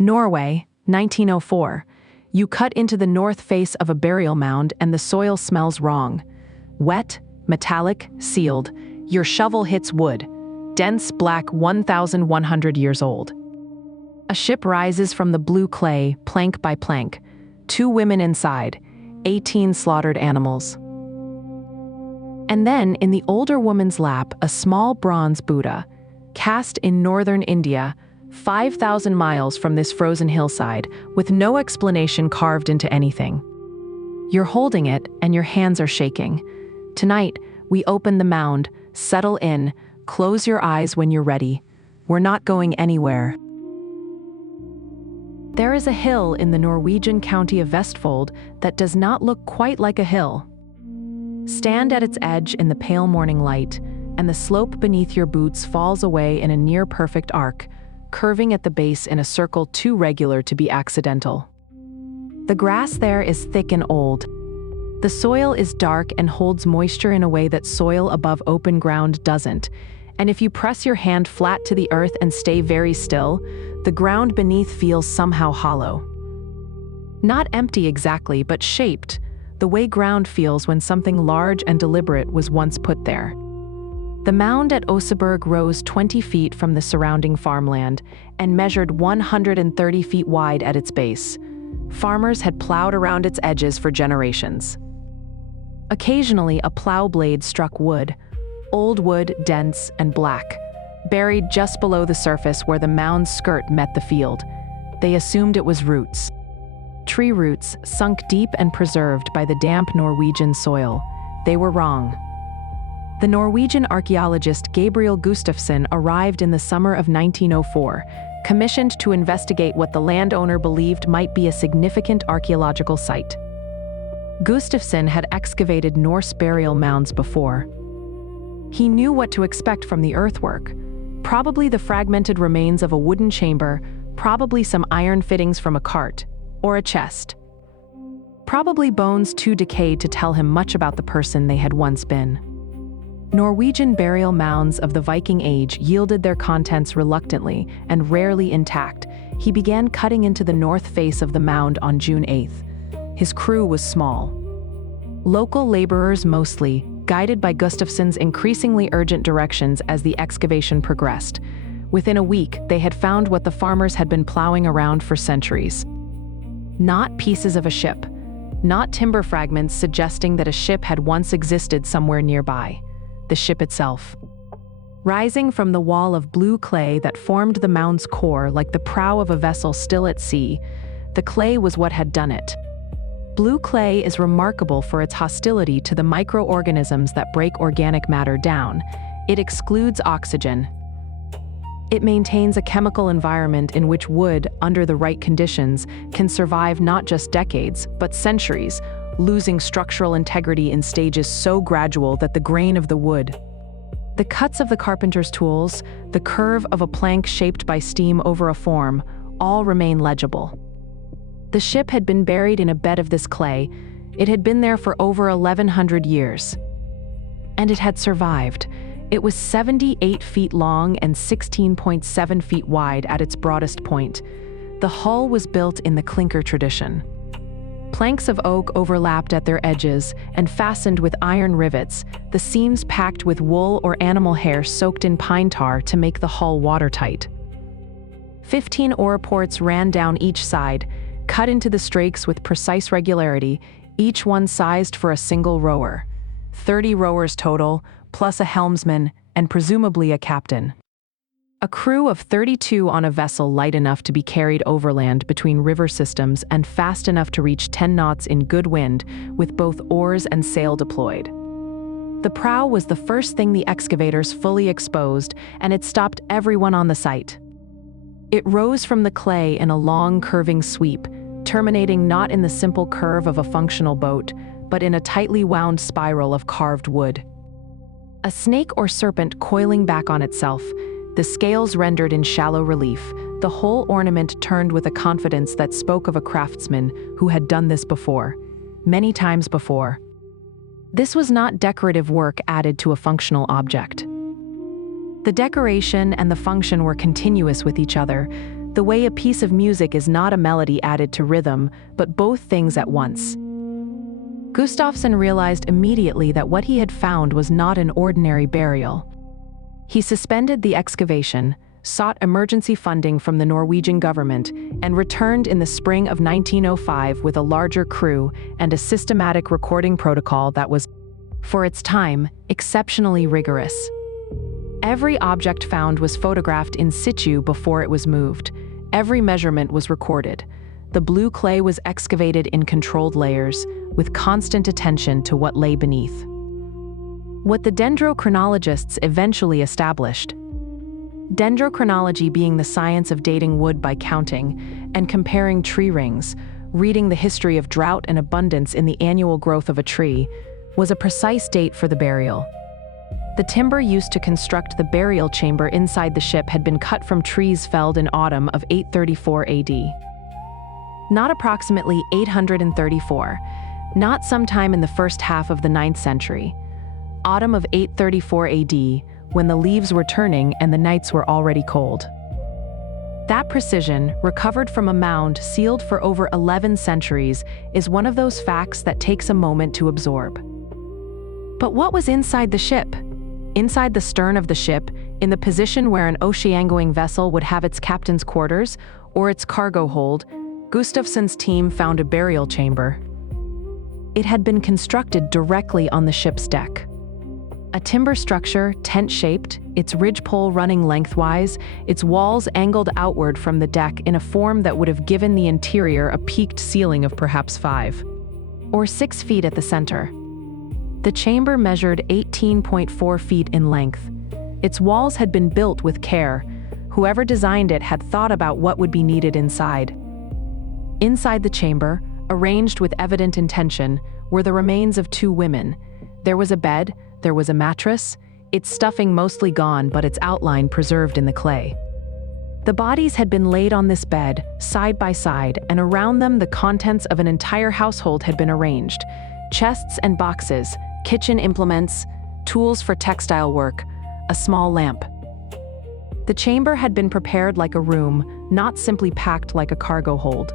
Norway, 1904. You cut into the north face of a burial mound and the soil smells wrong. Wet, metallic, sealed. Your shovel hits wood. Dense, black, 1,100 years old. A ship rises from the blue clay, plank by plank. 2 women inside, 18 slaughtered animals. And then, in the older woman's lap, a small bronze Buddha, cast in northern India, 5,000 miles from this frozen hillside, with no explanation carved into anything. You're holding it, and your hands are shaking. Tonight, we open the mound, settle in, close your eyes when you're ready. We're not going anywhere. There is a hill in the Norwegian county of Vestfold that does not look quite like a hill. Stand at its edge in the pale morning light, and the slope beneath your boots falls away in a near-perfect arc, curving at the base in a circle too regular to be accidental. The grass there is thick and old. The soil is dark and holds moisture in a way that soil above open ground doesn't, and if you press your hand flat to the earth and stay very still, the ground beneath feels somehow hollow. Not empty exactly, but shaped, the way ground feels when something large and deliberate was once put there. The mound at Oseberg rose 20 feet from the surrounding farmland and measured 130 feet wide at its base. Farmers had plowed around its edges for generations. Occasionally, a plow blade struck wood, old wood, dense and black, buried just below the surface where the mound's skirt met the field. They assumed it was roots. Tree roots sunk deep and preserved by the damp Norwegian soil. They were wrong. The Norwegian archaeologist Gabriel Gustafsson arrived in the summer of 1904, commissioned to investigate what the landowner believed might be a significant archaeological site. Gustafsson had excavated Norse burial mounds before. He knew what to expect from the earthwork. Probably the fragmented remains of a wooden chamber, probably some iron fittings from a cart, or a chest. Probably bones too decayed to tell him much about the person they had once been. Norwegian burial mounds of the Viking Age yielded their contents reluctantly and rarely intact. He began cutting into the north face of the mound on June 8th. His crew was small. Local laborers mostly, guided by Gustafsson's increasingly urgent directions as the excavation progressed. Within a week, they had found what the farmers had been plowing around for centuries. Not pieces of a ship, not timber fragments suggesting that a ship had once existed somewhere nearby. The ship itself. Rising from the wall of blue clay that formed the mound's core like the prow of a vessel still at sea, the clay was what had done it. Blue clay is remarkable for its hostility to the microorganisms that break organic matter down. It excludes oxygen. It maintains a chemical environment in which wood, under the right conditions, can survive not just decades, but centuries, losing structural integrity in stages so gradual that the grain of the wood, the cuts of the carpenter's tools, the curve of a plank shaped by steam over a form, all remain legible. The ship had been buried in a bed of this clay. It had been there for over 1,100 years. And it had survived. It was 78 feet long and 16.7 feet wide at its broadest point. The hull was built in the clinker tradition. Planks of oak overlapped at their edges and fastened with iron rivets, the seams packed with wool or animal hair soaked in pine tar to make the hull watertight. 15 oar ports ran down each side, cut into the strakes with precise regularity, each one sized for a single rower. 30 rowers total, plus a helmsman and presumably a captain. A crew of 32 on a vessel light enough to be carried overland between river systems and fast enough to reach 10 knots in good wind, with both oars and sail deployed. The prow was the first thing the excavators fully exposed, and it stopped everyone on the site. It rose from the clay in a long, curving sweep, terminating not in the simple curve of a functional boat, but in a tightly wound spiral of carved wood. A snake or serpent coiling back on itself, the scales rendered in shallow relief, the whole ornament turned with a confidence that spoke of a craftsman who had done this before, many times before. This was not decorative work added to a functional object. The decoration and the function were continuous with each other. The way a piece of music is not a melody added to rhythm, but both things at once. Gustafsson realized immediately that what he had found was not an ordinary burial. He suspended the excavation, sought emergency funding from the Norwegian government, and returned in the spring of 1905 with a larger crew and a systematic recording protocol that was, for its time, exceptionally rigorous. Every object found was photographed in situ before it was moved. Every measurement was recorded. The blue clay was excavated in controlled layers, with constant attention to what lay beneath. What the dendrochronologists eventually established. Dendrochronology being the science of dating wood by counting and comparing tree rings, reading the history of drought and abundance in the annual growth of a tree, was a precise date for the burial. The timber used to construct the burial chamber inside the ship had been cut from trees felled in autumn of 834 AD. Not approximately 834, not sometime in the first half of the 9th century. Autumn of 834 AD, when the leaves were turning and the nights were already cold. That precision, recovered from a mound sealed for over 11 centuries, is one of those facts that takes a moment to absorb. But what was inside the ship? Inside the stern of the ship, in the position where an oceangoing vessel would have its captain's quarters or its cargo hold, Gustafsson's team found a burial chamber. It had been constructed directly on the ship's deck. A timber structure, tent-shaped, its ridgepole running lengthwise, its walls angled outward from the deck in a form that would have given the interior a peaked ceiling of perhaps 5 or 6 feet at the center. The chamber measured 18.4 feet in length. Its walls had been built with care. Whoever designed it had thought about what would be needed inside. Inside the chamber, arranged with evident intention, were the remains of 2 women. There was a bed, there was a mattress, its stuffing mostly gone but its outline preserved in the clay. The bodies had been laid on this bed, side by side, and around them the contents of an entire household had been arranged. Chests and boxes, kitchen implements, tools for textile work, a small lamp. The chamber had been prepared like a room, not simply packed like a cargo hold.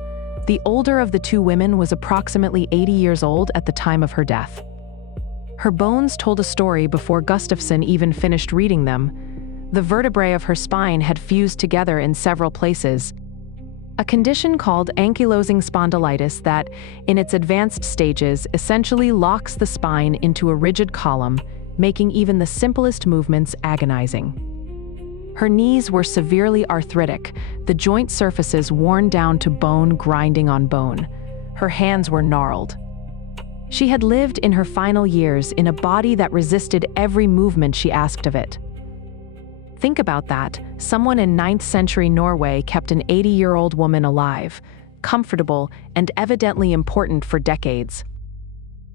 The older of the 2 women was approximately 80 years old at the time of her death. Her bones told a story before Gustafsson even finished reading them. The vertebrae of her spine had fused together in several places, a condition called ankylosing spondylitis that, in its advanced stages, essentially locks the spine into a rigid column, making even the simplest movements agonizing. Her knees were severely arthritic, the joint surfaces worn down to bone grinding on bone. Her hands were gnarled. She had lived in her final years in a body that resisted every movement she asked of it. Think about that. Someone in 9th century Norway kept an 80-year-old woman alive, comfortable, and evidently important for decades.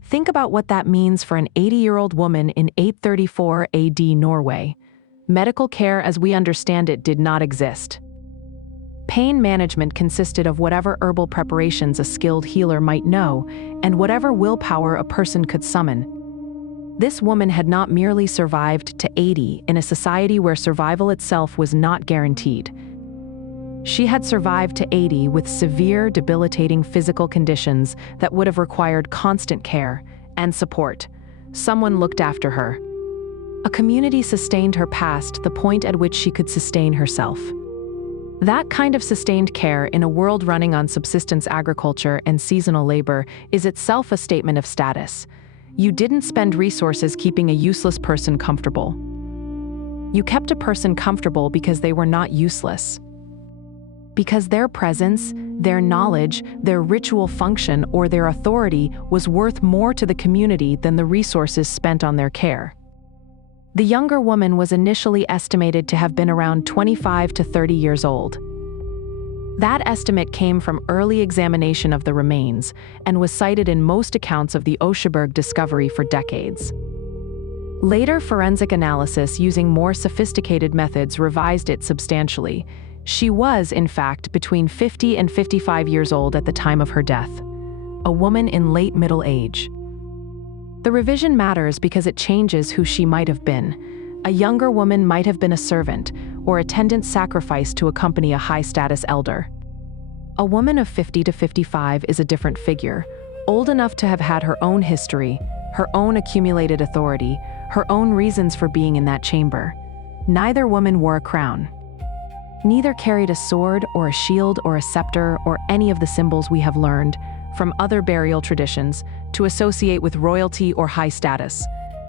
Think about what that means for an 80-year-old woman in 834 AD Norway. Medical care as we understand it did not exist. Pain management consisted of whatever herbal preparations a skilled healer might know, and whatever willpower a person could summon. This woman had not merely survived to 80 in a society where survival itself was not guaranteed. She had survived to 80 with severe, debilitating physical conditions that would have required constant care and support. Someone looked after her. A community sustained her past the point at which she could sustain herself. That kind of sustained care in a world running on subsistence agriculture and seasonal labor is itself a statement of status. You didn't spend resources keeping a useless person comfortable. You kept a person comfortable because they were not useless. Because their presence, their knowledge, their ritual function, or their authority was worth more to the community than the resources spent on their care. The younger woman was initially estimated to have been around 25 to 30 years old. That estimate came from early examination of the remains and was cited in most accounts of the Oseberg discovery for decades. Later forensic analysis using more sophisticated methods revised it substantially. She was, in fact, between 50 and 55 years old at the time of her death, a woman in late middle age. The revision matters because it changes who she might have been. A younger woman might have been a servant, or attendant sacrificed to accompany a high-status elder. A woman of 50 to 55 is a different figure, old enough to have had her own history, her own accumulated authority, her own reasons for being in that chamber. Neither woman wore a crown. Neither carried a sword or a shield or a scepter or any of the symbols we have learned, from other burial traditions, to associate with royalty or high status.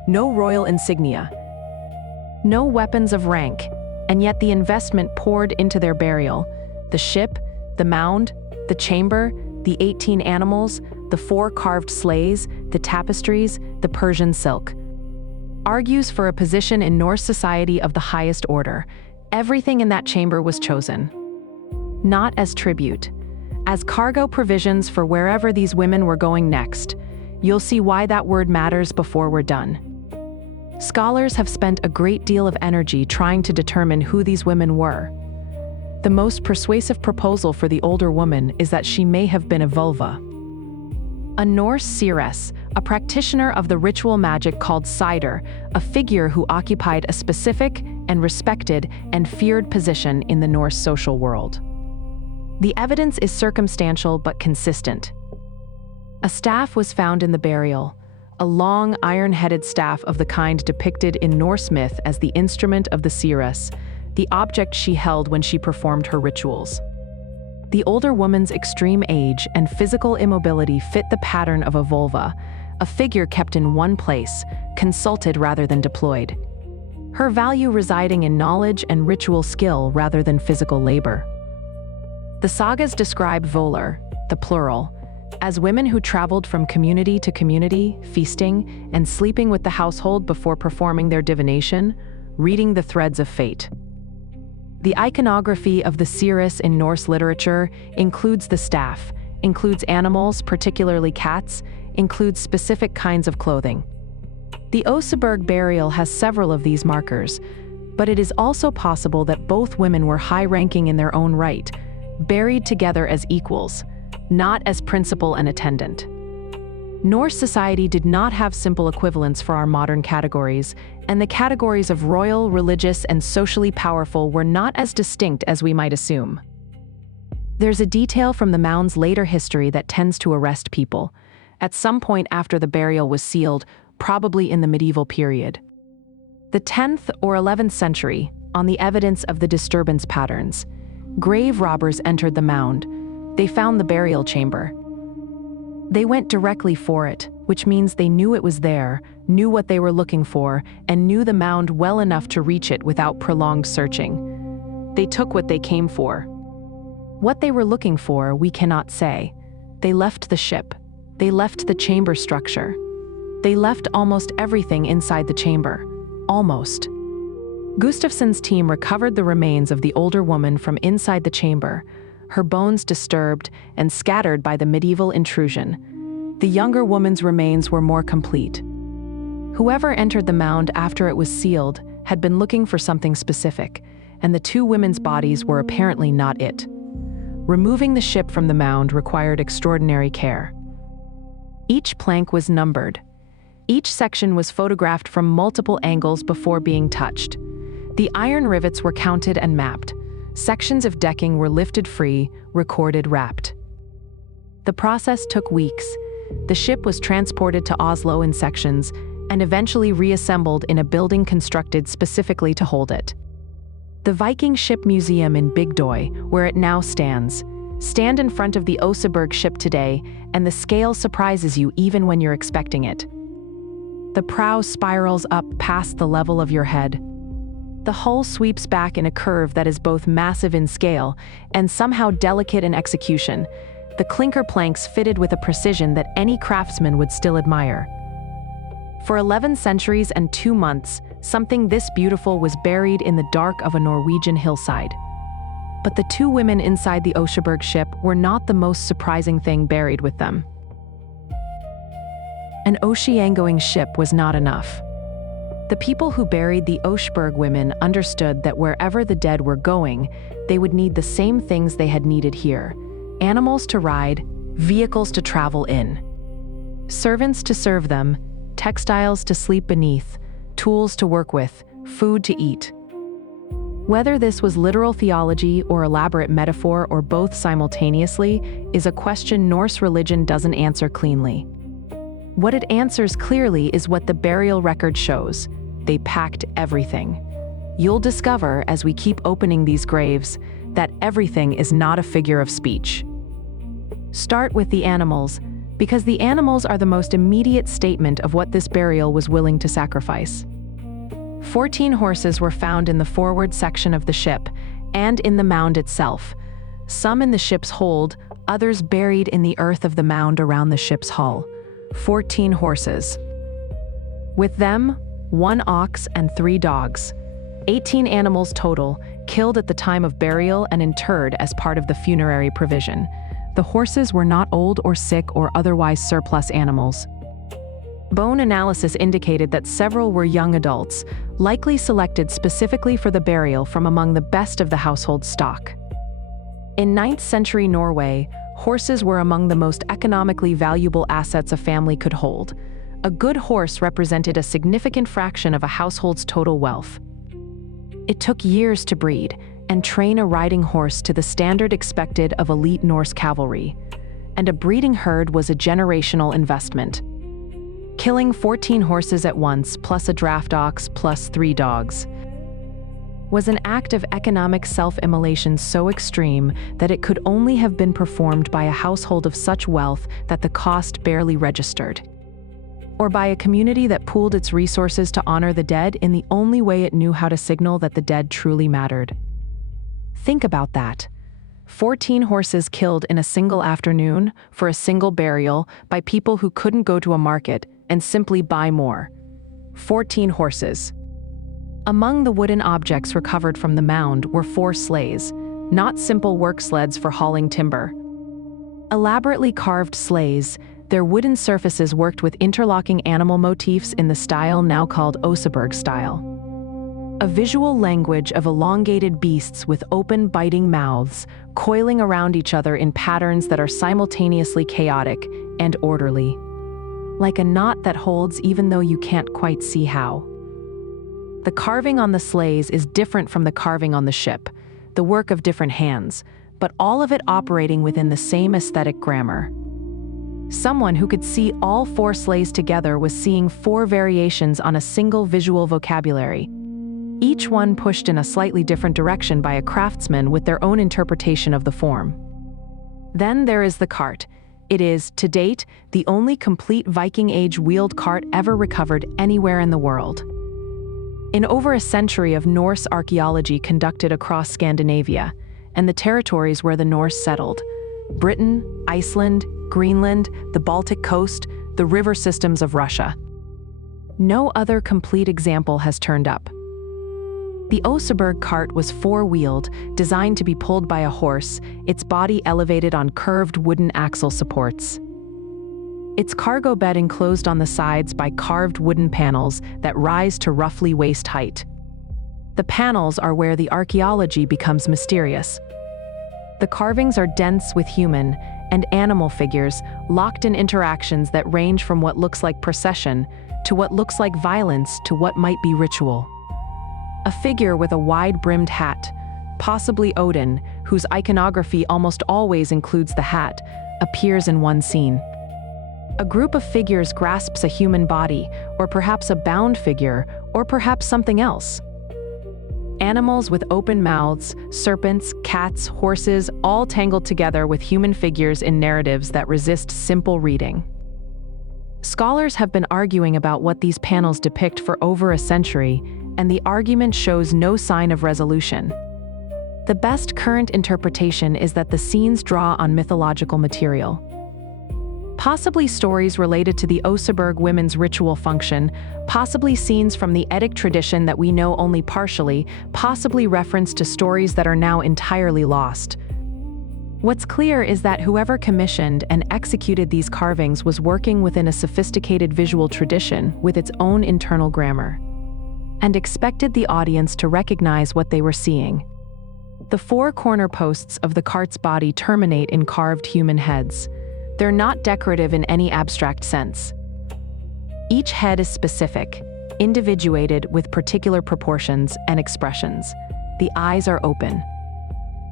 No royal insignia. No weapons of rank, and yet the investment poured into their burial. The ship, the mound, the chamber, the 18 animals, the 4 carved sleighs, the tapestries, the Persian silk. Argues for a position in Norse society of the highest order. Everything in that chamber was chosen. Not as tribute, as cargo provisions for wherever these women were going next. You'll see why that word matters before we're done. Scholars have spent a great deal of energy trying to determine who these women were. The most persuasive proposal for the older woman is that she may have been a vulva. A Norse seeress, a practitioner of the ritual magic called Cider, a figure who occupied a specific and respected and feared position in the Norse social world. The evidence is circumstantial but consistent. A staff was found in the burial, a long, iron-headed staff of the kind depicted in Norse myth as the instrument of the seeress, the object she held when she performed her rituals. The older woman's extreme age and physical immobility fit the pattern of a vulva, a figure kept in one place, consulted rather than deployed. Her value residing in knowledge and ritual skill rather than physical labor. The sagas describe volar, the plural, as women who traveled from community to community, feasting and sleeping with the household before performing their divination, reading the threads of fate. The iconography of the seeress in Norse literature includes the staff, includes animals, particularly cats, includes specific kinds of clothing. The Oseberg burial has several of these markers, but it is also possible that both women were high-ranking in their own right, buried together as equals, not as principal and attendant. Norse society did not have simple equivalents for our modern categories, and the categories of royal, religious, and socially powerful were not as distinct as we might assume. There's a detail from the mound's later history that tends to arrest people, at some point after the burial was sealed, probably in the medieval period. The 10th or 11th century, on the evidence of the disturbance patterns, grave robbers entered the mound. They found the burial chamber. They went directly for it, which means they knew it was there, knew what they were looking for, and knew the mound well enough to reach it without prolonged searching. They took what they came for. What they were looking for, we cannot say. They left the ship. They left the chamber structure. They left almost everything inside the chamber. Almost. Gustafsson's team recovered the remains of the older woman from inside the chamber, her bones disturbed and scattered by the medieval intrusion. The younger woman's remains were more complete. Whoever entered the mound after it was sealed had been looking for something specific, and the 2 women's bodies were apparently not it. Removing the ship from the mound required extraordinary care. Each plank was numbered. Each section was photographed from multiple angles before being touched. The iron rivets were counted and mapped. Sections of decking were lifted free, recorded, wrapped. The process took weeks. The ship was transported to Oslo in sections and eventually reassembled in a building constructed specifically to hold it. The Viking Ship Museum in Bygdøy, where it now stands, stand in front of the Oseberg ship today, and the scale surprises you even when you're expecting it. The prow spirals up past the level of your head. The hull sweeps back in a curve that is both massive in scale and somehow delicate in execution, the clinker planks fitted with a precision that any craftsman would still admire. For 11 centuries and 2 months, something this beautiful was buried in the dark of a Norwegian hillside. But the 2 women inside the Oseberg ship were not the most surprising thing buried with them. An ocean-going ship was not enough. The people who buried the Oseberg women understood that wherever the dead were going, they would need the same things they had needed here: animals to ride, vehicles to travel in, servants to serve them, textiles to sleep beneath, tools to work with, food to eat. Whether this was literal theology or elaborate metaphor or both simultaneously is a question Norse religion doesn't answer cleanly. What it answers clearly is what the burial record shows. They packed everything. You'll discover, as we keep opening these graves, that everything is not a figure of speech. Start with the animals, because the animals are the most immediate statement of what this burial was willing to sacrifice. 14 horses were found in the forward section of the ship and in the mound itself, some in the ship's hold, others buried in the earth of the mound around the ship's hull. 14 horses. With them, 1 ox and 3 dogs. 18 animals total, killed at the time of burial and interred as part of the funerary provision. The horses were not old or sick or otherwise surplus animals. Bone analysis indicated that several were young adults, likely selected specifically for the burial from among the best of the household stock. In 9th century Norway, horses were among the most economically valuable assets a family could hold. A good horse represented a significant fraction of a household's total wealth. It took years to breed and train a riding horse to the standard expected of elite Norse cavalry, and a breeding herd was a generational investment. Killing 14 horses at once, plus a draft ox, plus 3 dogs, was an act of economic self-immolation so extreme that it could only have been performed by a household of such wealth that the cost barely registered, or by a community that pooled its resources to honor the dead in the only way it knew how to signal that the dead truly mattered. Think about that. 14 horses killed in a single afternoon for a single burial by people who couldn't go to a market and simply buy more. 14 horses. Among the wooden objects recovered from the mound were 4 sleighs, not simple work sleds for hauling timber. Elaborately carved sleighs, their wooden surfaces worked with interlocking animal motifs in the style now called Oseberg style. A visual language of elongated beasts with open, biting mouths, coiling around each other in patterns that are simultaneously chaotic and orderly. Like a knot that holds even though you can't quite see how. The carving on the sleighs is different from the carving on the ship, the work of different hands, but all of it operating within the same aesthetic grammar. Someone who could see all 4 sleighs together was seeing 4 variations on a single visual vocabulary, each one pushed in a slightly different direction by a craftsman with their own interpretation of the form. Then there is the cart. It is, to date, the only complete Viking Age wheeled cart ever recovered anywhere in the world. In over a century of Norse archaeology conducted across Scandinavia and the territories where the Norse settled, Britain, Iceland, Greenland, the Baltic coast, the river systems of Russia, no other complete example has turned up. The Oseberg cart was 4-wheeled, designed to be pulled by a horse, its body elevated on curved wooden axle supports. Its cargo bed enclosed on the sides by carved wooden panels that rise to roughly waist height. The panels are where the archaeology becomes mysterious. The carvings are dense with human and animal figures, locked in interactions that range from what looks like procession to what looks like violence to what might be ritual. A figure with a wide-brimmed hat, possibly Odin, whose iconography almost always includes the hat, appears in one scene. A group of figures grasps a human body, or perhaps a bound figure, or perhaps something else. Animals with open mouths, serpents, cats, horses, all tangled together with human figures in narratives that resist simple reading. Scholars have been arguing about what these panels depict for over a century, and the argument shows no sign of resolution. The best current interpretation is that the scenes draw on mythological material. Possibly stories related to the Oseberg women's ritual function, possibly scenes from the Eddic tradition that we know only partially, possibly reference to stories that are now entirely lost. What's clear is that whoever commissioned and executed these carvings was working within a sophisticated visual tradition with its own internal grammar, and expected the audience to recognize what they were seeing. The 4 corner posts of the cart's body terminate in carved human heads. They're not decorative in any abstract sense. Each head is specific, individuated with particular proportions and expressions. the eyes are open.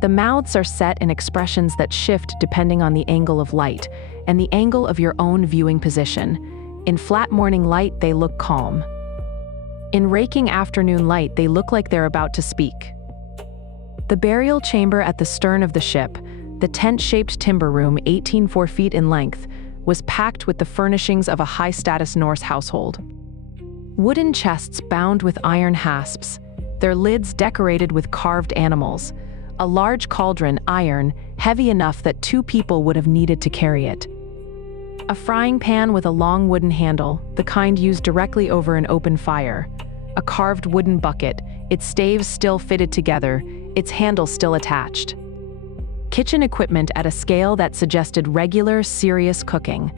The mouths are set in expressions that shift depending on the angle of light and the angle of your own viewing position. In flat morning light, they look calm. In raking afternoon light, they look like they're about to speak. The burial chamber at the stern of the ship, the tent-shaped timber room 18 feet in length, was packed with the furnishings of a high-status Norse household. Wooden chests bound with iron hasps, their lids decorated with carved animals, a large cauldron, iron, heavy enough that 2 people would have needed to carry it. A frying pan with a long wooden handle, the kind used directly over an open fire. A carved wooden bucket, its staves still fitted together, its handle still attached. Kitchen equipment at a scale that suggested regular, serious cooking.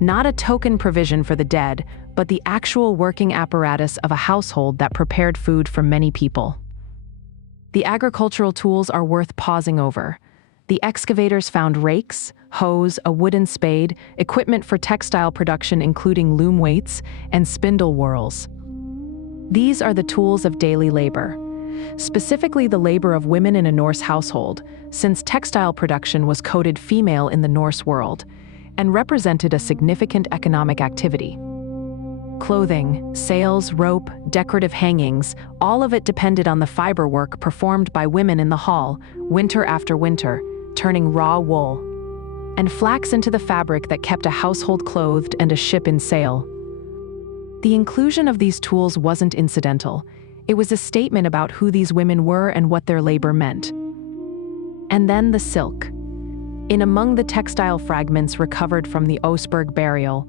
Not a token provision for the dead, but the actual working apparatus of a household that prepared food for many people. The agricultural tools are worth pausing over. The excavators found rakes, hoes, a wooden spade, equipment for textile production including loom weights and spindle whorls. These are the tools of daily labor, specifically the labor of women in a Norse household, since textile production was coded female in the Norse world and represented a significant economic activity. Clothing, sails, rope, decorative hangings, all of it depended on the fiber work performed by women in the hall, winter after winter, turning raw wool and flax into the fabric that kept a household clothed and a ship in sail. The inclusion of these tools wasn't incidental. It was a statement about who these women were and what their labor meant. And then the silk. In among the textile fragments recovered from the Oseberg burial,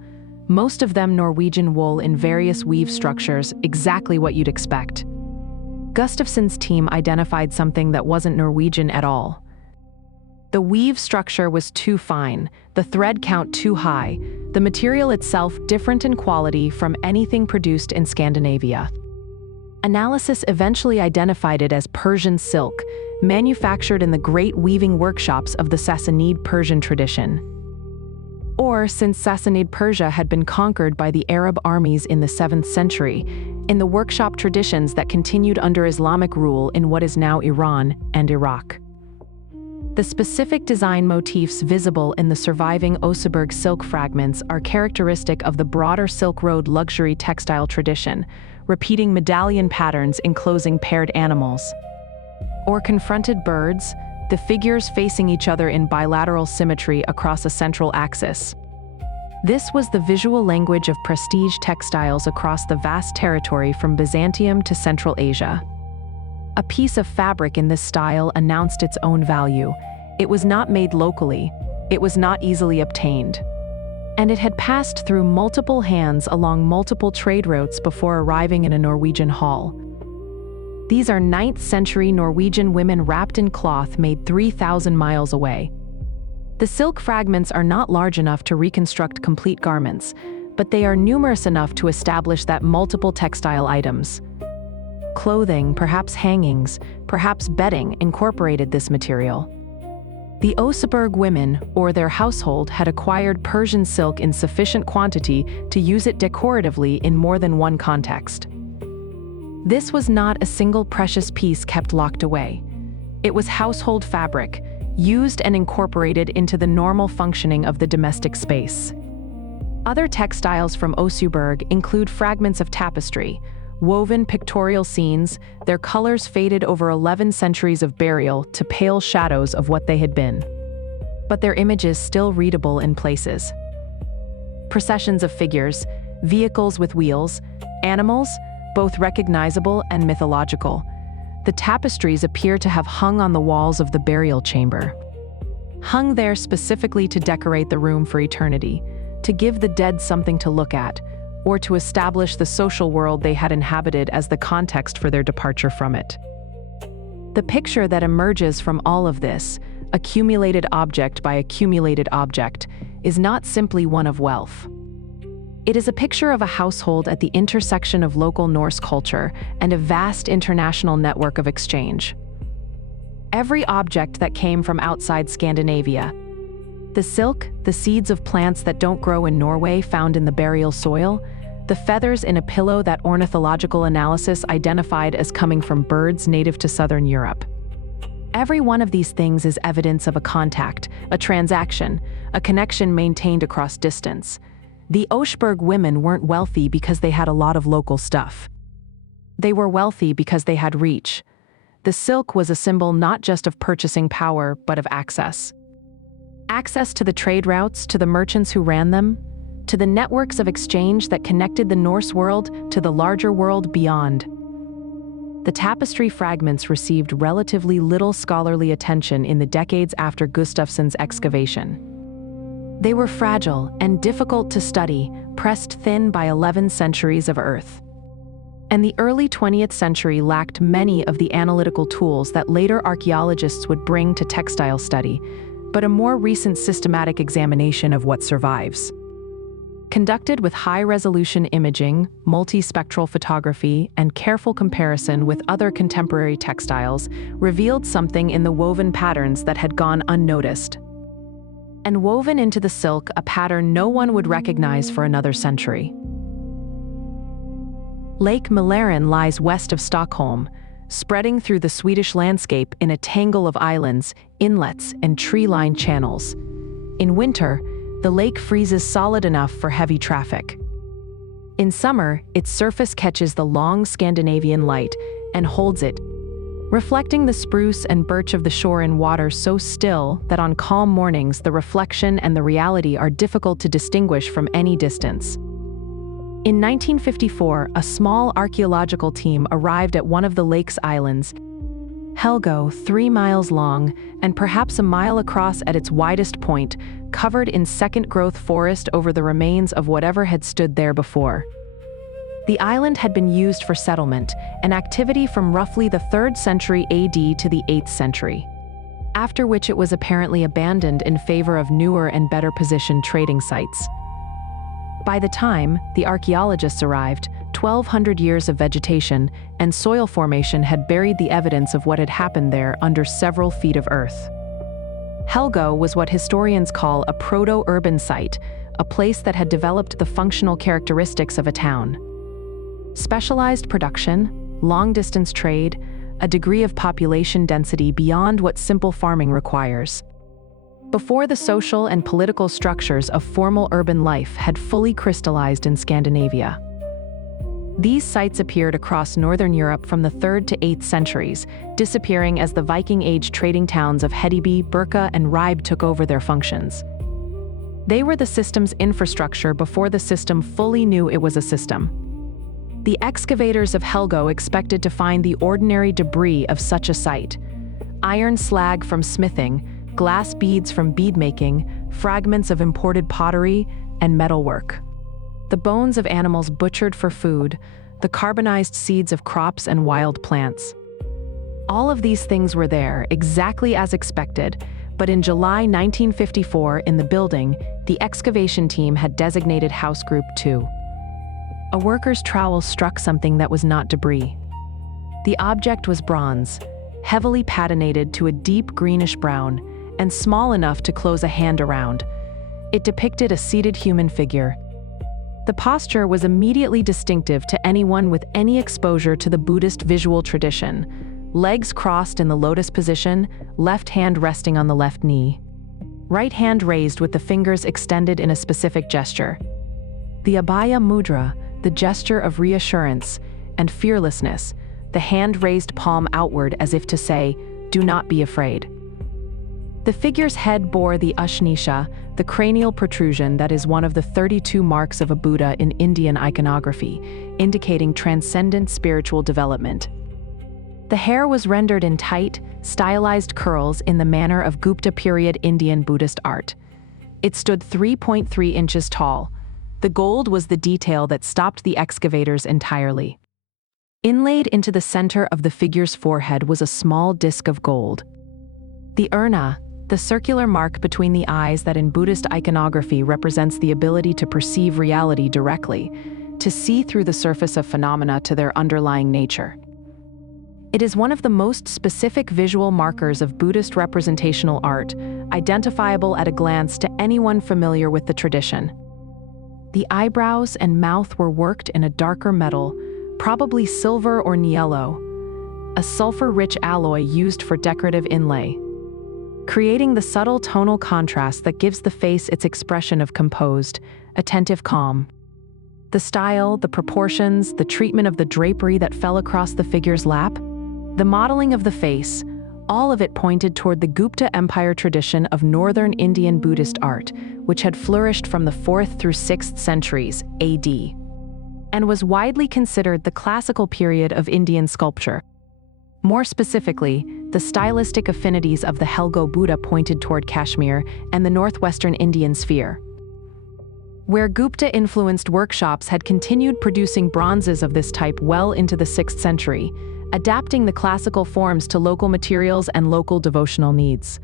most of them Norwegian wool in various weave structures, exactly what you'd expect. Gustafsson's team identified something that wasn't Norwegian at all. The weave structure was too fine, the thread count too high, the material itself different in quality from anything produced in Scandinavia. Analysis eventually identified it as Persian silk, manufactured in the great weaving workshops of the Sassanid Persian tradition. Or, since Sassanid Persia had been conquered by the Arab armies in the 7th century, in the workshop traditions that continued under Islamic rule in what is now Iran and Iraq. The specific design motifs visible in the surviving Oseberg silk fragments are characteristic of the broader Silk Road luxury textile tradition, repeating medallion patterns enclosing paired animals. Or confronted birds, the figures facing each other in bilateral symmetry across a central axis. This was the visual language of prestige textiles across the vast territory from Byzantium to Central Asia. A piece of fabric in this style announced its own value. It was not made locally, it was not easily obtained. And it had passed through multiple hands along multiple trade routes before arriving in a Norwegian hall. These are 9th century Norwegian women wrapped in cloth made 3,000 miles away. The silk fragments are not large enough to reconstruct complete garments, but they are numerous enough to establish that multiple textile items, clothing, perhaps hangings, perhaps bedding, incorporated this material. The Oseberg women, or their household, had acquired Persian silk in sufficient quantity to use it decoratively in more than one context. This was not a single precious piece kept locked away. It was household fabric, used and incorporated into the normal functioning of the domestic space. Other textiles from Oseberg include fragments of tapestry, woven pictorial scenes, their colors faded over 11 centuries of burial to pale shadows of what they had been. But their images still readable in places. Processions of figures, vehicles with wheels, animals, both recognizable and mythological. The tapestries appear to have hung on the walls of the burial chamber. Hung there specifically to decorate the room for eternity, to give the dead something to look at, or to establish the social world they had inhabited as the context for their departure from it. The picture that emerges from all of this, accumulated object by accumulated object, is not simply one of wealth. It is a picture of a household at the intersection of local Norse culture and a vast international network of exchange. Every object that came from outside Scandinavia, the silk, the seeds of plants that don't grow in Norway found in the burial soil, the feathers in a pillow that ornithological analysis identified as coming from birds native to southern Europe. Every one of these things is evidence of a contact, a transaction, a connection maintained across distance. The Oseberg women weren't wealthy because they had a lot of local stuff. They were wealthy because they had reach. The silk was a symbol not just of purchasing power, but of access. Access to the trade routes, to the merchants who ran them, to the networks of exchange that connected the Norse world to the larger world beyond. The tapestry fragments received relatively little scholarly attention in the decades after Gustafsson's excavation. They were fragile and difficult to study, pressed thin by 11 centuries of earth. And the early 20th century lacked many of the analytical tools that later archaeologists would bring to textile study, but a more recent systematic examination of what survives, conducted with high-resolution imaging, multispectral photography, and careful comparison with other contemporary textiles, revealed something in the woven patterns that had gone unnoticed. And woven into the silk a pattern no one would recognize for another century. Lake Mälaren lies west of Stockholm, spreading through the Swedish landscape in a tangle of islands, inlets, and tree-lined channels. In winter, the lake freezes solid enough for heavy traffic. In summer, its surface catches the long Scandinavian light and holds it, reflecting the spruce and birch of the shore in water so still that on calm mornings the reflection and the reality are difficult to distinguish from any distance. In 1954, a small archaeological team arrived at one of the lake's islands, Helgö, 3 miles long and perhaps a mile across at its widest point, covered in second-growth forest over the remains of whatever had stood there before. The island had been used for settlement, an activity from roughly the 3rd century AD to the 8th century, after which it was apparently abandoned in favor of newer and better-positioned trading sites. By the time the archaeologists arrived, 1,200 years of vegetation and soil formation had buried the evidence of what had happened there under several feet of earth. Helgö was what historians call a proto-urban site, a place that had developed the functional characteristics of a town. Specialized production, long-distance trade, a degree of population density beyond what simple farming requires. Before the social and political structures of formal urban life had fully crystallized in Scandinavia. These sites appeared across northern Europe from the 3rd to 8th centuries, disappearing as the Viking Age trading towns of Hedeby, Birka, and Ribe took over their functions. They were the system's infrastructure before the system fully knew it was a system. The excavators of Helgö expected to find the ordinary debris of such a site: iron slag from smithing, glass beads from bead-making, fragments of imported pottery, and metalwork. The bones of animals butchered for food, the carbonized seeds of crops and wild plants. All of these things were there, exactly as expected, but in July 1954 in the building, the excavation team had designated House Group 2. A worker's trowel struck something that was not debris. The object was bronze, heavily patinated to a deep greenish brown, and small enough to close a hand around. It depicted a seated human figure. The posture was immediately distinctive to anyone with any exposure to the Buddhist visual tradition. Legs crossed in the lotus position, left hand resting on the left knee. Right hand raised with the fingers extended in a specific gesture. The Abhaya Mudra, the gesture of reassurance and fearlessness, the hand raised palm outward as if to say, "Do not be afraid." The figure's head bore the Ushnisha, the cranial protrusion that is one of the 32 marks of a Buddha in Indian iconography, indicating transcendent spiritual development. The hair was rendered in tight, stylized curls in the manner of Gupta period Indian Buddhist art. It stood 3.3 inches tall. The gold was the detail that stopped the excavators entirely. Inlaid into the center of the figure's forehead was a small disc of gold. The urna, the circular mark between the eyes that in Buddhist iconography represents the ability to perceive reality directly, to see through the surface of phenomena to their underlying nature. It is one of the most specific visual markers of Buddhist representational art, identifiable at a glance to anyone familiar with the tradition. The eyebrows and mouth were worked in a darker metal, probably silver or niello, a sulfur-rich alloy used for decorative inlay, creating the subtle tonal contrast that gives the face its expression of composed, attentive calm. The style, the proportions, the treatment of the drapery that fell across the figure's lap, the modeling of the face, all of it pointed toward the Gupta Empire tradition of northern Indian Buddhist art, which had flourished from the 4th through 6th centuries AD, and was widely considered the classical period of Indian sculpture. More specifically, the stylistic affinities of the Helgo Buddha pointed toward Kashmir and the northwestern Indian sphere, where Gupta-influenced workshops had continued producing bronzes of this type well into the 6th century, adapting the classical forms to local materials and local devotional needs.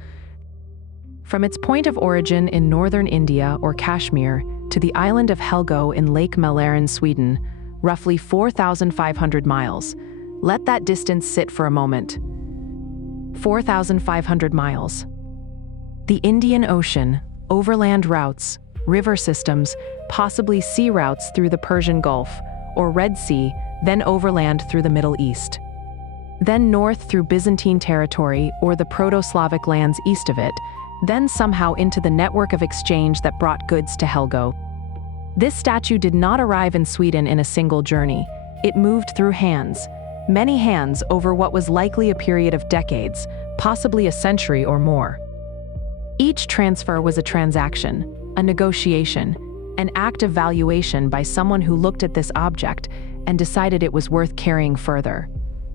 From its point of origin in northern India or Kashmir to the island of Helgo in Lake Mälaren, Sweden, roughly 4,500 miles. Let that distance sit for a moment. 4,500 miles. The Indian Ocean, overland routes, river systems, possibly sea routes through the Persian Gulf or Red Sea, then overland through the Middle East. Then north through Byzantine territory or the Proto-Slavic lands east of it, then somehow into the network of exchange that brought goods to Helgo. This statue did not arrive in Sweden in a single journey. It moved through hands, many hands over what was likely a period of decades, possibly a century or more. Each transfer was a transaction, a negotiation, an act of valuation by someone who looked at this object and decided it was worth carrying further.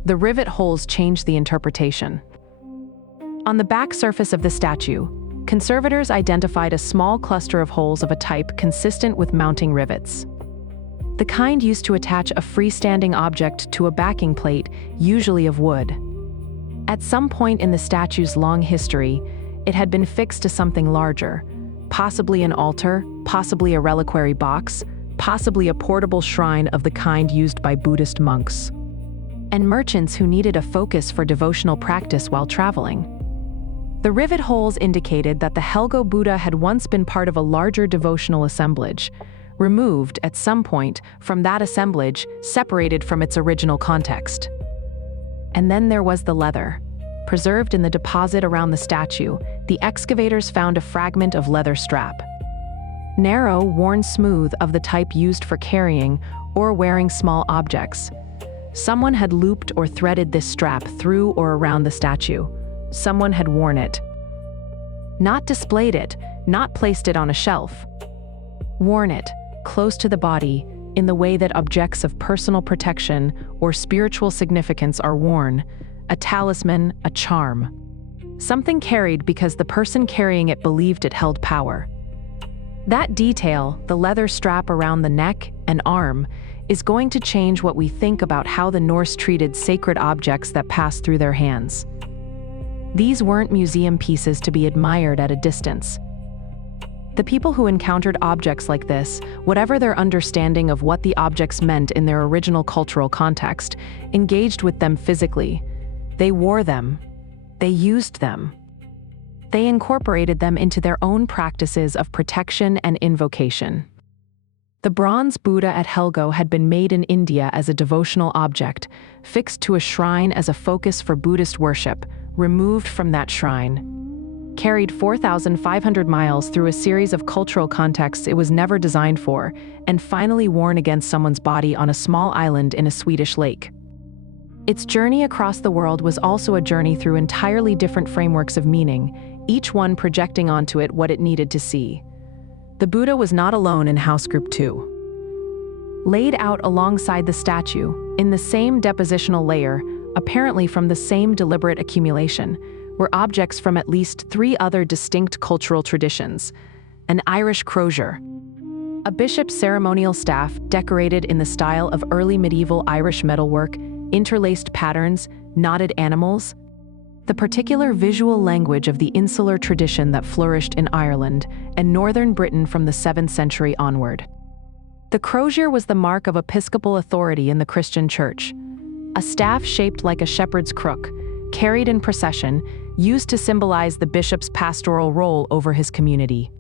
The rivet holes changed the interpretation. On the back surface of the statue, conservators identified a small cluster of holes of a type consistent with mounting rivets, the kind used to attach a freestanding object to a backing plate, usually of wood. At some point in the statue's long history, it had been fixed to something larger, possibly an altar, possibly a reliquary box, possibly a portable shrine of the kind used by Buddhist monks and merchants who needed a focus for devotional practice while traveling. The rivet holes indicated that the Helgo Buddha had once been part of a larger devotional assemblage, removed at some point from that assemblage, separated from its original context. And then there was the leather. Preserved in the deposit around the statue, the excavators found a fragment of leather strap. Narrow, worn smooth, of the type used for carrying or wearing small objects. Someone had looped or threaded this strap through or around the statue. Someone had worn it. Not displayed it, not placed it on a shelf. Worn it, close to the body, in the way that objects of personal protection or spiritual significance are worn, a talisman, a charm. Something carried because the person carrying it believed it held power. That detail, the leather strap around the neck and arm, is going to change what we think about how the Norse treated sacred objects that passed through their hands. These weren't museum pieces to be admired at a distance. The people who encountered objects like this, whatever their understanding of what the objects meant in their original cultural context, engaged with them physically. They wore them. They used them. They incorporated them into their own practices of protection and invocation. The bronze Buddha at Helgo had been made in India as a devotional object, fixed to a shrine as a focus for Buddhist worship, removed from that shrine. Carried 4,500 miles through a series of cultural contexts it was never designed for, and finally worn against someone's body on a small island in a Swedish lake. Its journey across the world was also a journey through entirely different frameworks of meaning, each one projecting onto it what it needed to see. The Buddha was not alone in House Group 2. Laid out alongside the statue, in the same depositional layer, apparently from the same deliberate accumulation, were objects from at least 3 other distinct cultural traditions. An Irish crozier, a bishop's ceremonial staff decorated in the style of early medieval Irish metalwork, interlaced patterns, knotted animals, the particular visual language of the insular tradition that flourished in Ireland and northern Britain from the 7th century onward. The crozier was the mark of episcopal authority in the Christian Church, a staff shaped like a shepherd's crook, carried in procession, used to symbolize the bishop's pastoral role over his community.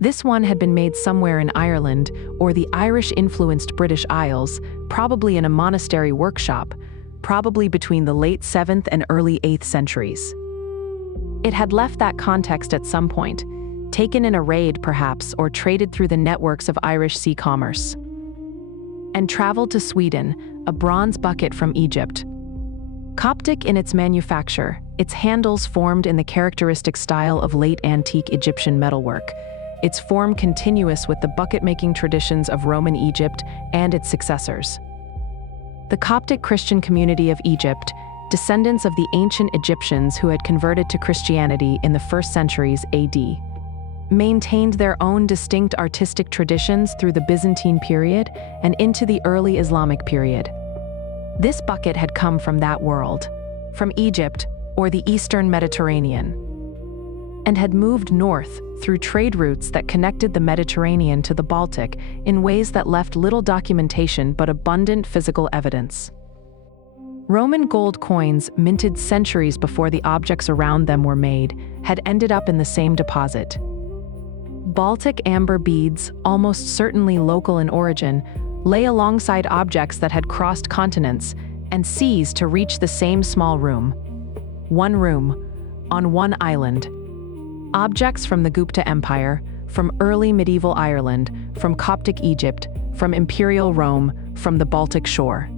This one had been made somewhere in Ireland or the Irish-influenced British Isles, probably in a monastery workshop, probably between the late 7th and early 8th centuries. It had left that context at some point, taken in a raid perhaps, or traded through the networks of Irish sea commerce, and traveled to Sweden, a bronze bucket from Egypt. Coptic in its manufacture, its handles formed in the characteristic style of late antique Egyptian metalwork, its form continuous with the bucket-making traditions of Roman Egypt and its successors. The Coptic Christian community of Egypt, descendants of the ancient Egyptians who had converted to Christianity in the 1st centuries AD, maintained their own distinct artistic traditions through the Byzantine period and into the early Islamic period. This bucket had come from that world, from Egypt or the Eastern Mediterranean, and had moved north through trade routes that connected the Mediterranean to the Baltic in ways that left little documentation but abundant physical evidence. Roman gold coins, minted centuries before the objects around them were made, had ended up in the same deposit. Baltic amber beads, almost certainly local in origin, lay alongside objects that had crossed continents and seas to reach the same small room. One room, on one island. Objects from the Gupta Empire, from early medieval Ireland, from Coptic Egypt, from Imperial Rome, from the Baltic shore.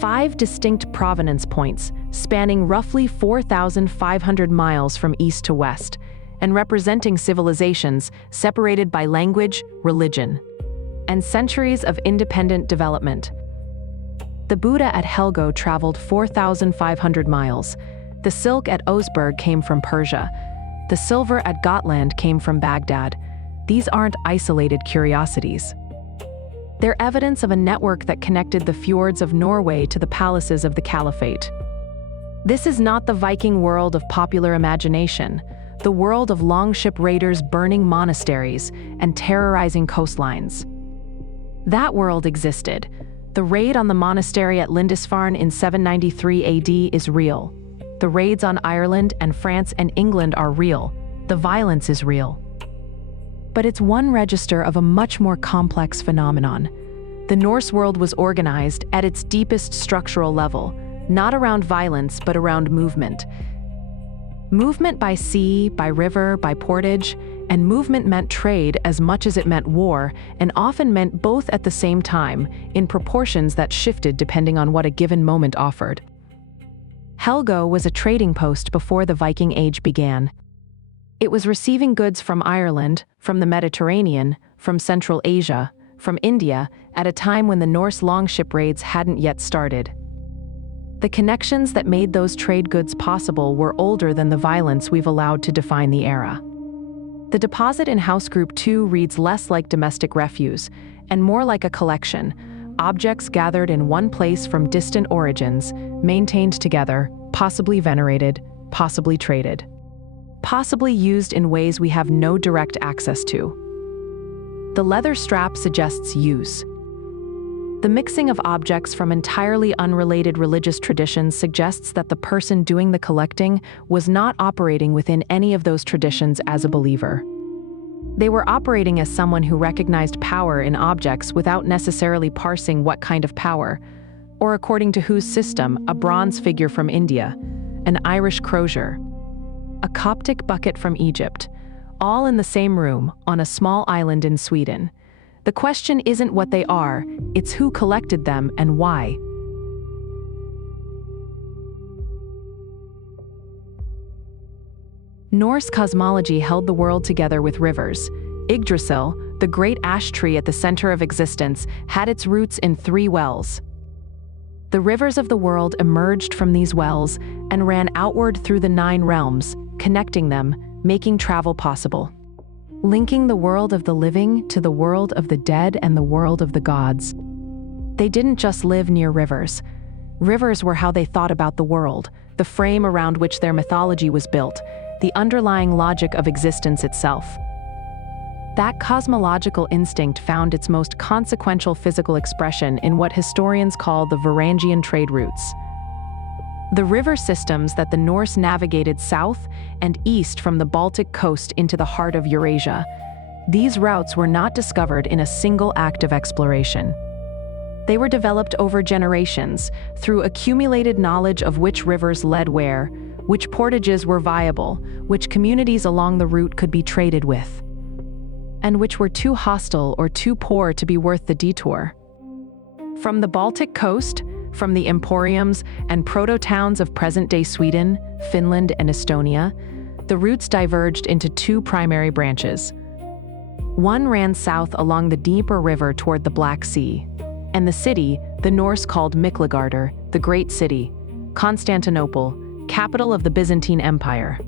5 distinct provenance points, spanning roughly 4,500 miles from east to west, and representing civilizations separated by language, religion, and centuries of independent development. The Buddha at Helgo traveled 4,500 miles. The silk at Oseberg came from Persia. The silver at Gotland came from Baghdad. These aren't isolated curiosities. They're evidence of a network that connected the fjords of Norway to the palaces of the Caliphate. This is not the Viking world of popular imagination, the world of longship raiders burning monasteries and terrorizing coastlines. That world existed. The raid on the monastery at Lindisfarne in 793 AD is real. The raids on Ireland and France and England are real. The violence is real. But it's one register of a much more complex phenomenon. The Norse world was organized at its deepest structural level, not around violence, but around movement. Movement by sea, by river, by portage, and movement meant trade as much as it meant war, and often meant both at the same time, in proportions that shifted depending on what a given moment offered. Helgo was a trading post before the Viking Age began. It was receiving goods from Ireland, from the Mediterranean, from Central Asia, from India, at a time when the Norse longship raids hadn't yet started. The connections that made those trade goods possible were older than the violence we've allowed to define the era. The deposit in House Group 2 reads less like domestic refuse, and more like a collection, objects gathered in one place from distant origins, maintained together, possibly venerated, possibly traded, possibly used in ways we have no direct access to. The leather strap suggests use. The mixing of objects from entirely unrelated religious traditions suggests that the person doing the collecting was not operating within any of those traditions as a believer. They were operating as someone who recognized power in objects without necessarily parsing what kind of power, or according to whose system, a bronze figure from India, an Irish crozier, a Coptic bucket from Egypt, all in the same room on a small island in Sweden. The question isn't what they are, it's who collected them and why. Norse cosmology held the world together with rivers. Yggdrasil, the great ash tree at the center of existence, had its roots in 3 wells. The rivers of the world emerged from these wells and ran outward through the 9 realms, connecting them, making travel possible. Linking the world of the living to the world of the dead and the world of the gods. They didn't just live near rivers. Rivers were how they thought about the world, the frame around which their mythology was built, the underlying logic of existence itself. That cosmological instinct found its most consequential physical expression in what historians call the Varangian trade routes. The river systems that the Norse navigated south and east from the Baltic coast into the heart of Eurasia. These routes were not discovered in a single act of exploration. They were developed over generations through accumulated knowledge of which rivers led where, which portages were viable, which communities along the route could be traded with, and which were too hostile or too poor to be worth the detour. From the Baltic coast, from the emporiums and proto-towns of present-day Sweden, Finland, and Estonia, the routes diverged into two primary branches. One ran south along the Dnieper River toward the Black Sea, and the city, the Norse called Miklagardr, the Great City, Constantinople, capital of the Byzantine Empire,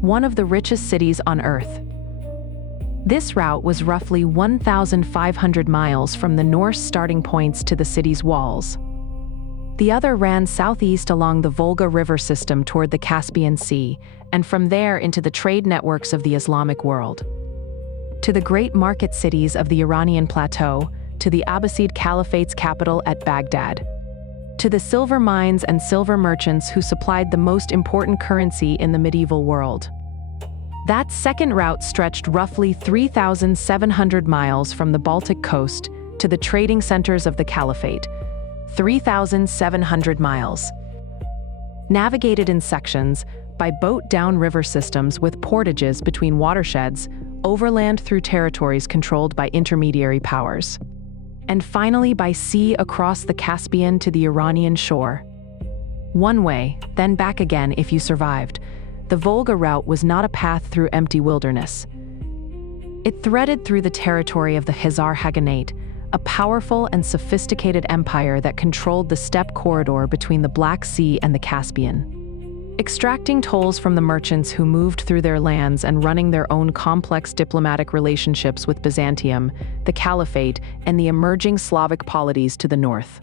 one of the richest cities on Earth. This route was roughly 1,500 miles from the Norse starting points to the city's walls. The other ran southeast along the Volga River system toward the Caspian Sea, and from there into the trade networks of the Islamic world. To the great market cities of the Iranian plateau, to the Abbasid Caliphate's capital at Baghdad, to the silver mines and silver merchants who supplied the most important currency in the medieval world. That second route stretched roughly 3,700 miles from the Baltic coast to the trading centers of the Caliphate, 3,700 miles. Navigated in sections, by boat down river systems with portages between watersheds, overland through territories controlled by intermediary powers, and finally by sea across the Caspian to the Iranian shore. One way, then back again if you survived. The Volga route was not a path through empty wilderness. It threaded through the territory of the Khazar Khaganate, a powerful and sophisticated empire that controlled the steppe corridor between the Black Sea and the Caspian. Extracting tolls from the merchants who moved through their lands and running their own complex diplomatic relationships with Byzantium, the Caliphate, and the emerging Slavic polities to the north.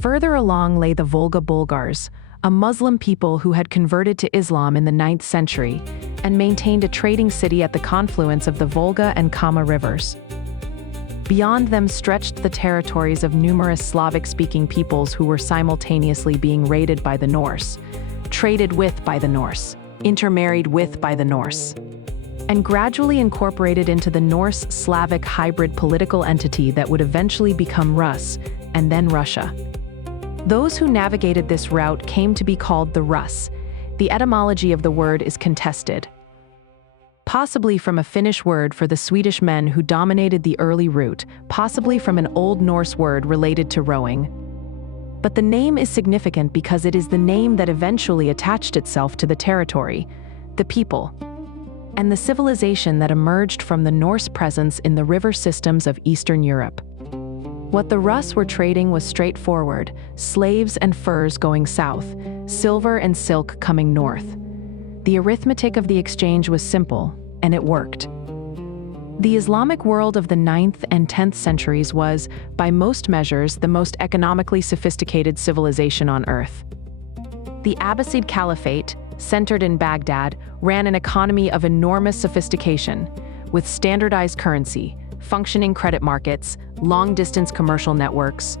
Further along lay the Volga Bulgars, a Muslim people who had converted to Islam in the 9th century and maintained a trading city at the confluence of the Volga and Kama rivers. Beyond them stretched the territories of numerous Slavic-speaking peoples who were simultaneously being raided by the Norse, traded with by the Norse, intermarried with by the Norse, and gradually incorporated into the Norse-Slavic hybrid political entity that would eventually become Rus, and then Russia. Those who navigated this route came to be called the Rus. The etymology of the word is contested, possibly from a Finnish word for the Swedish men who dominated the early route, possibly from an Old Norse word related to rowing. But the name is significant because it is the name that eventually attached itself to the territory, the people, and the civilization that emerged from the Norse presence in the river systems of Eastern Europe. What the Rus were trading was straightforward: slaves and furs going south, silver and silk coming north. The arithmetic of the exchange was simple, and it worked. The Islamic world of the 9th and 10th centuries was, by most measures, the most economically sophisticated civilization on Earth. The Abbasid Caliphate, centered in Baghdad, ran an economy of enormous sophistication, with standardized currency, functioning credit markets, long-distance commercial networks,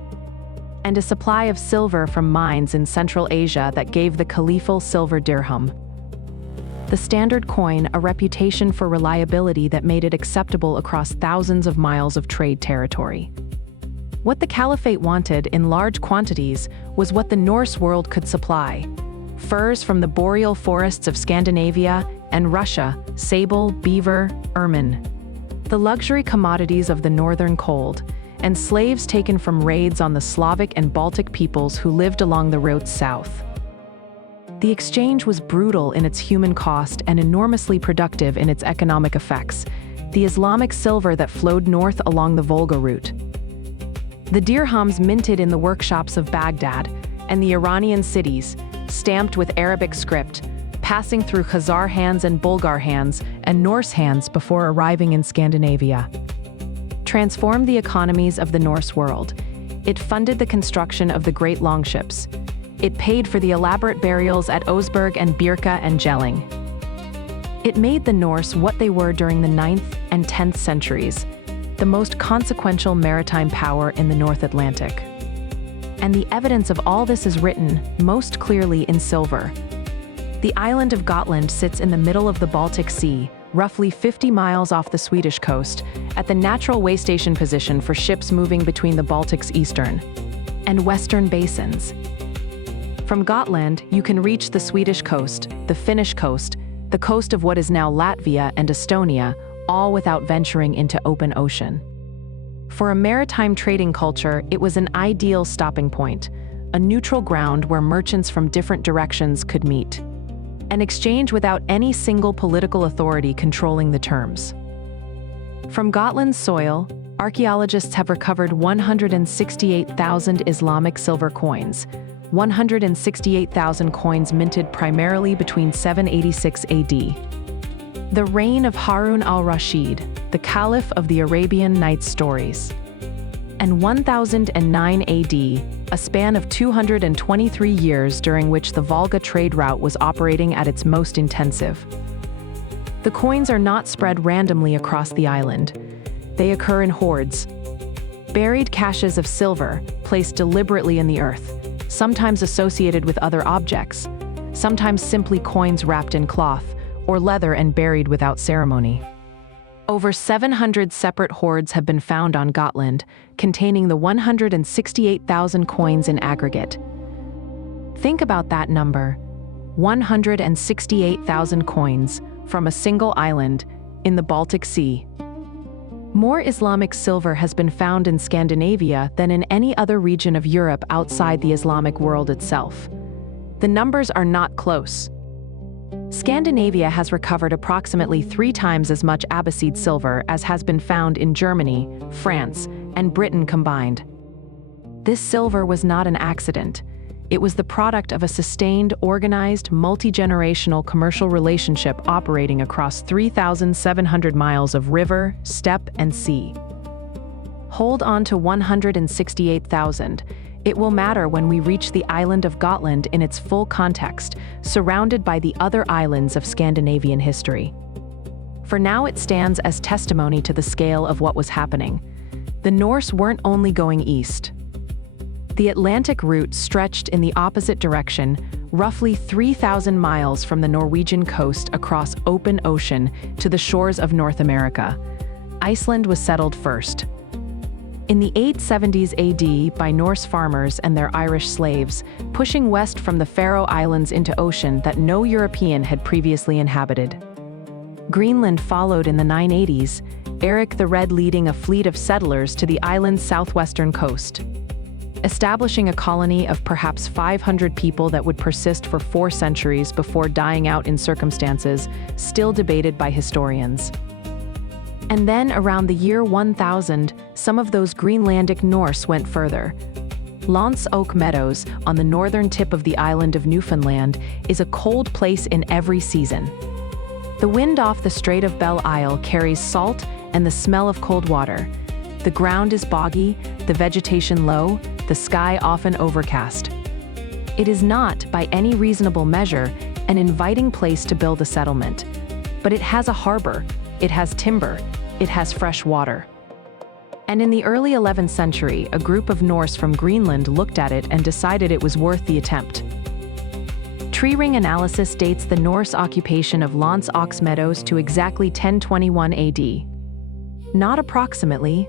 and a supply of silver from mines in Central Asia that gave the caliphal silver dirham, the standard coin, a reputation for reliability that made it acceptable across thousands of miles of trade territory. What the Caliphate wanted in large quantities was what the Norse world could supply: furs from the boreal forests of Scandinavia and Russia, sable, beaver, ermine, the luxury commodities of the northern cold, and slaves taken from raids on the Slavic and Baltic peoples who lived along the route's south. The exchange was brutal in its human cost and enormously productive in its economic effects: the Islamic silver that flowed north along the Volga route, the dirhams minted in the workshops of Baghdad, and the Iranian cities, stamped with Arabic script, passing through Khazar hands and Bulgar hands and Norse hands before arriving in Scandinavia, transformed the economies of the Norse world. It funded the construction of the great longships. It paid for the elaborate burials at Oseberg and Birka and Jelling. It made the Norse what they were during the 9th and 10th centuries, the most consequential maritime power in the North Atlantic. And the evidence of all this is written most clearly in silver. The island of Gotland sits in the middle of the Baltic Sea, roughly 50 miles off the Swedish coast, at the natural way station position for ships moving between the Baltic's eastern and western basins. From Gotland, you can reach the Swedish coast, the Finnish coast, the coast of what is now Latvia and Estonia, all without venturing into open ocean. For a maritime trading culture, it was an ideal stopping point, a neutral ground where merchants from different directions could meet. An exchange without any single political authority controlling the terms. From Gotland's soil, archaeologists have recovered 168,000 Islamic silver coins, 168,000 coins minted primarily between 786 AD. The reign of Harun al-Rashid, the Caliph of the Arabian Nights stories. And 1009 AD, a span of 223 years during which the Volga trade route was operating at its most intensive. The coins are not spread randomly across the island. They occur in hoards, buried caches of silver placed deliberately in the earth, sometimes associated with other objects, sometimes simply coins wrapped in cloth or leather and buried without ceremony. Over 700 separate hoards have been found on Gotland, containing the 168,000 coins in aggregate. Think about that number, 168,000 coins from a single island in the Baltic Sea. More Islamic silver has been found in Scandinavia than in any other region of Europe outside the Islamic world itself. The numbers are not close. Scandinavia has recovered approximately 3 times as much Abbasid silver as has been found in Germany, France, and Britain combined. This silver was not an accident. It was the product of a sustained, organized, multi-generational commercial relationship operating across 3,700 miles of river, steppe, and sea. Hold on to 168,000. It will matter when we reach the island of Gotland in its full context, surrounded by the other islands of Scandinavian history. For now, it stands as testimony to the scale of what was happening. The Norse weren't only going east. The Atlantic route stretched in the opposite direction, roughly 3,000 miles from the Norwegian coast across open ocean to the shores of North America. Iceland was settled first. In the 870s AD by Norse farmers and their Irish slaves, pushing west from the Faroe Islands into ocean that no European had previously inhabited. Greenland followed in the 980s, Eric the Red leading a fleet of settlers to the island's southwestern coast, establishing a colony of perhaps 500 people that would persist for 4 centuries before dying out in circumstances still debated by historians. And then, around the year 1000, some of those Greenlandic Norse went further. Lance Oak Meadows, on the northern tip of the island of Newfoundland, is a cold place in every season. The wind off the Strait of Belle Isle carries salt and the smell of cold water. The ground is boggy, the vegetation low, the sky often overcast. It is not, by any reasonable measure, an inviting place to build a settlement. But it has a harbor, it has timber, it has fresh water. And in the early 11th century, a group of Norse from Greenland looked at it and decided it was worth the attempt. Tree ring analysis dates the Norse occupation of Lance Oak Meadows to exactly 1021 AD. Not approximately,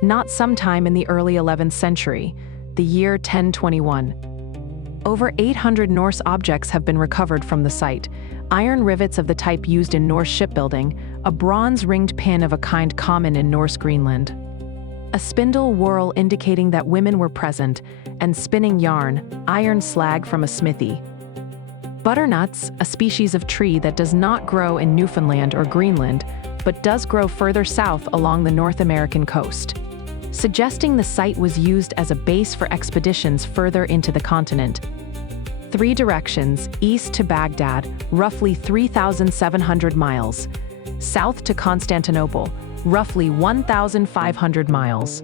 not sometime in the early 11th century, the year 1021. Over 800 Norse objects have been recovered from the site. Iron rivets of the type used in Norse shipbuilding, a bronze ringed pin of a kind common in Norse Greenland, a spindle whorl indicating that women were present, and spinning yarn, iron slag from a smithy. Butternuts, a species of tree that does not grow in Newfoundland or Greenland, but does grow further south along the North American coast, suggesting the site was used as a base for expeditions further into the continent. 3 directions, east to Baghdad, roughly 3,700 miles, south to Constantinople, roughly 1,500 miles,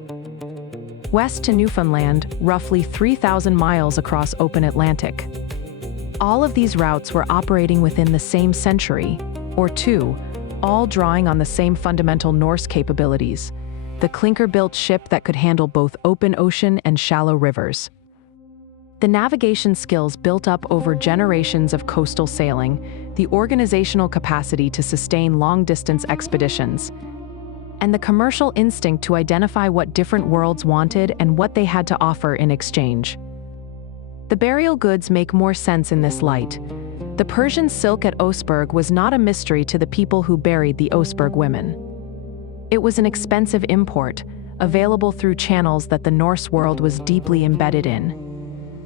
west to Newfoundland, roughly 3,000 miles across open Atlantic. All of these routes were operating within the same century, or 2, all drawing on the same fundamental Norse capabilities, the clinker-built ship that could handle both open ocean and shallow rivers. The navigation skills built up over generations of coastal sailing, the organizational capacity to sustain long-distance expeditions, and the commercial instinct to identify what different worlds wanted and what they had to offer in exchange. The burial goods make more sense in this light. The Persian silk at Oseberg was not a mystery to the people who buried the Oseberg women. It was an expensive import, available through channels that the Norse world was deeply embedded in.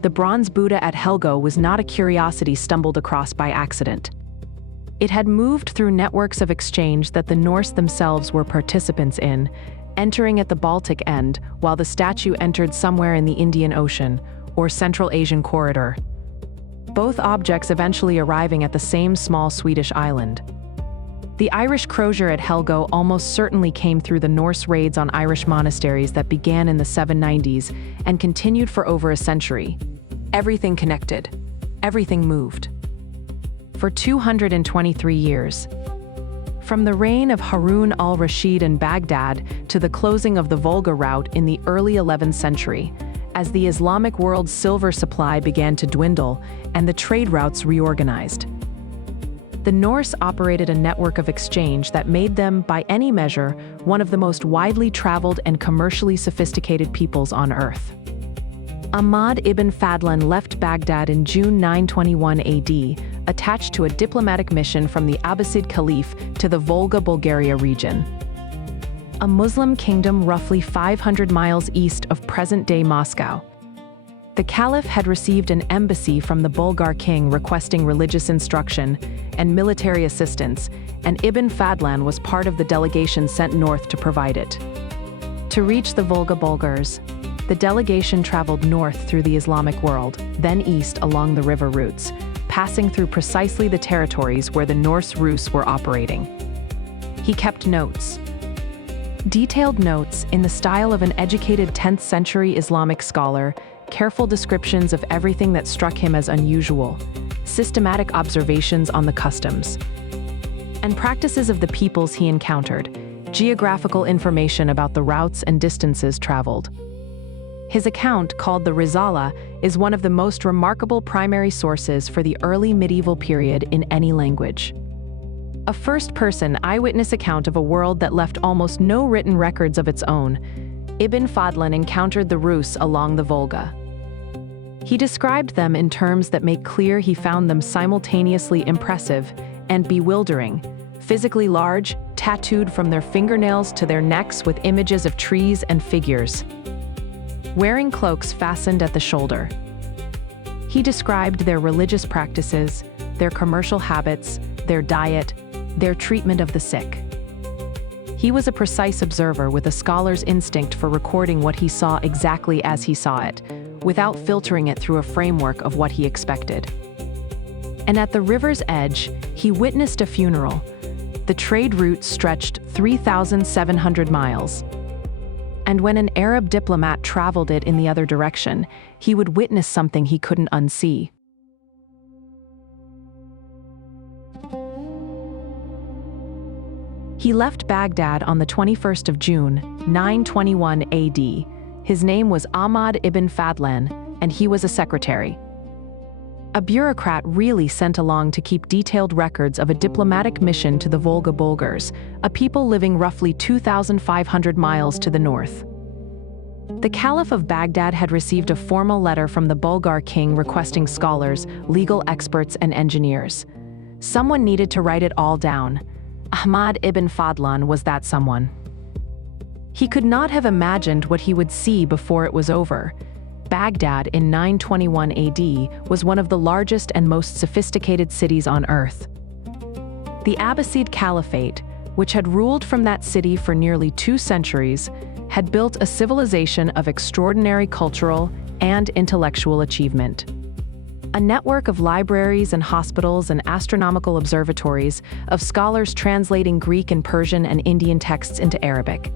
The bronze Buddha at Helgo was not a curiosity stumbled across by accident. It had moved through networks of exchange that the Norse themselves were participants in, entering at the Baltic end, while the statue entered somewhere in the Indian Ocean or Central Asian corridor. Both objects eventually arriving at the same small Swedish island. The Irish crozier at Helgo almost certainly came through the Norse raids on Irish monasteries that began in the 790s and continued for over a century. Everything connected. Everything moved. For 223 years. From the reign of Harun al-Rashid in Baghdad to the closing of the Volga route in the early 11th century, as the Islamic world's silver supply began to dwindle and the trade routes reorganized. The Norse operated a network of exchange that made them, by any measure, one of the most widely traveled and commercially sophisticated peoples on Earth. Ahmad ibn Fadlan left Baghdad in June 921 AD, attached to a diplomatic mission from the Abbasid Caliph to the Volga-Bulgaria region, a Muslim kingdom roughly 500 miles east of present-day Moscow. The Caliph had received an embassy from the Bulgar king requesting religious instruction and military assistance, and Ibn Fadlan was part of the delegation sent north to provide it. To reach the Volga Bulgars, the delegation traveled north through the Islamic world, then east along the river routes, passing through precisely the territories where the Norse Rus were operating. He kept notes. Detailed notes in the style of an educated 10th century Islamic scholar, careful descriptions of everything that struck him as unusual, systematic observations on the customs and practices of the peoples he encountered, geographical information about the routes and distances traveled. His account, called the Risala, is one of the most remarkable primary sources for the early medieval period in any language. A first-person eyewitness account of a world that left almost no written records of its own, Ibn Fadlan encountered the Rus along the Volga. He described them in terms that make clear he found them simultaneously impressive and bewildering, physically large, tattooed from their fingernails to their necks with images of trees and figures, wearing cloaks fastened at the shoulder. He described their religious practices, their commercial habits, their diet, their treatment of the sick. He was a precise observer with a scholar's instinct for recording what he saw exactly as he saw it, without filtering it through a framework of what he expected. And at the river's edge, he witnessed a funeral. The trade route stretched 3,700 miles. And when an Arab diplomat traveled it in the other direction, he would witness something he couldn't unsee. He left Baghdad on the 21st of June, 921 AD. His name was Ahmad ibn Fadlan, and he was a secretary. A bureaucrat really sent along to keep detailed records of a diplomatic mission to the Volga Bulgars, a people living roughly 2,500 miles to the north. The Caliph of Baghdad had received a formal letter from the Bulgar king requesting scholars, legal experts, and engineers. Someone needed to write it all down. Ahmad ibn Fadlan was that someone. He could not have imagined what he would see before it was over. Baghdad in 921 AD was one of the largest and most sophisticated cities on earth. The Abbasid Caliphate, which had ruled from that city for nearly 2 centuries, had built a civilization of extraordinary cultural and intellectual achievement. A network of libraries and hospitals and astronomical observatories of scholars translating Greek and Persian and Indian texts into Arabic.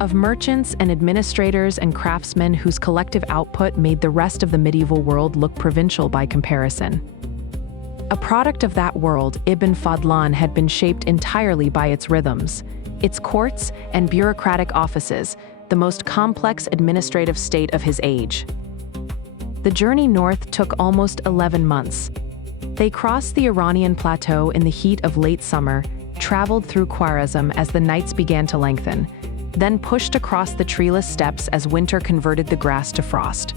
Of merchants and administrators and craftsmen whose collective output made the rest of the medieval world look provincial by comparison. A product of that world, Ibn Fadlan had been shaped entirely by its rhythms, its courts and bureaucratic offices, the most complex administrative state of his age. The journey north took almost 11 months. They crossed the Iranian plateau in the heat of late summer, traveled through Khwarezm as the nights began to lengthen, then pushed across the treeless steppes as winter converted the grass to frost.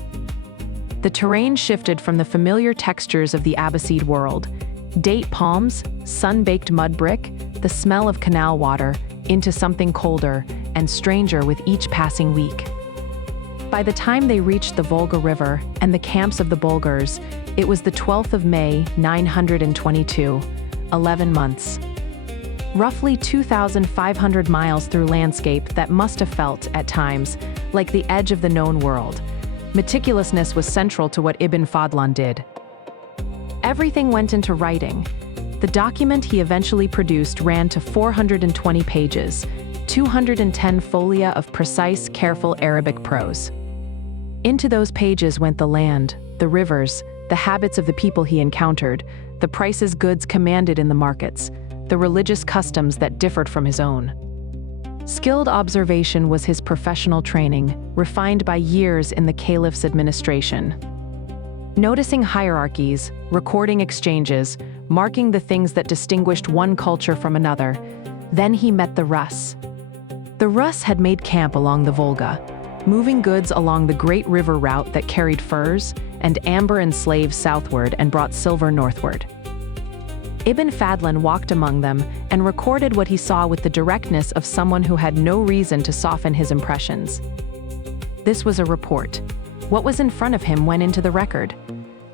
The terrain shifted from the familiar textures of the Abbasid world, date palms, sun-baked mud brick, the smell of canal water, into something colder and stranger with each passing week. By the time they reached the Volga River and the camps of the Bulgars, it was the 12th of May, 922, 11 months. Roughly 2,500 miles through landscape that must have felt, at times, like the edge of the known world. Meticulousness was central to what Ibn Fadlan did. Everything went into writing. The document he eventually produced ran to 420 pages, 210 folia of precise, careful Arabic prose. Into those pages went the land, the rivers, the habits of the people he encountered, the prices goods commanded in the markets, the religious customs that differed from his own. Skilled observation was his professional training, refined by years in the caliph's administration. Noticing hierarchies, recording exchanges, marking the things that distinguished one culture from another, then he met the Rus. The Rus had made camp along the Volga, moving goods along the great river route that carried furs and amber and slaves southward and brought silver northward. Ibn Fadlan walked among them and recorded what he saw with the directness of someone who had no reason to soften his impressions. This was a report. What was in front of him went into the record.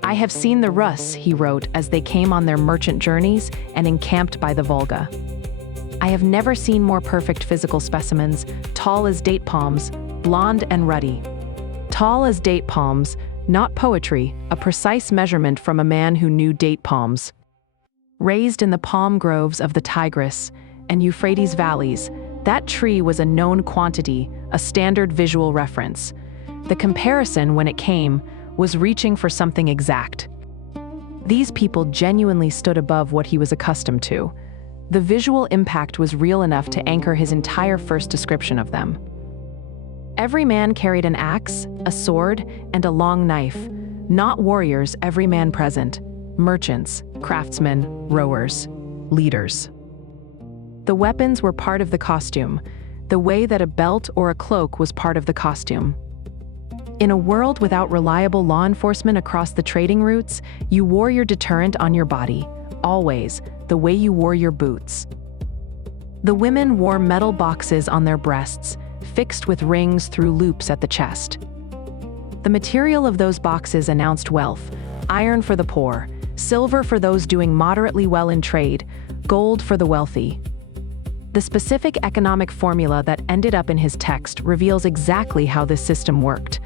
"I have seen the Rus," he wrote, as they came on their merchant journeys and encamped by the Volga. "I have never seen more perfect physical specimens, tall as date palms, blonde and ruddy." Tall as date palms, not poetry, a precise measurement from a man who knew date palms. Raised in the palm groves of the Tigris and Euphrates valleys, that tree was a known quantity, a standard visual reference. The comparison, when it came, was reaching for something exact. These people genuinely stood above what he was accustomed to. The visual impact was real enough to anchor his entire first description of them. Every man carried an axe, a sword, and a long knife. Not warriors, every man present. Merchants, craftsmen, rowers, leaders. The weapons were part of the costume, the way that a belt or a cloak was part of the costume. In a world without reliable law enforcement across the trading routes, you wore your deterrent on your body, always, the way you wore your boots. The women wore metal boxes on their breasts, fixed with rings through loops at the chest. The material of those boxes announced wealth: iron for the poor, silver for those doing moderately well in trade, gold for the wealthy. The specific economic formula that ended up in his text reveals exactly how this system worked.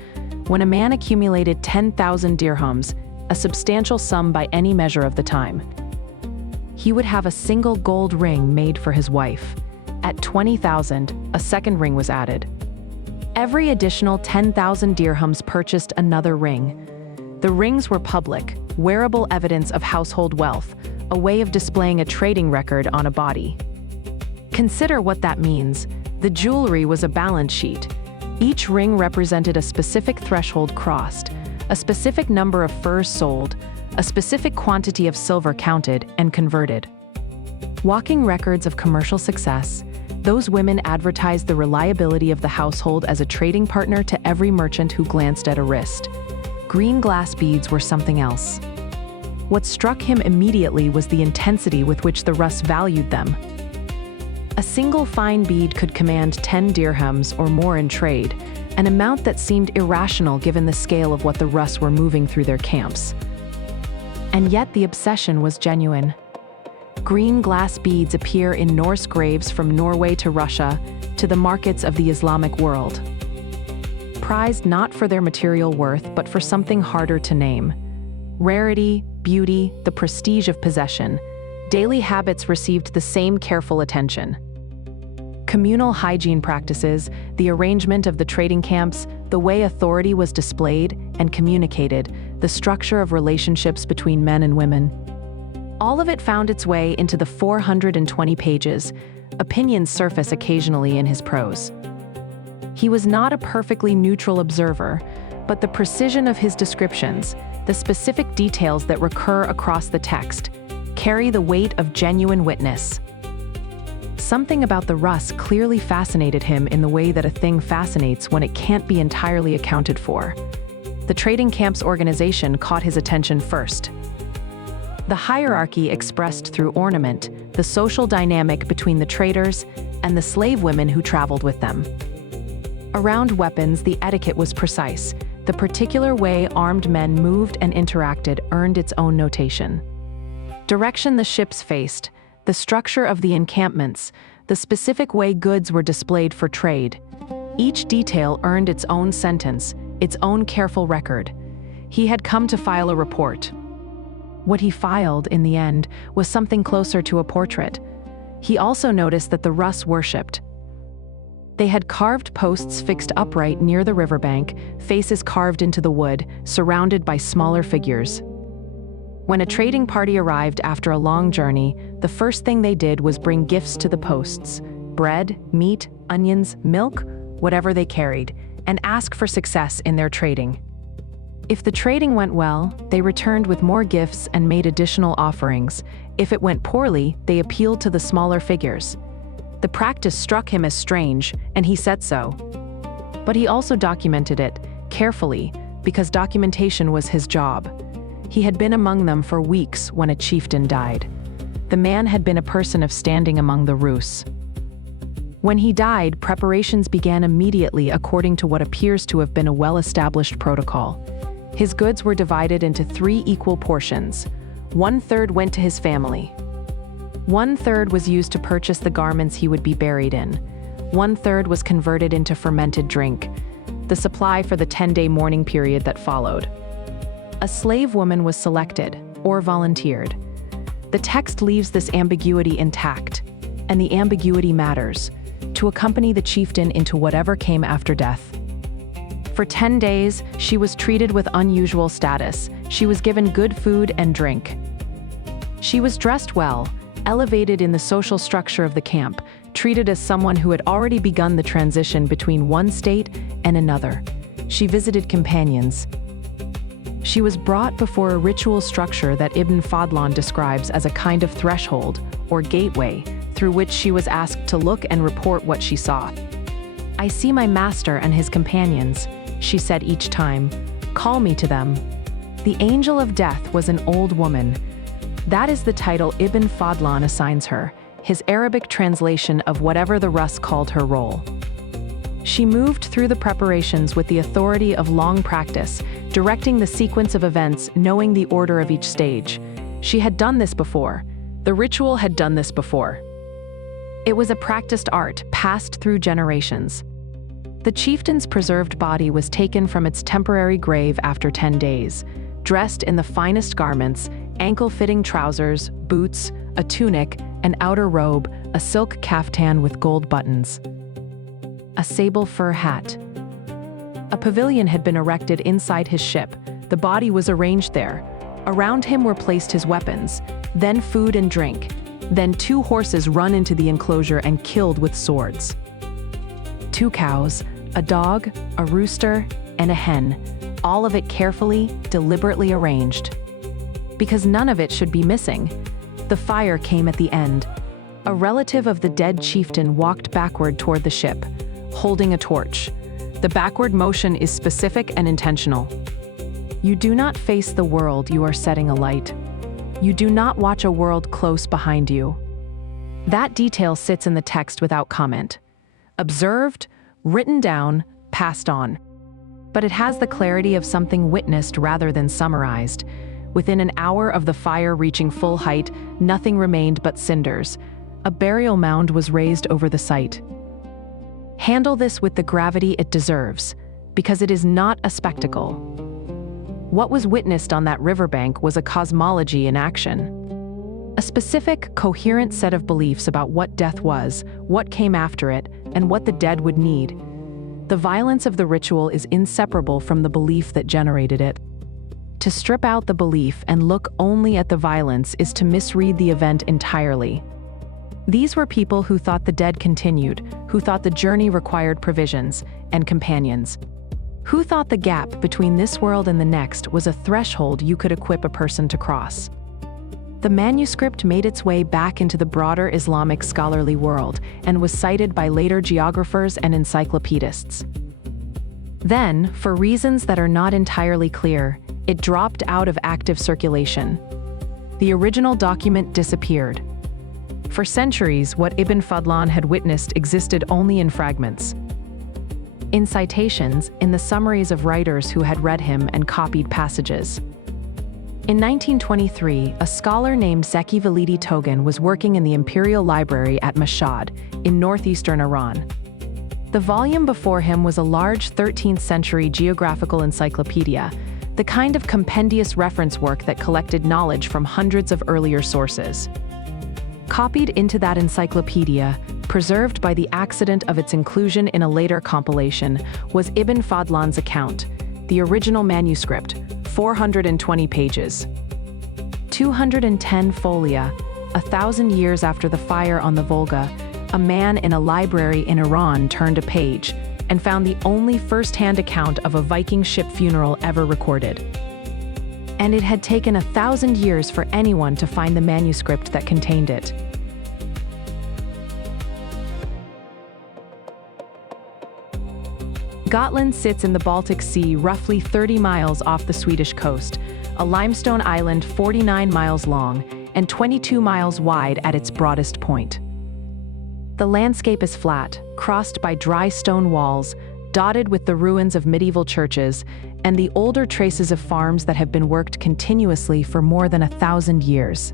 When a man accumulated 10,000 dirhams, a substantial sum by any measure of the time, he would have a single gold ring made for his wife. At 20,000, a second ring was added. Every additional 10,000 dirhams purchased another ring. The rings were public, wearable evidence of household wealth, a way of displaying a trading record on a body. Consider what that means. The jewelry was a balance sheet. Each ring represented a specific threshold crossed, a specific number of furs sold, a specific quantity of silver counted and converted. Walking records of commercial success, those women advertised the reliability of the household as a trading partner to every merchant who glanced at a wrist. Green glass beads were something else. What struck him immediately was the intensity with which the Rus valued them. A single fine bead could command 10 dirhams or more in trade, an amount that seemed irrational given the scale of what the Rus were moving through their camps. And yet the obsession was genuine. Green glass beads appear in Norse graves from Norway to Russia, to the markets of the Islamic world. Prized not for their material worth, but for something harder to name. Rarity, beauty, the prestige of possession. Daily habits received the same careful attention. Communal hygiene practices, the arrangement of the trading camps, the way authority was displayed and communicated, the structure of relationships between men and women. All of it found its way into the 420 pages. Opinions surface occasionally in his prose. He was not a perfectly neutral observer. But the precision of his descriptions, the specific details that recur across the text, carry the weight of genuine witness. Something about the Rus clearly fascinated him in the way that a thing fascinates when it can't be entirely accounted for. The trading camp's organization caught his attention first. The hierarchy expressed through ornament, the social dynamic between the traders and the slave women who traveled with them. Around weapons, the etiquette was precise. The particular way armed men moved and interacted earned its own notation. Direction the ships faced, the structure of the encampments, the specific way goods were displayed for trade. Each detail earned its own sentence, its own careful record. He had come to file a report. What he filed, in the end, was something closer to a portrait. He also noticed that the Rus worshipped. They had carved posts fixed upright near the riverbank, faces carved into the wood, surrounded by smaller figures. When a trading party arrived after a long journey, the first thing they did was bring gifts to the posts: bread, meat, onions, milk, whatever they carried, and ask for success in their trading. If the trading went well, they returned with more gifts and made additional offerings. If it went poorly, they appealed to the smaller figures. The practice struck him as strange, and he said so. But he also documented it, carefully, because documentation was his job. He had been among them for weeks when a chieftain died. The man had been a person of standing among the Rus. When he died, preparations began immediately according to what appears to have been a well-established protocol. His goods were divided into 3 equal portions. 1/3 went to his family. 1/3 was used to purchase the garments he would be buried in. 1/3 was converted into fermented drink, the supply for the 10-day mourning period that followed. A slave woman was selected, or volunteered. The text leaves this ambiguity intact, and the ambiguity matters, to accompany the chieftain into whatever came after death. For 10 days, she was treated with unusual status. She was given good food and drink. She was dressed well, elevated in the social structure of the camp, treated as someone who had already begun the transition between one state and another. She visited companions. She was brought before a ritual structure that Ibn Fadlan describes as a kind of threshold, or gateway, through which she was asked to look and report what she saw. "I see my master and his companions," she said each time. "Call me to them." The angel of death was an old woman. That is the title Ibn Fadlan assigns her, his Arabic translation of whatever the Rus called her role. She moved through the preparations with the authority of long practice, directing the sequence of events, knowing the order of each stage. She had done this before. The ritual had done this before. It was a practiced art, passed through generations. The chieftain's preserved body was taken from its temporary grave after 10 days, dressed in the finest garments, ankle-fitting trousers, boots, a tunic, an outer robe, a silk caftan with gold buttons, a sable fur hat. A pavilion had been erected inside his ship. The body was arranged there. Around him were placed his weapons, then food and drink. Then 2 horses run into the enclosure and killed with swords. 2 cows, a dog, a rooster, and a hen, all of it carefully, deliberately arranged. Because none of it should be missing. The fire came at the end. A relative of the dead chieftain walked backward toward the ship, holding a torch. The backward motion is specific and intentional. You do not face the world you are setting alight. You do not watch a world close behind you. That detail sits in the text without comment. Observed, written down, passed on. But it has the clarity of something witnessed rather than summarized. Within an hour of the fire reaching full height, nothing remained but cinders. A burial mound was raised over the site. Handle this with the gravity it deserves, because it is not a spectacle. What was witnessed on that riverbank was a cosmology in action. A specific, coherent set of beliefs about what death was, what came after it, and what the dead would need. The violence of the ritual is inseparable from the belief that generated it. To strip out the belief and look only at the violence is to misread the event entirely. These were people who thought the dead continued, who thought the journey required provisions and companions. Who thought the gap between this world and the next was a threshold you could equip a person to cross? The manuscript made its way back into the broader Islamic scholarly world and was cited by later geographers and encyclopedists. Then, for reasons that are not entirely clear, it dropped out of active circulation. The original document disappeared. For centuries, what Ibn Fadlan had witnessed existed only in fragments. In citations, in the summaries of writers who had read him and copied passages. In 1923, a scholar named Zeki Validi Togan was working in the Imperial Library at Mashhad, in northeastern Iran. The volume before him was a large 13th century geographical encyclopedia, the kind of compendious reference work that collected knowledge from hundreds of earlier sources. Copied into that encyclopedia, preserved by the accident of its inclusion in a later compilation, was Ibn Fadlan's account, the original manuscript, 420 pages. 210 folia, 1,000 years after the fire on the Volga, a man in a library in Iran turned a page and found the only first-hand account of a Viking ship funeral ever recorded. And it had taken 1,000 years for anyone to find the manuscript that contained it. Gotland sits in the Baltic Sea, roughly 30 miles off the Swedish coast, a limestone island 49 miles long and 22 miles wide at its broadest point. The landscape is flat, crossed by dry stone walls, dotted with the ruins of medieval churches and the older traces of farms that have been worked continuously for more than 1,000 years.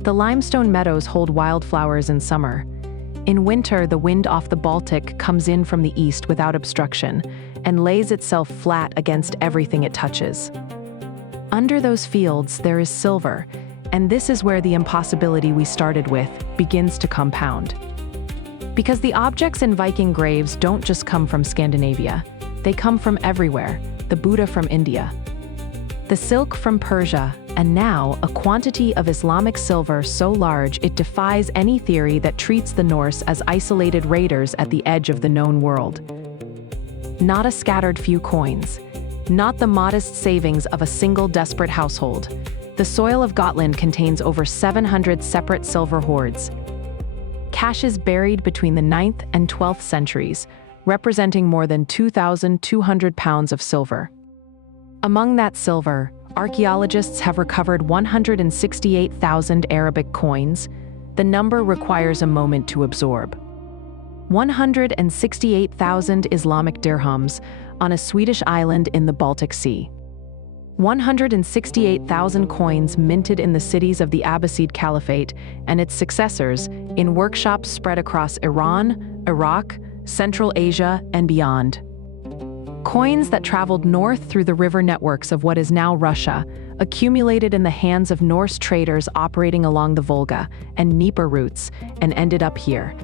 The limestone meadows hold wildflowers in summer. In winter, the wind off the Baltic comes in from the east without obstruction and lays itself flat against everything it touches. Under those fields, there is silver, and this is where the impossibility we started with begins to compound. Because the objects in Viking graves don't just come from Scandinavia, they come from everywhere, the Buddha from India, the silk from Persia, and now a quantity of Islamic silver so large it defies any theory that treats the Norse as isolated raiders at the edge of the known world. Not a scattered few coins, not the modest savings of a single desperate household. The soil of Gotland contains over 700 separate silver hoards, caches buried between the 9th and 12th centuries, representing more than 2,200 pounds of silver. Among that silver, archaeologists have recovered 168,000 Arabic coins. The number requires a moment to absorb. 168,000 Islamic dirhams on a Swedish island in the Baltic Sea. 168,000 coins minted in the cities of the Abbasid Caliphate and its successors in workshops spread across Iran, Iraq, Central Asia, and beyond. Coins that traveled north through the river networks of what is now Russia, accumulated in the hands of Norse traders operating along the Volga and Dnieper routes, and ended up here.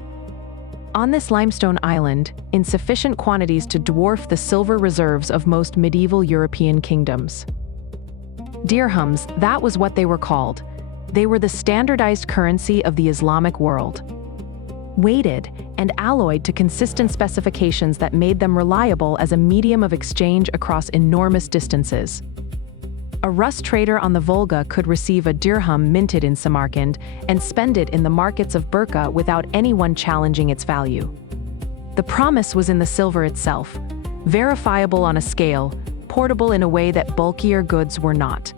On this limestone island, in sufficient quantities to dwarf the silver reserves of most medieval European kingdoms. Dirhams, that was what they were called. They were the standardized currency of the Islamic world. Weighted and alloyed to consistent specifications that made them reliable as a medium of exchange across enormous distances. A Rus trader on the Volga could receive a dirham minted in Samarkand and spend it in the markets of Birka without anyone challenging its value. The promise was in the silver itself, verifiable on a scale, portable in a way that bulkier goods were not.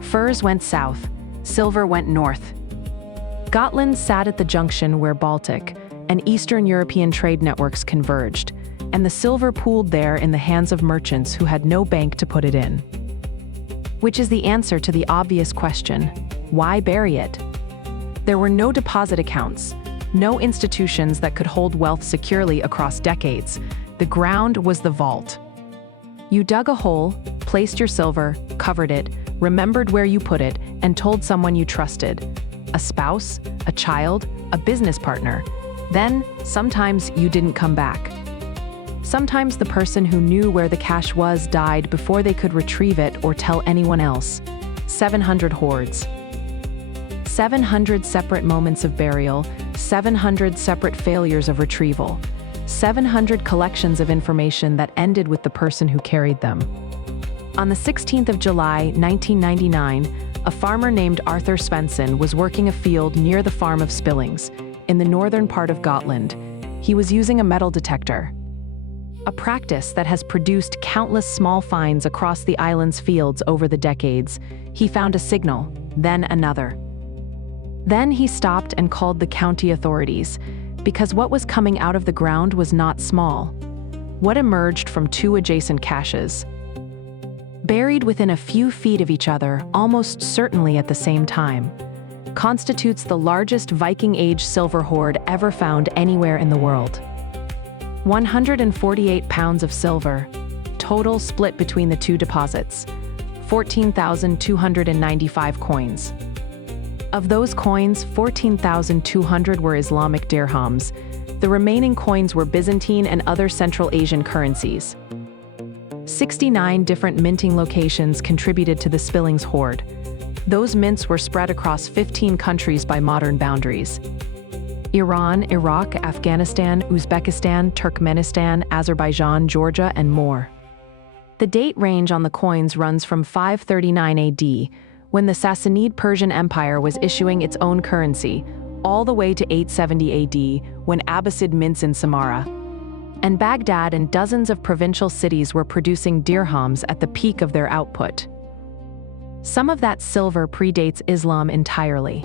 Furs went south, silver went north. Gotland sat at the junction where Baltic and Eastern European trade networks converged, and the silver pooled there in the hands of merchants who had no bank to put it in. Which is the answer to the obvious question, why bury it? There were no deposit accounts, no institutions that could hold wealth securely across decades. The ground was the vault. You dug a hole, placed your silver, covered it, remembered where you put it, and told someone you trusted. A spouse, a child, a business partner. Then, sometimes you didn't come back. Sometimes the person who knew where the cash was died before they could retrieve it or tell anyone else. 700 hoards. 700 separate moments of burial, 700 separate failures of retrieval. 700 collections of information that ended with the person who carried them. On the 16th of July, 1999, a farmer named Arthur Svensson was working a field near the farm of Spillings, in the northern part of Gotland. He was using a metal detector, a practice that has produced countless small finds across the island's fields over the decades. He found a signal, then another. Then he stopped and called the county authorities, because what was coming out of the ground was not small. What emerged from two adjacent caches, buried within a few feet of each other, almost certainly at the same time, constitutes the largest Viking Age silver hoard ever found anywhere in the world. 148 pounds of silver, total split between the two deposits, 14,295 coins. Of those coins, 14,200 were Islamic dirhams. The remaining coins were Byzantine and other Central Asian currencies. 69 different minting locations contributed to the Spillings hoard. Those mints were spread across 15 countries by modern boundaries: Iran, Iraq, Afghanistan, Uzbekistan, Turkmenistan, Azerbaijan, Georgia, and more. The date range on the coins runs from 539 AD, when the Sassanid Persian Empire was issuing its own currency, all the way to 870 AD, when Abbasid mints in Saaremaa and Baghdad and dozens of provincial cities were producing dirhams at the peak of their output. Some of that silver predates Islam entirely.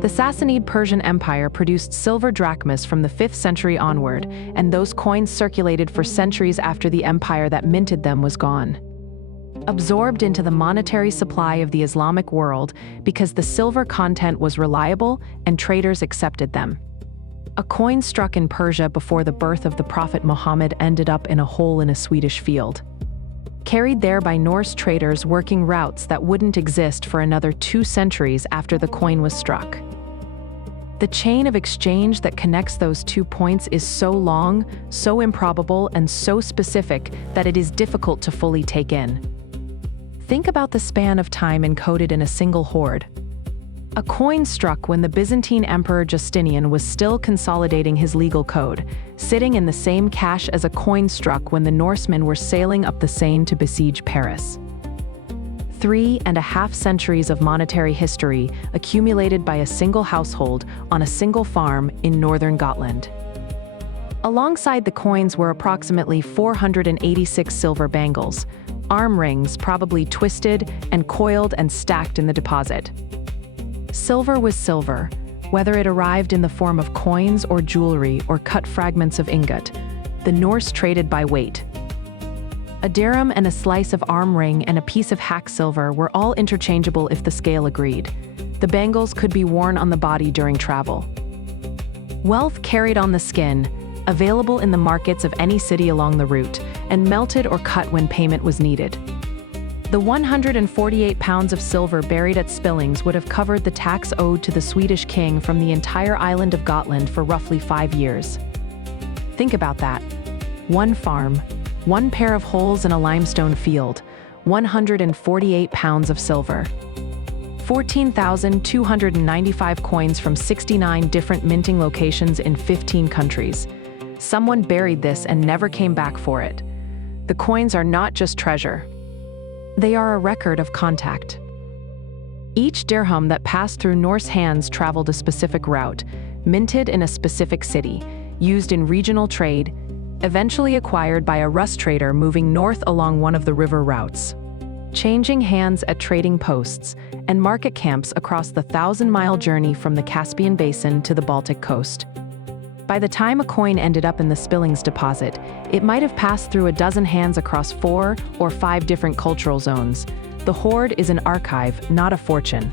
The Sassanid Persian Empire produced silver drachmas from the 5th century onward, and those coins circulated for centuries after the empire that minted them was gone, absorbed into the monetary supply of the Islamic world because the silver content was reliable and traders accepted them. A coin struck in Persia before the birth of the Prophet Muhammad ended up in a hole in a Swedish field, carried there by Norse traders working routes that wouldn't exist for another 2 centuries after the coin was struck. The chain of exchange that connects those 2 points is so long, so improbable, and so specific that it is difficult to fully take in. Think about the span of time encoded in a single hoard. A coin struck when the Byzantine Emperor Justinian was still consolidating his legal code, sitting in the same cache as a coin struck when the Norsemen were sailing up the Seine to besiege Paris. 3.5 centuries of monetary history accumulated by a single household on a single farm in northern Gotland. Alongside the coins were approximately 486 silver bangles, arm rings probably twisted and coiled and stacked in the deposit. Silver was silver, whether it arrived in the form of coins or jewelry or cut fragments of ingot. The Norse traded by weight. A dirham and a slice of arm ring and a piece of hack silver were all interchangeable if the scale agreed. The bangles could be worn on the body during travel. Wealth carried on the skin, available in the markets of any city along the route, and melted or cut when payment was needed. The 148 pounds of silver buried at Spillings would have covered the tax owed to the Swedish king from the entire island of Gotland for roughly 5 years. Think about that. One farm, one pair of holes in a limestone field, 148 pounds of silver. 14,295 coins from 69 different minting locations in 15 countries. Someone buried this and never came back for it. The coins are not just treasure. They are a record of contact. Each dirham that passed through Norse hands traveled a specific route, minted in a specific city, used in regional trade, eventually acquired by a Rus trader moving north along one of the river routes, changing hands at trading posts and market camps across the 1,000-mile journey from the Caspian Basin to the Baltic coast. By the time a coin ended up in the Spillings deposit, it might have passed through a dozen hands across 4 or 5 different cultural zones. The hoard is an archive, not a fortune.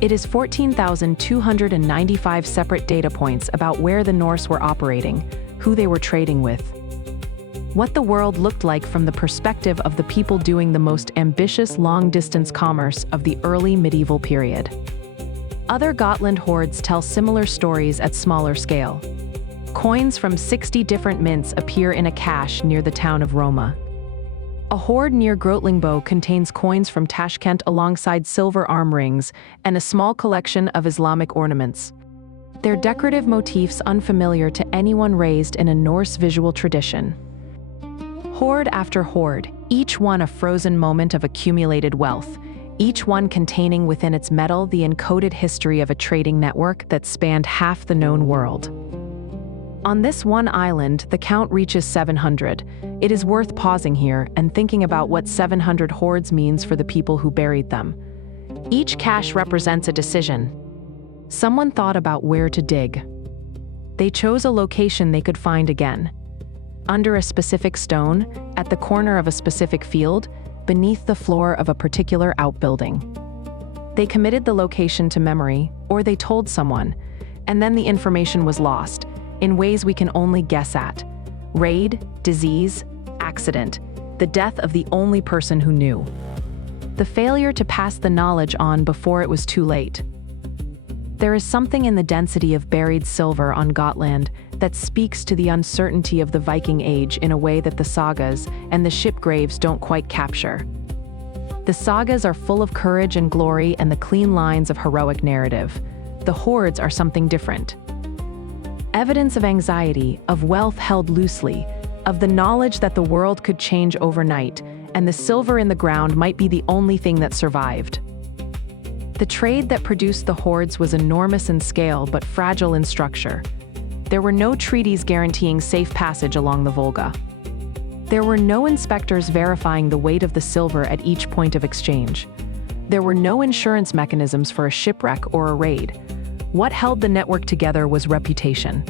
It is 14,295 separate data points about where the Norse were operating, who they were trading with, what the world looked like from the perspective of the people doing the most ambitious long-distance commerce of the early medieval period. Other Gotland hoards tell similar stories at smaller scale. Coins from 60 different mints appear in a cache near the town of Roma. A hoard near Grotlingbo contains coins from Tashkent alongside silver arm rings and a small collection of Islamic ornaments. They're decorative motifs unfamiliar to anyone raised in a Norse visual tradition. Hoard after hoard, each one a frozen moment of accumulated wealth, each one containing within its metal the encoded history of a trading network that spanned half the known world. On this one island, the count reaches 700. It is worth pausing here and thinking about what 700 hoards means for the people who buried them. Each cache represents a decision. Someone thought about where to dig. They chose a location they could find again. Under a specific stone, at the corner of a specific field, beneath the floor of a particular outbuilding. They committed the location to memory, or they told someone, and then the information was lost, in ways we can only guess at. Raid, disease, accident, the death of the only person who knew. The failure to pass the knowledge on before it was too late. There is something in the density of buried silver on Gotland that speaks to the uncertainty of the Viking Age in a way that the sagas and the ship graves don't quite capture. The sagas are full of courage and glory and the clean lines of heroic narrative. The hoards are something different. Evidence of anxiety, of wealth held loosely, of the knowledge that the world could change overnight, and the silver in the ground might be the only thing that survived. The trade that produced the hoards was enormous in scale but fragile in structure. There were no treaties guaranteeing safe passage along the Volga. There were no inspectors verifying the weight of the silver at each point of exchange. There were no insurance mechanisms for a shipwreck or a raid. What held the network together was reputation.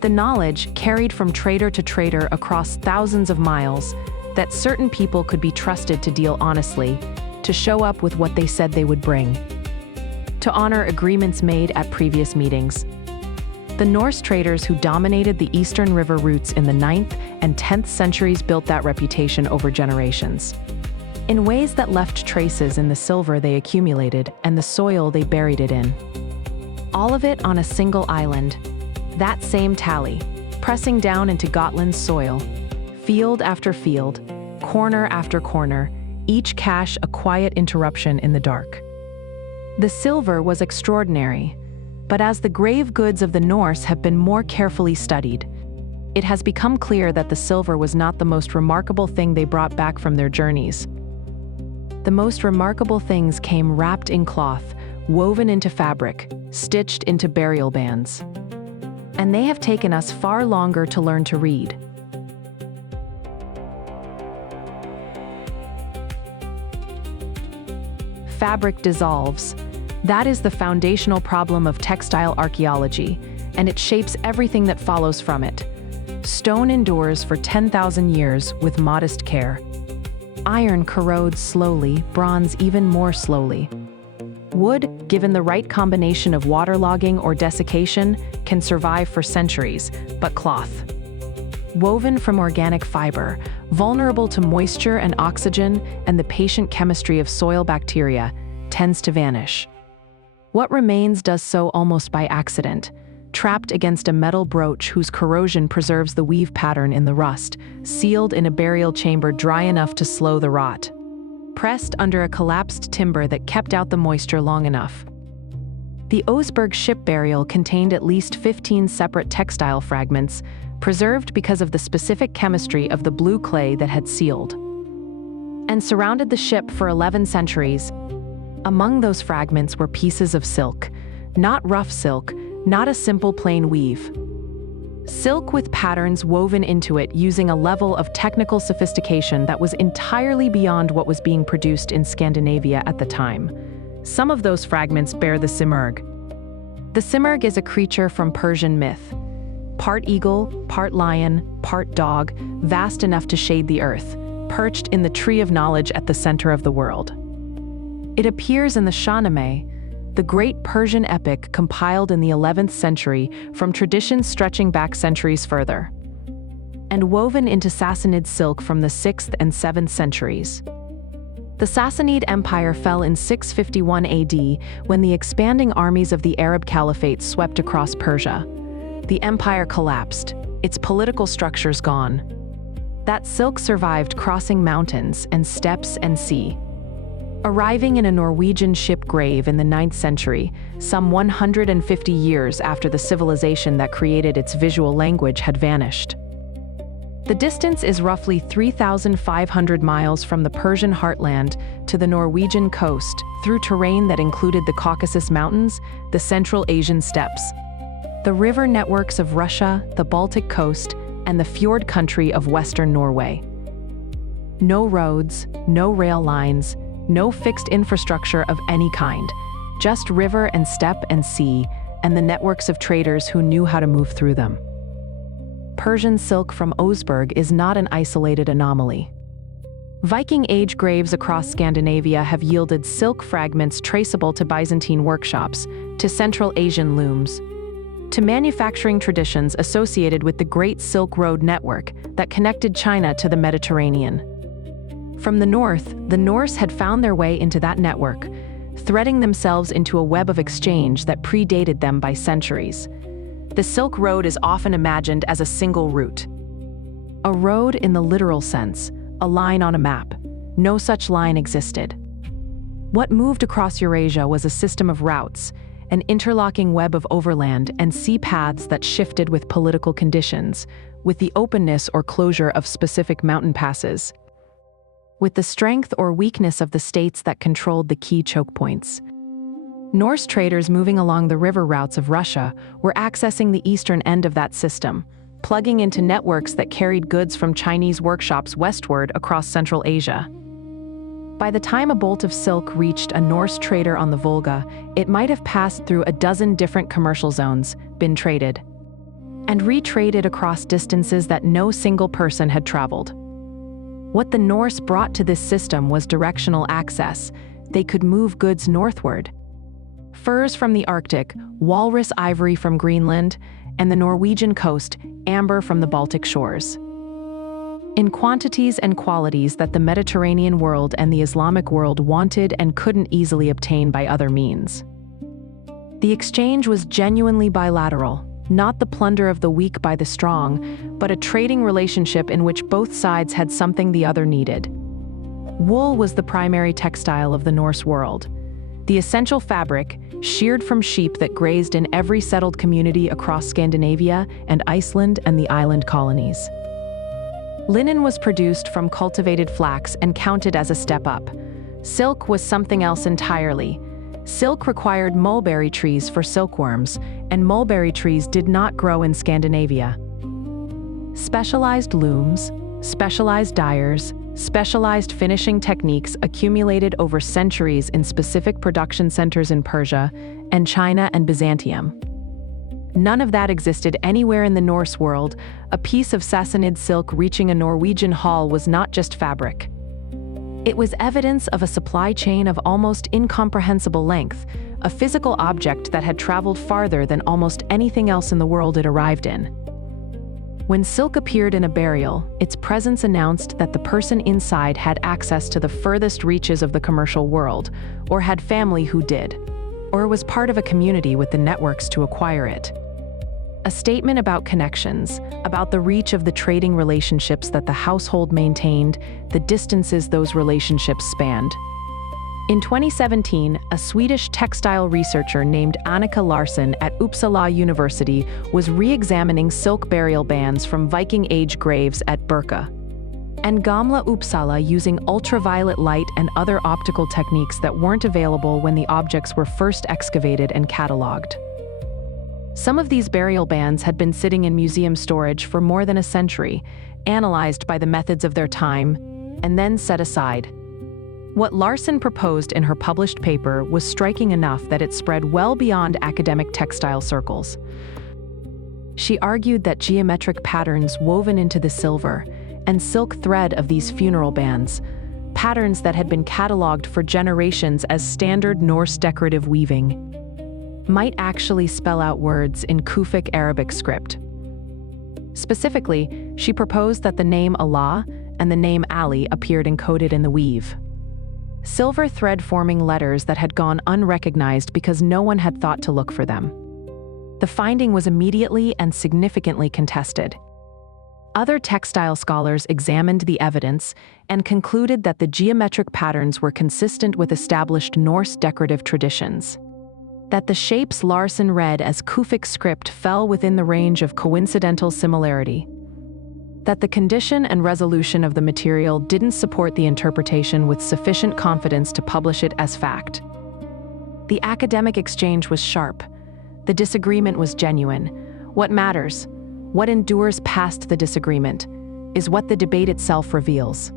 The knowledge, carried from trader to trader across thousands of miles, that certain people could be trusted to deal honestly, to show up with what they said they would bring, to honor agreements made at previous meetings. The Norse traders who dominated the eastern river routes in the 9th and 10th centuries built that reputation over generations, in ways that left traces in the silver they accumulated and the soil they buried it in. All of it on a single island. That same tally, pressing down into Gotland's soil, field after field, corner after corner, each cache a quiet interruption in the dark. The silver was extraordinary, but as the grave goods of the Norse have been more carefully studied, it has become clear that the silver was not the most remarkable thing they brought back from their journeys. The most remarkable things came wrapped in cloth, woven into fabric, stitched into burial bands. And they have taken us far longer to learn to read. Fabric dissolves. That is the foundational problem of textile archaeology, and it shapes everything that follows from it. Stone endures for 10,000 years with modest care. Iron corrodes slowly, bronze even more slowly. Wood, given the right combination of waterlogging or desiccation, can survive for centuries, but cloth, woven from organic fiber, vulnerable to moisture and oxygen and the patient chemistry of soil bacteria, tends to vanish. What remains does so almost by accident, trapped against a metal brooch whose corrosion preserves the weave pattern in the rust, sealed in a burial chamber dry enough to slow the rot, pressed under a collapsed timber that kept out the moisture long enough. The Oseberg ship burial contained at least 15 separate textile fragments, preserved because of the specific chemistry of the blue clay that had sealed and surrounded the ship for 11 centuries. Among those fragments were pieces of silk, not rough silk, not a simple plain weave. Silk with patterns woven into it using a level of technical sophistication that was entirely beyond what was being produced in Scandinavia at the time. Some of those fragments bear the Simurgh. The Simurgh is a creature from Persian myth. Part eagle, part lion, part dog, vast enough to shade the earth, perched in the tree of knowledge at the center of the world. It appears in the Saaremaa, the great Persian epic compiled in the 11th century from traditions stretching back centuries further, and woven into Sassanid silk from the 6th and 7th centuries. The Sassanid Empire fell in 651 AD when the expanding armies of the Arab Caliphate swept across Persia. The empire collapsed, its political structures gone. That silk survived crossing mountains and steppes and sea. Arriving in a Norwegian ship grave in the 9th century, some 150 years after the civilization that created its visual language had vanished. The distance is roughly 3,500 miles from the Persian heartland to the Norwegian coast through terrain that included the Caucasus Mountains, the Central Asian steppes, the river networks of Russia, the Baltic coast, and the fjord country of western Norway. No roads, no rail lines, no fixed infrastructure of any kind, just river and steppe and sea, and the networks of traders who knew how to move through them. Persian silk from Oseberg is not an isolated anomaly. Viking Age graves across Scandinavia have yielded silk fragments traceable to Byzantine workshops, to Central Asian looms, to manufacturing traditions associated with the Great Silk Road network that connected China to the Mediterranean. From the north, the Norse had found their way into that network, threading themselves into a web of exchange that predated them by centuries. The Silk Road is often imagined as a single route. A road in the literal sense, a line on a map. No such line existed. What moved across Eurasia was a system of routes, an interlocking web of overland and sea paths that shifted with political conditions, with the openness or closure of specific mountain passes, with the strength or weakness of the states that controlled the key choke points. Norse traders moving along the river routes of Russia were accessing the eastern end of that system, plugging into networks that carried goods from Chinese workshops westward across Central Asia. By the time a bolt of silk reached a Norse trader on the Volga, it might have passed through a dozen different commercial zones, been traded, and retraded across distances that no single person had traveled. What the Norse brought to this system was directional access. They could move goods northward. Furs from the Arctic, walrus ivory from Greenland, and the Norwegian coast, amber from the Baltic shores. In quantities and qualities that the Mediterranean world and the Islamic world wanted and couldn't easily obtain by other means. The exchange was genuinely bilateral, not the plunder of the weak by the strong, but a trading relationship in which both sides had something the other needed. Wool was the primary textile of the Norse world, the essential fabric, sheared from sheep that grazed in every settled community across Scandinavia and Iceland and the island colonies. Linen was produced from cultivated flax and counted as a step up. Silk was something else entirely. Silk required mulberry trees for silkworms, and mulberry trees did not grow in Scandinavia. Specialized looms, specialized dyers, specialized finishing techniques accumulated over centuries in specific production centers in Persia and China and Byzantium. None of that existed anywhere in the Norse world. A piece of Sassanid silk reaching a Norwegian hall was not just fabric. It was evidence of a supply chain of almost incomprehensible length, a physical object that had traveled farther than almost anything else in the world it arrived in. When silk appeared in a burial, its presence announced that the person inside had access to the furthest reaches of the commercial world, or had family who did, or was part of a community with the networks to acquire it. A statement about connections, about the reach of the trading relationships that the household maintained, the distances those relationships spanned. In 2017, a Swedish textile researcher named Annika Larsson at Uppsala University was re-examining silk burial bands from Viking Age graves at Birka and Gamla Uppsala using ultraviolet light and other optical techniques that weren't available when the objects were first excavated and catalogued. Some of these burial bands had been sitting in museum storage for more than a century, analyzed by the methods of their time, and then set aside. What Larsson proposed in her published paper was striking enough that it spread well beyond academic textile circles. She argued that geometric patterns woven into the silver and silk thread of these funeral bands, patterns that had been catalogued for generations as standard Norse decorative weaving, might actually spell out words in Kufic Arabic script. Specifically, she proposed that the name Allah and the name Ali appeared encoded in the weave. Silver thread-forming letters that had gone unrecognized because no one had thought to look for them. The finding was immediately and significantly contested. Other textile scholars examined the evidence and concluded that the geometric patterns were consistent with established Norse decorative traditions. That the shapes Larsen read as Kufic script fell within the range of coincidental similarity. That the condition and resolution of the material didn't support the interpretation with sufficient confidence to publish it as fact. The academic exchange was sharp. The disagreement was genuine. What matters, what endures past the disagreement, is what the debate itself reveals.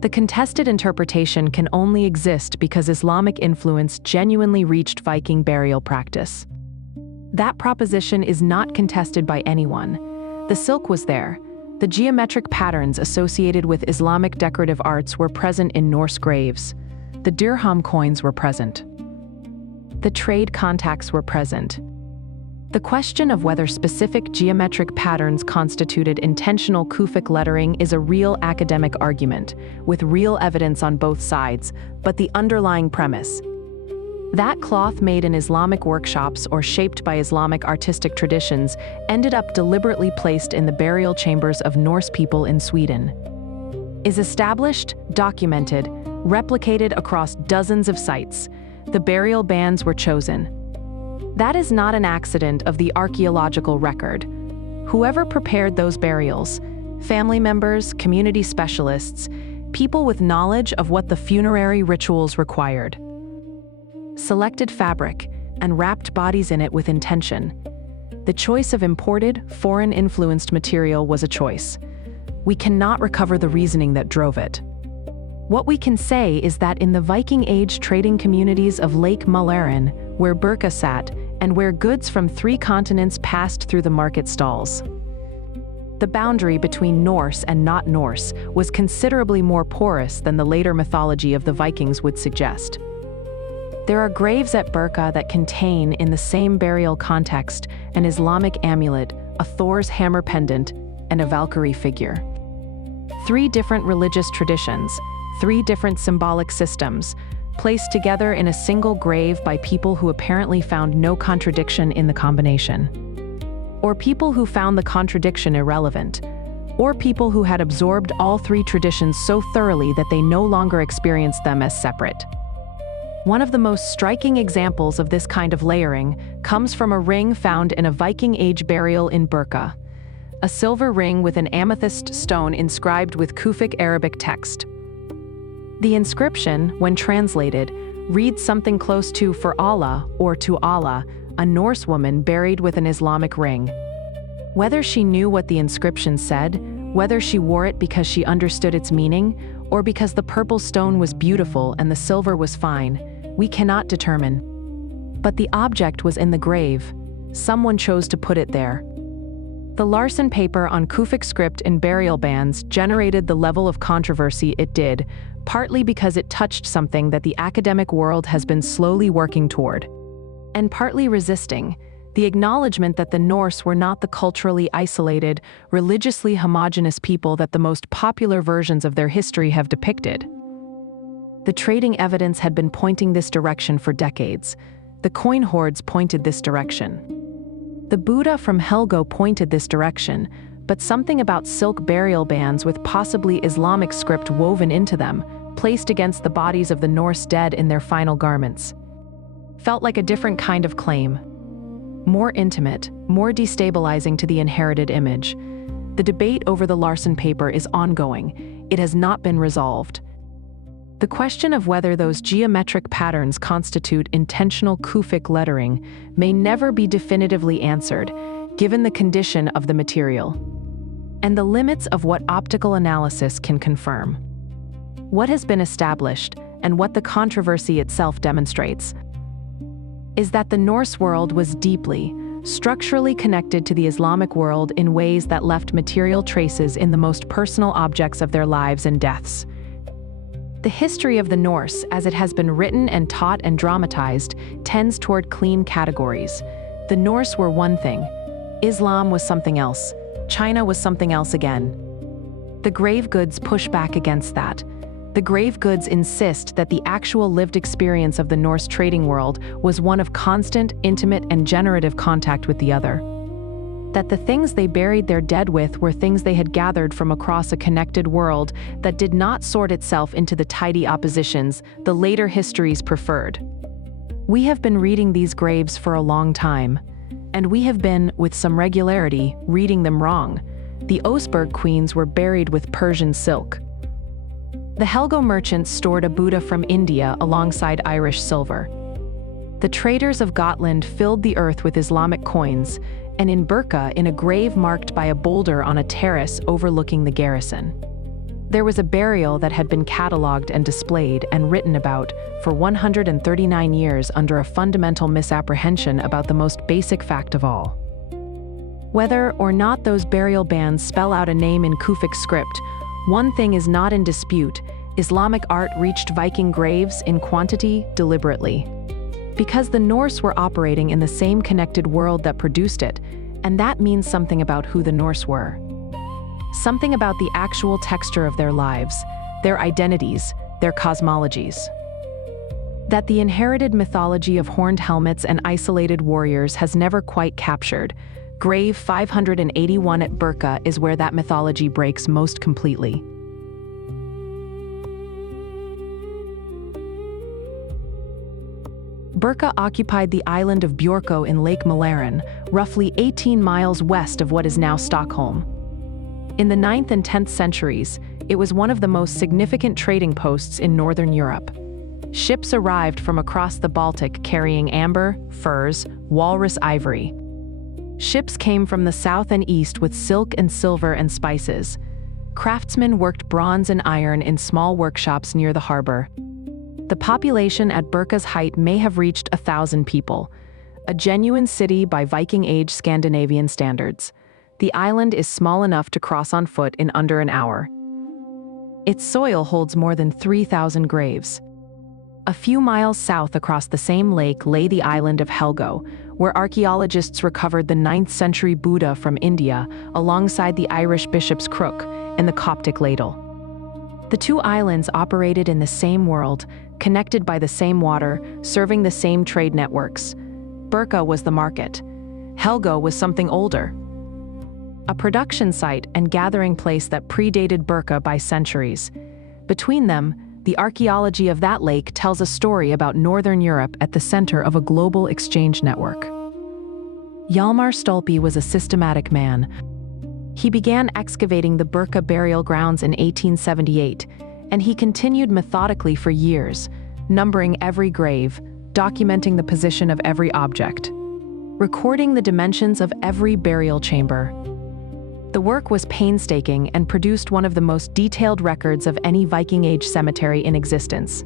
The contested interpretation can only exist because Islamic influence genuinely reached Viking burial practice. That proposition is not contested by anyone. The silk was there. The geometric patterns associated with Islamic decorative arts were present in Norse graves. The dirham coins were present. The trade contacts were present. The question of whether specific geometric patterns constituted intentional Kufic lettering is a real academic argument, with real evidence on both sides, but the underlying premise, that cloth made in Islamic workshops or shaped by Islamic artistic traditions ended up deliberately placed in the burial chambers of Norse people in Sweden, is established, documented, replicated across dozens of sites. The burial bands were chosen. That is not an accident of the archaeological record. Whoever prepared those burials, family members, community specialists, people with knowledge of what the funerary rituals required, selected fabric and wrapped bodies in it with intention. The choice of imported, foreign-influenced material was a choice. We cannot recover the reasoning that drove it. What we can say is that in the Viking Age trading communities of Lake Mälaren, where Birka sat, and where goods from 3 continents passed through the market stalls, the boundary between Norse and not Norse was considerably more porous than the later mythology of the Vikings would suggest. There are graves at Birka that contain, in the same burial context, an Islamic amulet, a Thor's hammer pendant, and a Valkyrie figure. 3 different religious traditions, 3 different symbolic systems, placed together in a single grave by people who apparently found no contradiction in the combination. Or people who found the contradiction irrelevant. Or people who had absorbed all 3 traditions so thoroughly that they no longer experienced them as separate. One of the most striking examples of this kind of layering comes from a ring found in a Viking Age burial in Birka. A silver ring with an amethyst stone inscribed with Kufic Arabic text. The inscription, when translated, reads something close to "for Allah" or "to Allah," a Norse woman buried with an Islamic ring. Whether she knew what the inscription said, whether she wore it because she understood its meaning, or because the purple stone was beautiful and the silver was fine, we cannot determine. But the object was in the grave. Someone chose to put it there. The Larsen paper on Kufic script in burial bands generated the level of controversy it did, partly because it touched something that the academic world has been slowly working toward, and partly resisting, the acknowledgement that the Norse were not the culturally isolated, religiously homogeneous people that the most popular versions of their history have depicted. The trading evidence had been pointing this direction for decades. The coin hoards pointed this direction. The Buddha from Helgo pointed this direction, but something about silk burial bands with possibly Islamic script woven into them, placed against the bodies of the Norse dead in their final garments, felt like a different kind of claim. More intimate, more destabilizing to the inherited image. The debate over the Larsen paper is ongoing. It has not been resolved. The question of whether those geometric patterns constitute intentional Kufic lettering may never be definitively answered, given the condition of the material and the limits of what optical analysis can confirm. What has been established, and what the controversy itself demonstrates, is that the Norse world was deeply, structurally connected to the Islamic world in ways that left material traces in the most personal objects of their lives and deaths. The history of the Norse, as it has been written and taught and dramatized, tends toward clean categories. The Norse were one thing. Islam was something else. China was something else again. The grave goods push back against that. The grave goods insist that the actual lived experience of the Norse trading world was one of constant, intimate, and generative contact with the other. that the things they buried their dead with were things they had gathered from across a connected world that did not sort itself into the tidy oppositions the later histories preferred. We have been reading these graves for a long time, and we have been, with some regularity, reading them wrong. The Oseberg queens were buried with Persian silk. The Helgo merchants stored a Buddha from India alongside Irish silver. The traders of Gotland filled the earth with Islamic coins, and in Birka, in a grave marked by a boulder on a terrace overlooking the garrison. There was a burial that had been catalogued and displayed and written about for 139 years under a fundamental misapprehension about the most basic fact of all. Whether or not those burial bands spell out a name in Kufic script, one thing is not in dispute: Islamic art reached Viking graves in quantity deliberately. Because the Norse were operating in the same connected world that produced it, and that means something about who the Norse were. Something about the actual texture of their lives, their identities, their cosmologies. That the inherited mythology of horned helmets and isolated warriors has never quite captured. Grave 581 at Birka is where that mythology breaks most completely. Birka occupied the island of Björkö in Lake Mälaren, roughly 18 miles west of what is now Stockholm. In the 9th and 10th centuries, it was one of the most significant trading posts in Northern Europe. Ships arrived from across the Baltic carrying amber, furs, walrus ivory. Ships came from the south and east with silk and silver and spices. Craftsmen worked bronze and iron in small workshops near the harbor. The population at Birka's height may have reached 1,000 people, a genuine city by Viking Age Scandinavian standards. The island is small enough to cross on foot in under an hour. Its soil holds more than 3,000 graves. A few miles south across the same lake lay the island of Helgo, where archaeologists recovered the 9th century Buddha from India alongside the Irish bishop's crook and the Coptic ladle. The two islands operated in the same world, connected by the same water, serving the same trade networks. Birka was the market. Helgo was something older. A production site and gathering place that predated Birka by centuries. Between them, the archaeology of that lake tells a story about Northern Europe at the center of a global exchange network. Hjalmar Stolpe was a systematic man. He began excavating the Birka burial grounds in 1878, and he continued methodically for years, numbering every grave, documenting the position of every object, recording the dimensions of every burial chamber. The work was painstaking and produced one of the most detailed records of any Viking Age cemetery in existence.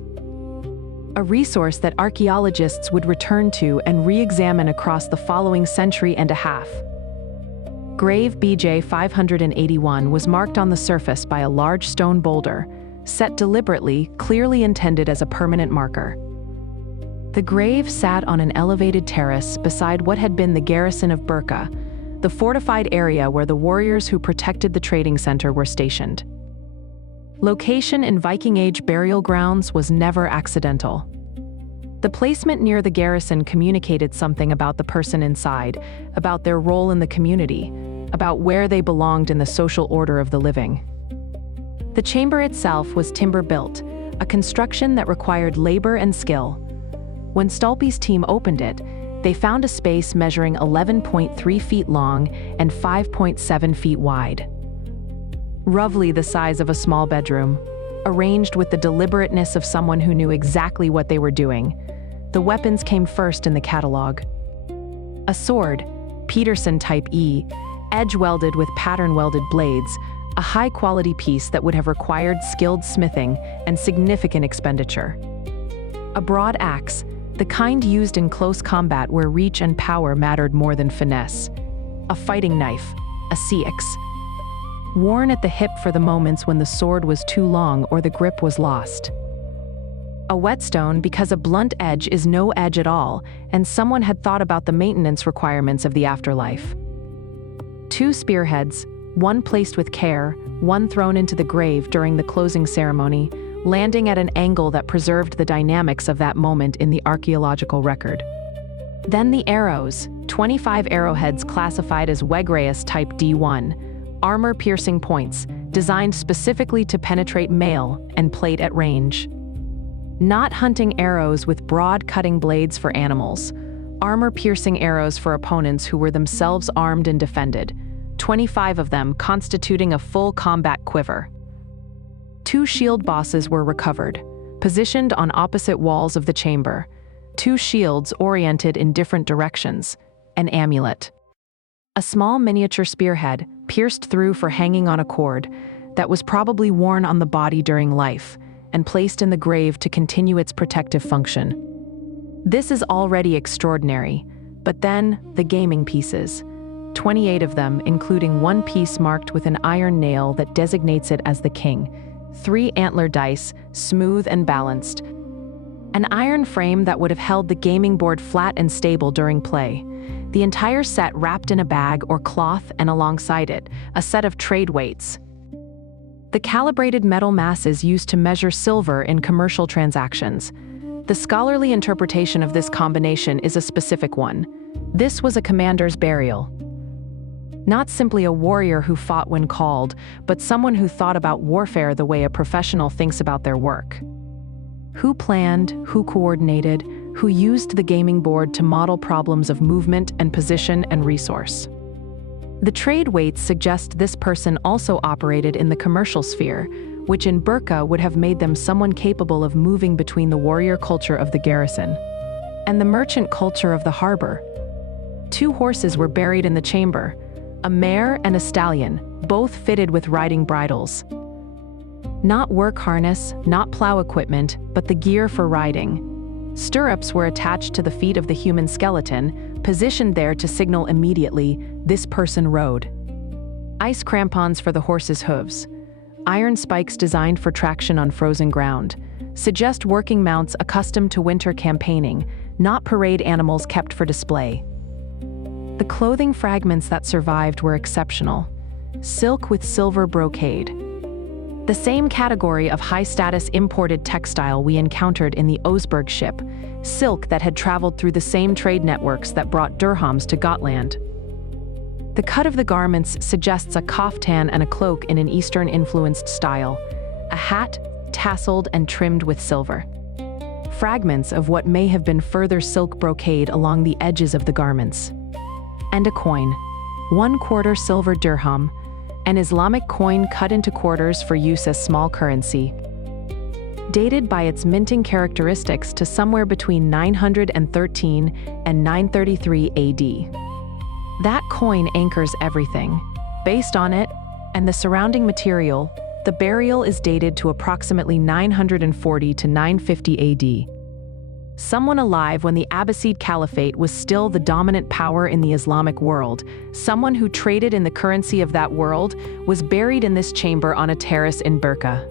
A resource that archaeologists would return to and re-examine across the following century and a half. Grave BJ 581 was marked on the surface by a large stone boulder, set deliberately, clearly intended as a permanent marker. The grave sat on an elevated terrace beside what had been the garrison of Birka, the fortified area where the warriors who protected the trading center were stationed. Location in Viking Age burial grounds was never accidental. The placement near the garrison communicated something about the person inside, about their role in the community, about where they belonged in the social order of the living. The chamber itself was timber-built, a construction that required labor and skill. When Stolpe's team opened it, they found a space measuring 11.3 feet long and 5.7 feet wide. Roughly the size of a small bedroom, arranged with the deliberateness of someone who knew exactly what they were doing. The weapons came first in the catalog. A sword, Peterson Type E, edge-welded with pattern-welded blades, a high-quality piece that would have required skilled smithing and significant expenditure. A broad axe, the kind used in close combat where reach and power mattered more than finesse. A fighting knife, a seax, worn at the hip for the moments when the sword was too long or the grip was lost. A whetstone because a blunt edge is no edge at all, and someone had thought about the maintenance requirements of the afterlife. Two spearheads, one placed with care, one thrown into the grave during the closing ceremony, landing at an angle that preserved the dynamics of that moment in the archaeological record. Then the arrows, 25 arrowheads classified as Wegraeus type D1, armor-piercing points, designed specifically to penetrate mail and plate at range. Not hunting arrows with broad cutting blades for animals, armor-piercing arrows for opponents who were themselves armed and defended, 25 of them constituting a full combat quiver. 2 shield bosses were recovered, positioned on opposite walls of the chamber, 2 shields oriented in different directions, an amulet. A small miniature spearhead pierced through for hanging on a cord that was probably worn on the body during life and placed in the grave to continue its protective function. This is already extraordinary, but then the gaming pieces. 28 of them, including 1 piece marked with an iron nail that designates it as the king, 3 antler dice, smooth and balanced, an iron frame that would have held the gaming board flat and stable during play, the entire set wrapped in a bag or cloth, and alongside it, a set of trade weights. The calibrated metal masses used to measure silver in commercial transactions. The scholarly interpretation of this combination is a specific one. This was a commander's burial. Not simply a warrior who fought when called, but someone who thought about warfare the way a professional thinks about their work. Who planned, who coordinated, who used the gaming board to model problems of movement and position and resource. The trade weights suggest this person also operated in the commercial sphere, which in Birka would have made them someone capable of moving between the warrior culture of the garrison and the merchant culture of the harbor. 2 horses were buried in the chamber, a mare and a stallion, both fitted with riding bridles. Not work harness, not plow equipment, but the gear for riding. Stirrups were attached to the feet of the human skeleton, positioned there to signal immediately, this person rode. Ice crampons for the horse's hooves. Iron spikes designed for traction on frozen ground. Suggest working mounts accustomed to winter campaigning, not parade animals kept for display. The clothing fragments that survived were exceptional. Silk with silver brocade. The same category of high-status imported textile we encountered in the Oseberg ship, silk that had traveled through the same trade networks that brought dirhams to Gotland. The cut of the garments suggests a kaftan and a cloak in an Eastern-influenced style, a hat tasseled and trimmed with silver. Fragments of what may have been further silk brocade along the edges of the garments. And a coin, 1/4 silver dirham, an Islamic coin cut into quarters for use as small currency. Dated by its minting characteristics to somewhere between 913 and 933 AD. That coin anchors everything. Based on it, and the surrounding material, the burial is dated to approximately 940 to 950 AD. Someone alive when the Abbasid Caliphate was still the dominant power in the Islamic world, someone who traded in the currency of that world, was buried in this chamber on a terrace in Birka.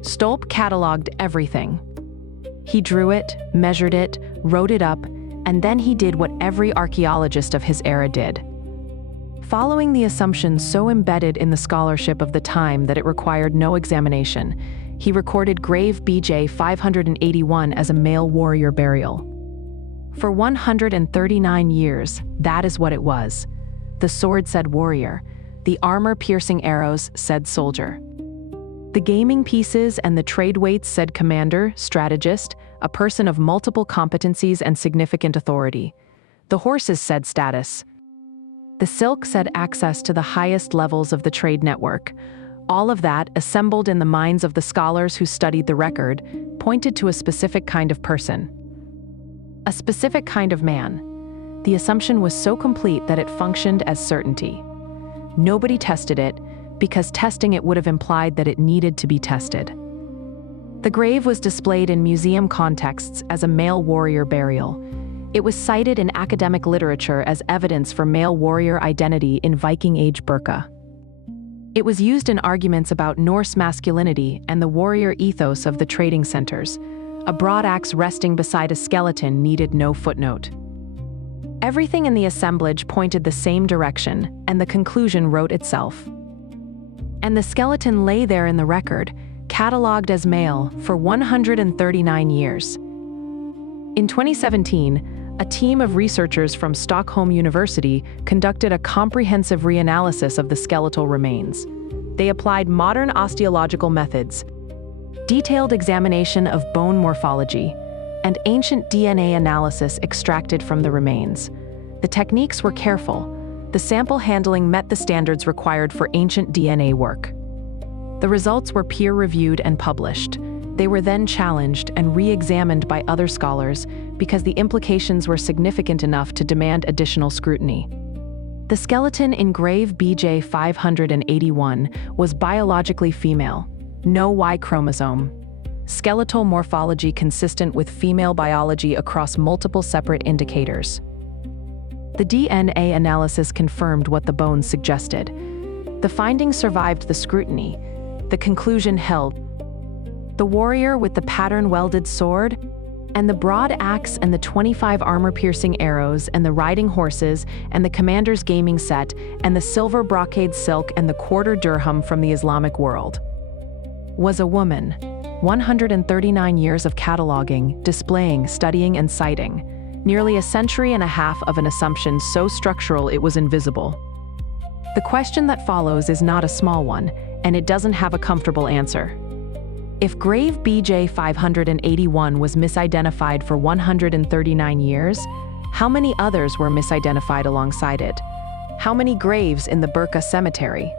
Stolp cataloged everything. He drew it, measured it, wrote it up, and then he did what every archaeologist of his era did. Following the assumptions so embedded in the scholarship of the time that it required no examination, he recorded grave BJ 581 as a male warrior burial. For 139 years, that is what it was. The sword said warrior, the armor-piercing arrows said soldier. The gaming pieces and the trade weights said commander, strategist, a person of multiple competencies and significant authority. The horses said status. The silk said access to the highest levels of the trade network. All of that, assembled in the minds of the scholars who studied the record, pointed to a specific kind of person. A specific kind of man. The assumption was so complete that it functioned as certainty. Nobody tested it, because testing it would have implied that it needed to be tested. The grave was displayed in museum contexts as a male warrior burial. It was cited in academic literature as evidence for male warrior identity in Viking Age Birka. It was used in arguments about Norse masculinity and the warrior ethos of the trading centers. A broad axe resting beside a skeleton needed no footnote. Everything in the assemblage pointed the same direction, and the conclusion wrote itself. And the skeleton lay there in the record, catalogued as male for 139 years. In 2017, A team of researchers from Stockholm University conducted a comprehensive reanalysis of the skeletal remains. They applied modern osteological methods, detailed examination of bone morphology, and ancient DNA analysis extracted from the remains. The techniques were careful. The sample handling met the standards required for ancient DNA work. The results were peer-reviewed and published. They were then challenged and re-examined by other scholars because the implications were significant enough to demand additional scrutiny. The skeleton in grave BJ 581 was biologically female, no Y chromosome. Skeletal morphology consistent with female biology across multiple separate indicators. The DNA analysis confirmed what the bones suggested. The findings survived the scrutiny. The conclusion held. The warrior with the pattern-welded sword, and the broad axe and the 25 armor-piercing arrows and the riding horses and the commander's gaming set and the silver brocade silk and the quarter dirham from the Islamic world was a woman. 139 years of cataloging, displaying, studying, and citing. Nearly a century and a half of an assumption so structural it was invisible. The question that follows is not a small one, and it doesn't have a comfortable answer. If grave BJ 581 was misidentified for 139 years, how many others were misidentified alongside it? How many graves in the Birka cemetery?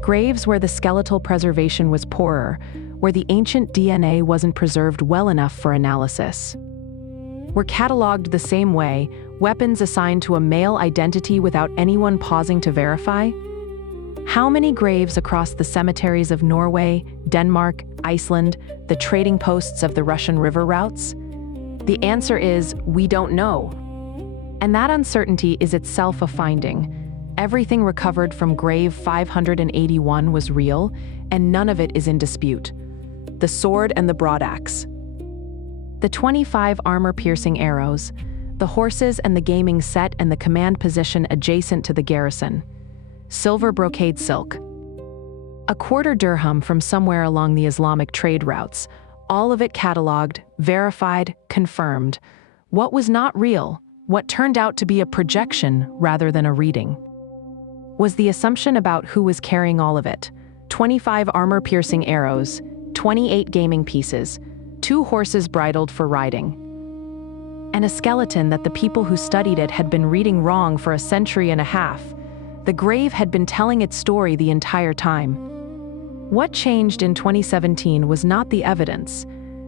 Graves where the skeletal preservation was poorer, where the ancient DNA wasn't preserved well enough for analysis. Were catalogued the same way, weapons assigned to a male identity without anyone pausing to verify? How many graves across the cemeteries of Norway, Denmark, Iceland, the trading posts of the Russian river routes? The answer is, we don't know. And that uncertainty is itself a finding. Everything recovered from grave 581 was real, and none of it is in dispute. The sword and the broadaxe. The 25 armor-piercing arrows, the horses and the gaming set and the command position adjacent to the garrison. Silver brocade silk. A quarter dirham from somewhere along the Islamic trade routes, all of it catalogued, verified, confirmed. What was not real, what turned out to be a projection rather than a reading, was the assumption about who was carrying all of it. 25 armor-piercing arrows, 28 gaming pieces, 2 horses bridled for riding, and a skeleton that the people who studied it had been reading wrong for a century and a half. The grave had been telling its story the entire time. What changed in 2017 was not the evidence.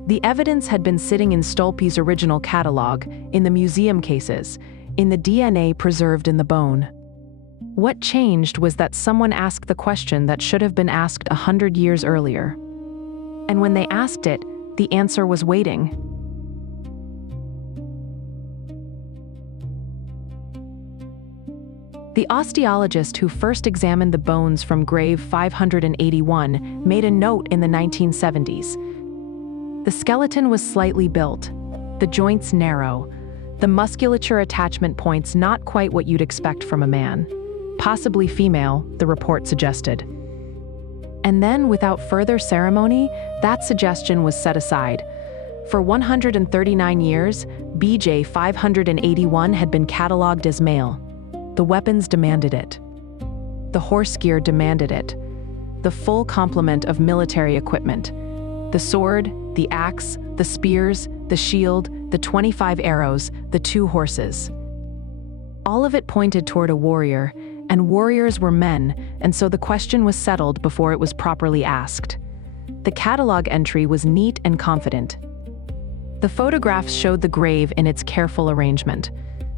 The evidence had been sitting in Stolpe's original catalog, in the museum cases, in the DNA preserved in the bone. What changed was that someone asked the question that should have been asked 100 years earlier. And when they asked it, the answer was waiting. The osteologist who first examined the bones from grave 581 made a note in the 1970s. The skeleton was slightly built, the joints narrow, the musculature attachment points not quite what you'd expect from a man. Possibly female, the report suggested. And then, without further ceremony, that suggestion was set aside. For 139 years, BJ 581 had been catalogued as male. The weapons demanded it. The horse gear demanded it. The full complement of military equipment. The sword, the axe, the spears, the shield, the 25 arrows, the 2 horses. All of it pointed toward a warrior, and warriors were men, and so the question was settled before it was properly asked. The catalog entry was neat and confident. The photographs showed the grave in its careful arrangement.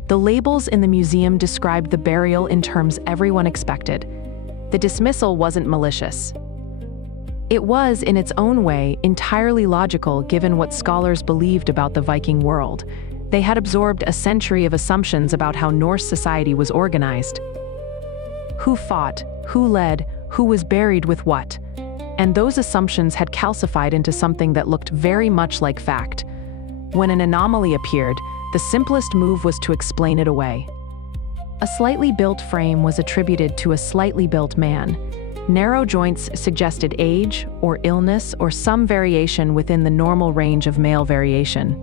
The labels in the museum described the burial in terms everyone expected. The dismissal wasn't malicious. It was, in its own way, entirely logical given what scholars believed about the Viking world. They had absorbed a century of assumptions about how Norse society was organized. Who fought, who led, who was buried with what. And those assumptions had calcified into something that looked very much like fact. When an anomaly appeared, the simplest move was to explain it away. A slightly built frame was attributed to a slightly built man. Narrow joints suggested age or illness or some variation within the normal range of male variation.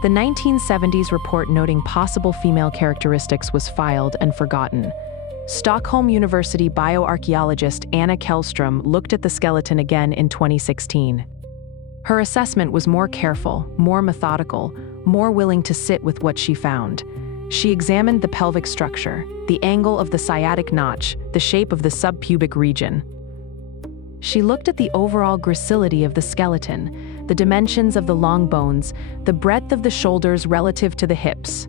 The 1970s report noting possible female characteristics was filed and forgotten. Stockholm University bioarchaeologist Anna Kellström looked at the skeleton again in 2016. Her assessment was more careful, more methodical, more willing to sit with what she found. She examined the pelvic structure, the angle of the sciatic notch, the shape of the subpubic region. She looked at the overall gracility of the skeleton, the dimensions of the long bones, the breadth of the shoulders relative to the hips.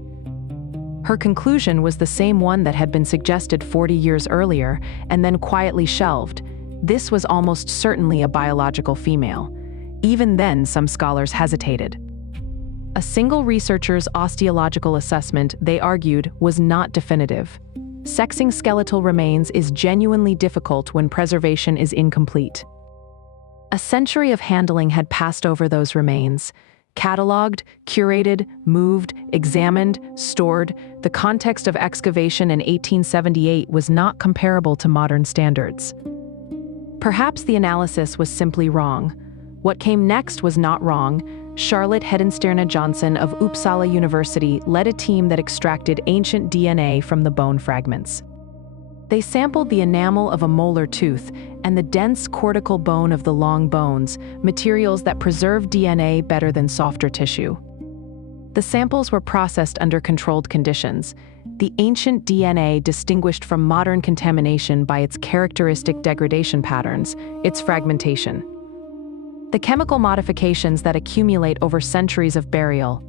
Her conclusion was the same one that had been suggested 40 years earlier and then quietly shelved. This was almost certainly a biological female. Even then, some scholars hesitated. A single researcher's osteological assessment, they argued, was not definitive. Sexing skeletal remains is genuinely difficult when preservation is incomplete. A century of handling had passed over those remains. Catalogued, curated, moved, examined, stored, the context of excavation in 1878 was not comparable to modern standards. Perhaps the analysis was simply wrong. What came next was not wrong. Charlotte Hedenstierna Johnson of Uppsala University led a team that extracted ancient DNA from the bone fragments. They sampled the enamel of a molar tooth and the dense cortical bone of the long bones, materials that preserve DNA better than softer tissue. The samples were processed under controlled conditions. The ancient DNA distinguished from modern contamination by its characteristic degradation patterns, its fragmentation. The chemical modifications that accumulate over centuries of burial.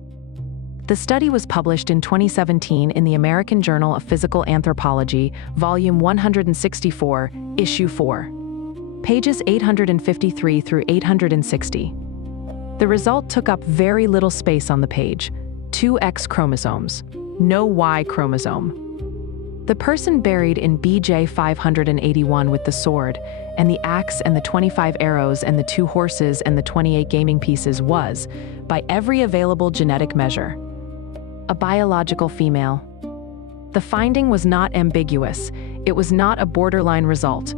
The study was published in 2017 in the American Journal of Physical Anthropology, Volume 164, Issue 4. Pages 853 through 860. The result took up very little space on the page. 2 X chromosomes. No Y chromosome. The person buried in BJ 581 with the sword, and the axe and the 25 arrows and the 2 horses and the 28 gaming pieces was, by every available genetic measure, a biological female. The finding was not ambiguous. It was not a borderline result.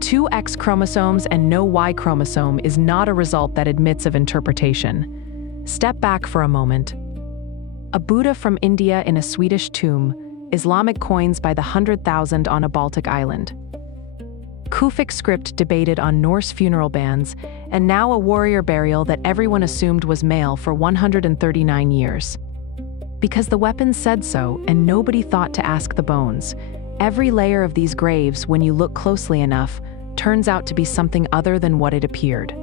2 X chromosomes and no Y chromosome is not a result that admits of interpretation. Step back for a moment. A Buddha from India in a Swedish tomb, Islamic coins by the 100,000 on a Baltic island. Kufic script debated on Norse funeral bans, and now a warrior burial that everyone assumed was male for 139 years. Because the weapons said so, and nobody thought to ask the bones. Every layer of these graves, when you look closely enough, turns out to be something other than what it appeared.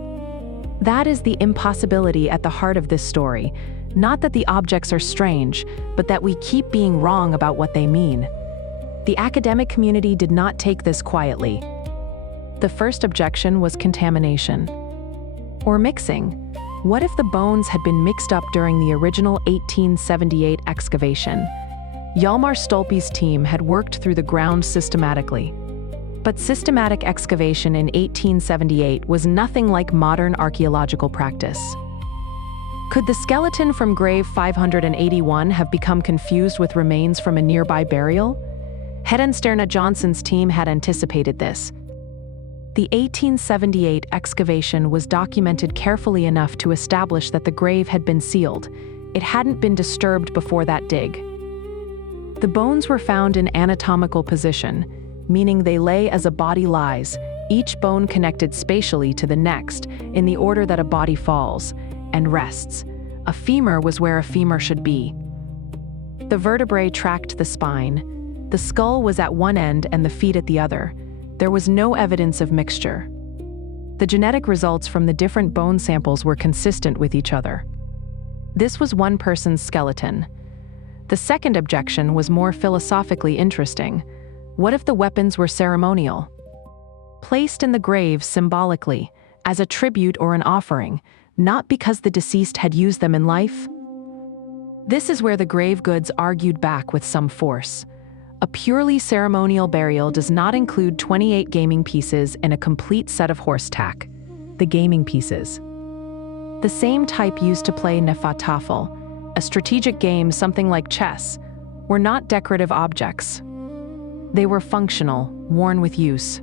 That is the impossibility at the heart of this story. Not that the objects are strange, but that we keep being wrong about what they mean. The academic community did not take this quietly. The first objection was contamination. Or mixing. What if the bones had been mixed up during the original 1878 excavation? Hjalmar Stolpe's team had worked through the ground systematically. But systematic excavation in 1878 was nothing like modern archaeological practice. Could the skeleton from grave 581 have become confused with remains from a nearby burial? Hedenstierna Johnson's team had anticipated this. The 1878 excavation was documented carefully enough to establish that the grave had been sealed. It hadn't been disturbed before that dig. The bones were found in anatomical position, meaning they lay as a body lies, each bone connected spatially to the next, in the order that a body falls and rests. A femur was where a femur should be. The vertebrae tracked the spine. The skull was at one end and the feet at the other. There was no evidence of mixture. The genetic results from the different bone samples were consistent with each other. This was one person's skeleton. The second objection was more philosophically interesting. What if the weapons were ceremonial? Placed in the grave symbolically, as a tribute or an offering, not because the deceased had used them in life? This is where the grave goods argued back with some force. A purely ceremonial burial does not include 28 gaming pieces and a complete set of horse tack. The gaming pieces. The same type used to play Nefatafel, a strategic game something like chess, were not decorative objects. They were functional, worn with use.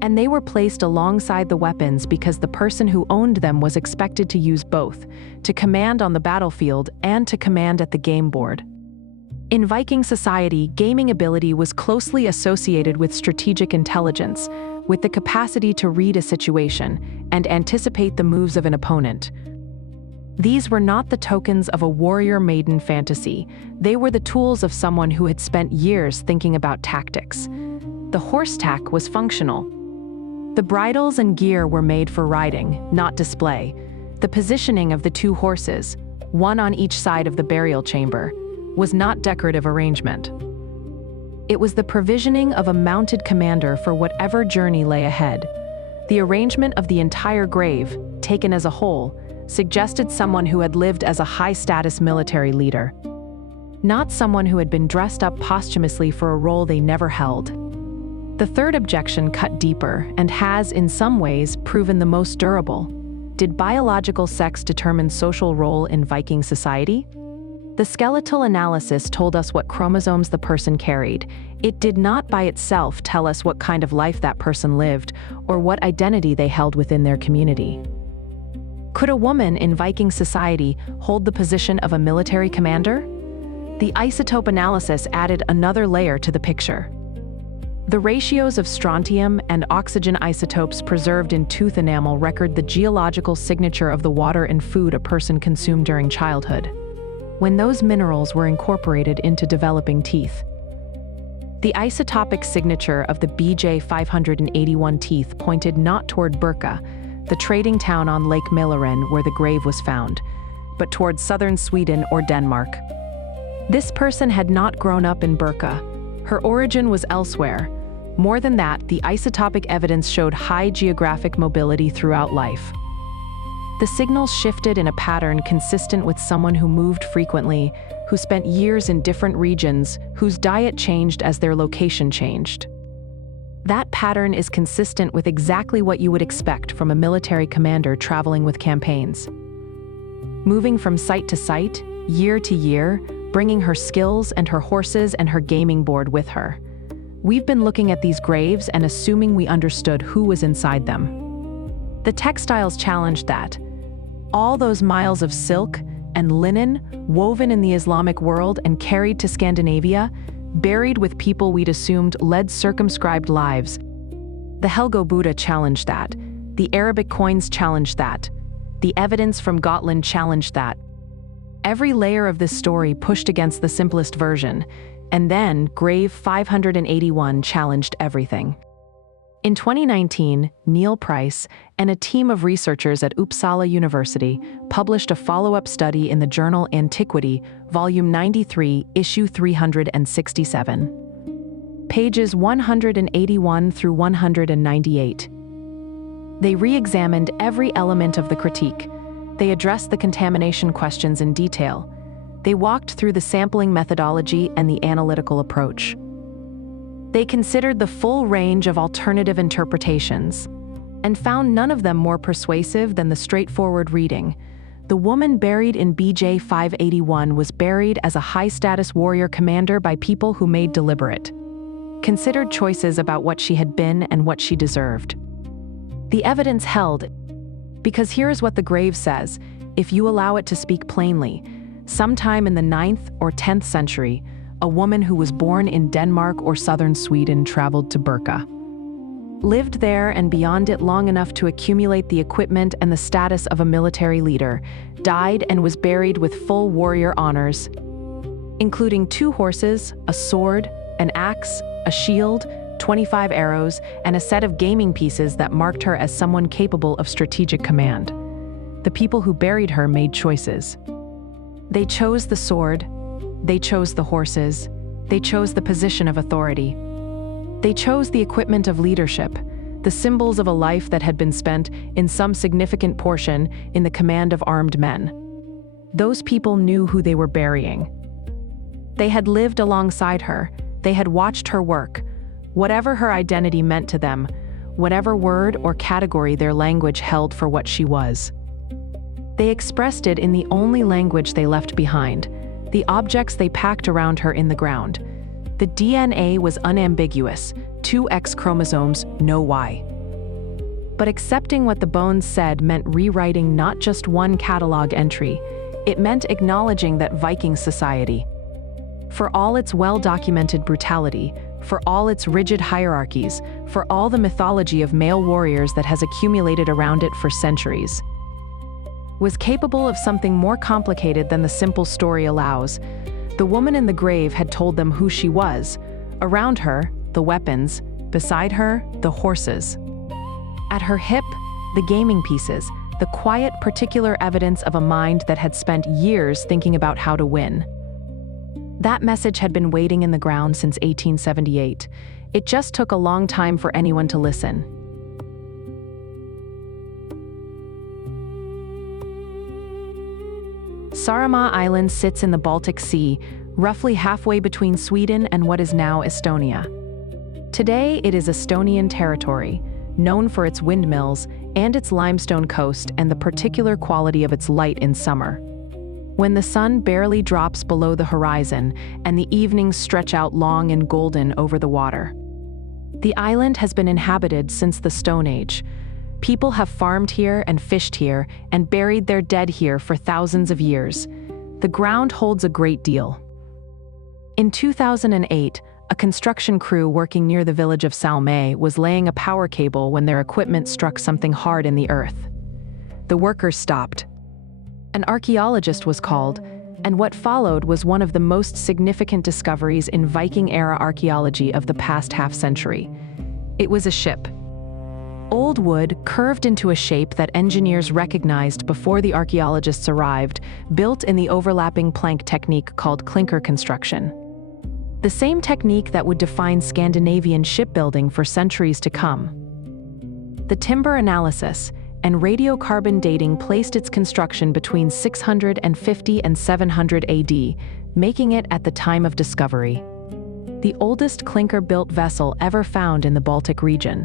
And they were placed alongside the weapons because the person who owned them was expected to use both, to command on the battlefield and to command at the game board. In Viking society, gaming ability was closely associated with strategic intelligence, with the capacity to read a situation and anticipate the moves of an opponent. These were not the tokens of a warrior maiden fantasy. They were the tools of someone who had spent years thinking about tactics. The horse tack was functional. The bridles and gear were made for riding, not display. The positioning of the two horses, one on each side of the burial chamber, was not decorative arrangement. It was the provisioning of a mounted commander for whatever journey lay ahead. The arrangement of the entire grave, taken as a whole, suggested someone who had lived as a high-status military leader, not someone who had been dressed up posthumously for a role they never held. The third objection cut deeper and has, in some ways, proven the most durable. Did biological sex determine social role in Viking society? The skeletal analysis told us what chromosomes the person carried. It did not by itself tell us what kind of life that person lived or what identity they held within their community. Could a woman in Viking society hold the position of a military commander? The isotope analysis added another layer to the picture. The ratios of strontium and oxygen isotopes preserved in tooth enamel record the geological signature of the water and food a person consumed during childhood, when those minerals were incorporated into developing teeth. The isotopic signature of the BJ 581 teeth pointed not toward Birka, the trading town on Lake Mälaren where the grave was found, but toward southern Sweden or Denmark. This person had not grown up in Birka. Her origin was elsewhere. More than that, the isotopic evidence showed high geographic mobility throughout life. The signals shifted in a pattern consistent with someone who moved frequently, who spent years in different regions, whose diet changed as their location changed. That pattern is consistent with exactly what you would expect from a military commander traveling with campaigns. Moving from site to site, year to year, bringing her skills and her horses and her gaming board with her. We've been looking at these graves and assuming we understood who was inside them. The textiles challenged that. All those miles of silk and linen woven in the Islamic world and carried to Scandinavia, buried with people we'd assumed led circumscribed lives. The Helgo Buddha challenged that. The Arabic coins challenged that. The evidence from Gotland challenged that. Every layer of this story pushed against the simplest version, and then Grave 581 challenged everything. In 2019, Neil Price and a team of researchers at Uppsala University published a follow-up study in the journal Antiquity, Volume 93, Issue 367. Pages 181 through 198. They re-examined every element of the critique. They addressed the contamination questions in detail. They walked through the sampling methodology and the analytical approach. They considered the full range of alternative interpretations and found none of them more persuasive than the straightforward reading. The woman buried in BJ 581 was buried as a high-status warrior commander by people who made deliberate, considered choices about what she had been and what she deserved. The evidence held, because here is what the grave says, if you allow it to speak plainly. Sometime in the 9th or 10th century, a woman who was born in Denmark or southern Sweden traveled to Birka, lived there and beyond it long enough to accumulate the equipment and the status of a military leader, died and was buried with full warrior honors, including 2 horses, a sword, an axe, a shield, 25 arrows, and a set of gaming pieces that marked her as someone capable of strategic command. The people who buried her made choices. They chose the sword, they chose the horses, they chose the position of authority. They chose the equipment of leadership, the symbols of a life that had been spent in some significant portion in the command of armed men. Those people knew who they were burying. They had lived alongside her, they had watched her work, whatever her identity meant to them, whatever word or category their language held for what she was. They expressed it in the only language they left behind, the objects they packed around her in the ground. The DNA was unambiguous, 2 X chromosomes, no Y. But accepting what the bones said meant rewriting not just one catalog entry, it meant acknowledging that Viking society, for all its well-documented brutality, for all its rigid hierarchies, for all the mythology of male warriors that has accumulated around it for centuries, was capable of something more complicated than the simple story allows. The woman in the grave had told them who she was. Around her, the weapons. Beside her, the horses. At her hip, the gaming pieces, the quiet, particular evidence of a mind that had spent years thinking about how to win. That message had been waiting in the ground since 1878. It just took a long time for anyone to listen. Saaremaa Island sits in the Baltic Sea, roughly halfway between Sweden and what is now Estonia. Today, it is Estonian territory, known for its windmills and its limestone coast and the particular quality of its light in summer. When the sun barely drops below the horizon and the evenings stretch out long and golden over the water. The island has been inhabited since the Stone Age. People have farmed here and fished here and buried their dead here for thousands of years. The ground holds a great deal. In 2008, a construction crew working near the village of Saaremaa was laying a power cable when their equipment struck something hard in the earth. The workers stopped. An archaeologist was called, and what followed was one of the most significant discoveries in Viking-era archaeology of the past half-century. It was a ship. Old wood, curved into a shape that engineers recognized before the archaeologists arrived, built in the overlapping plank technique called clinker construction. The same technique that would define Scandinavian shipbuilding for centuries to come. The timber analysis and radiocarbon dating placed its construction between 650 and 700 AD, making it at the time of discovery the oldest clinker-built vessel ever found in the Baltic region.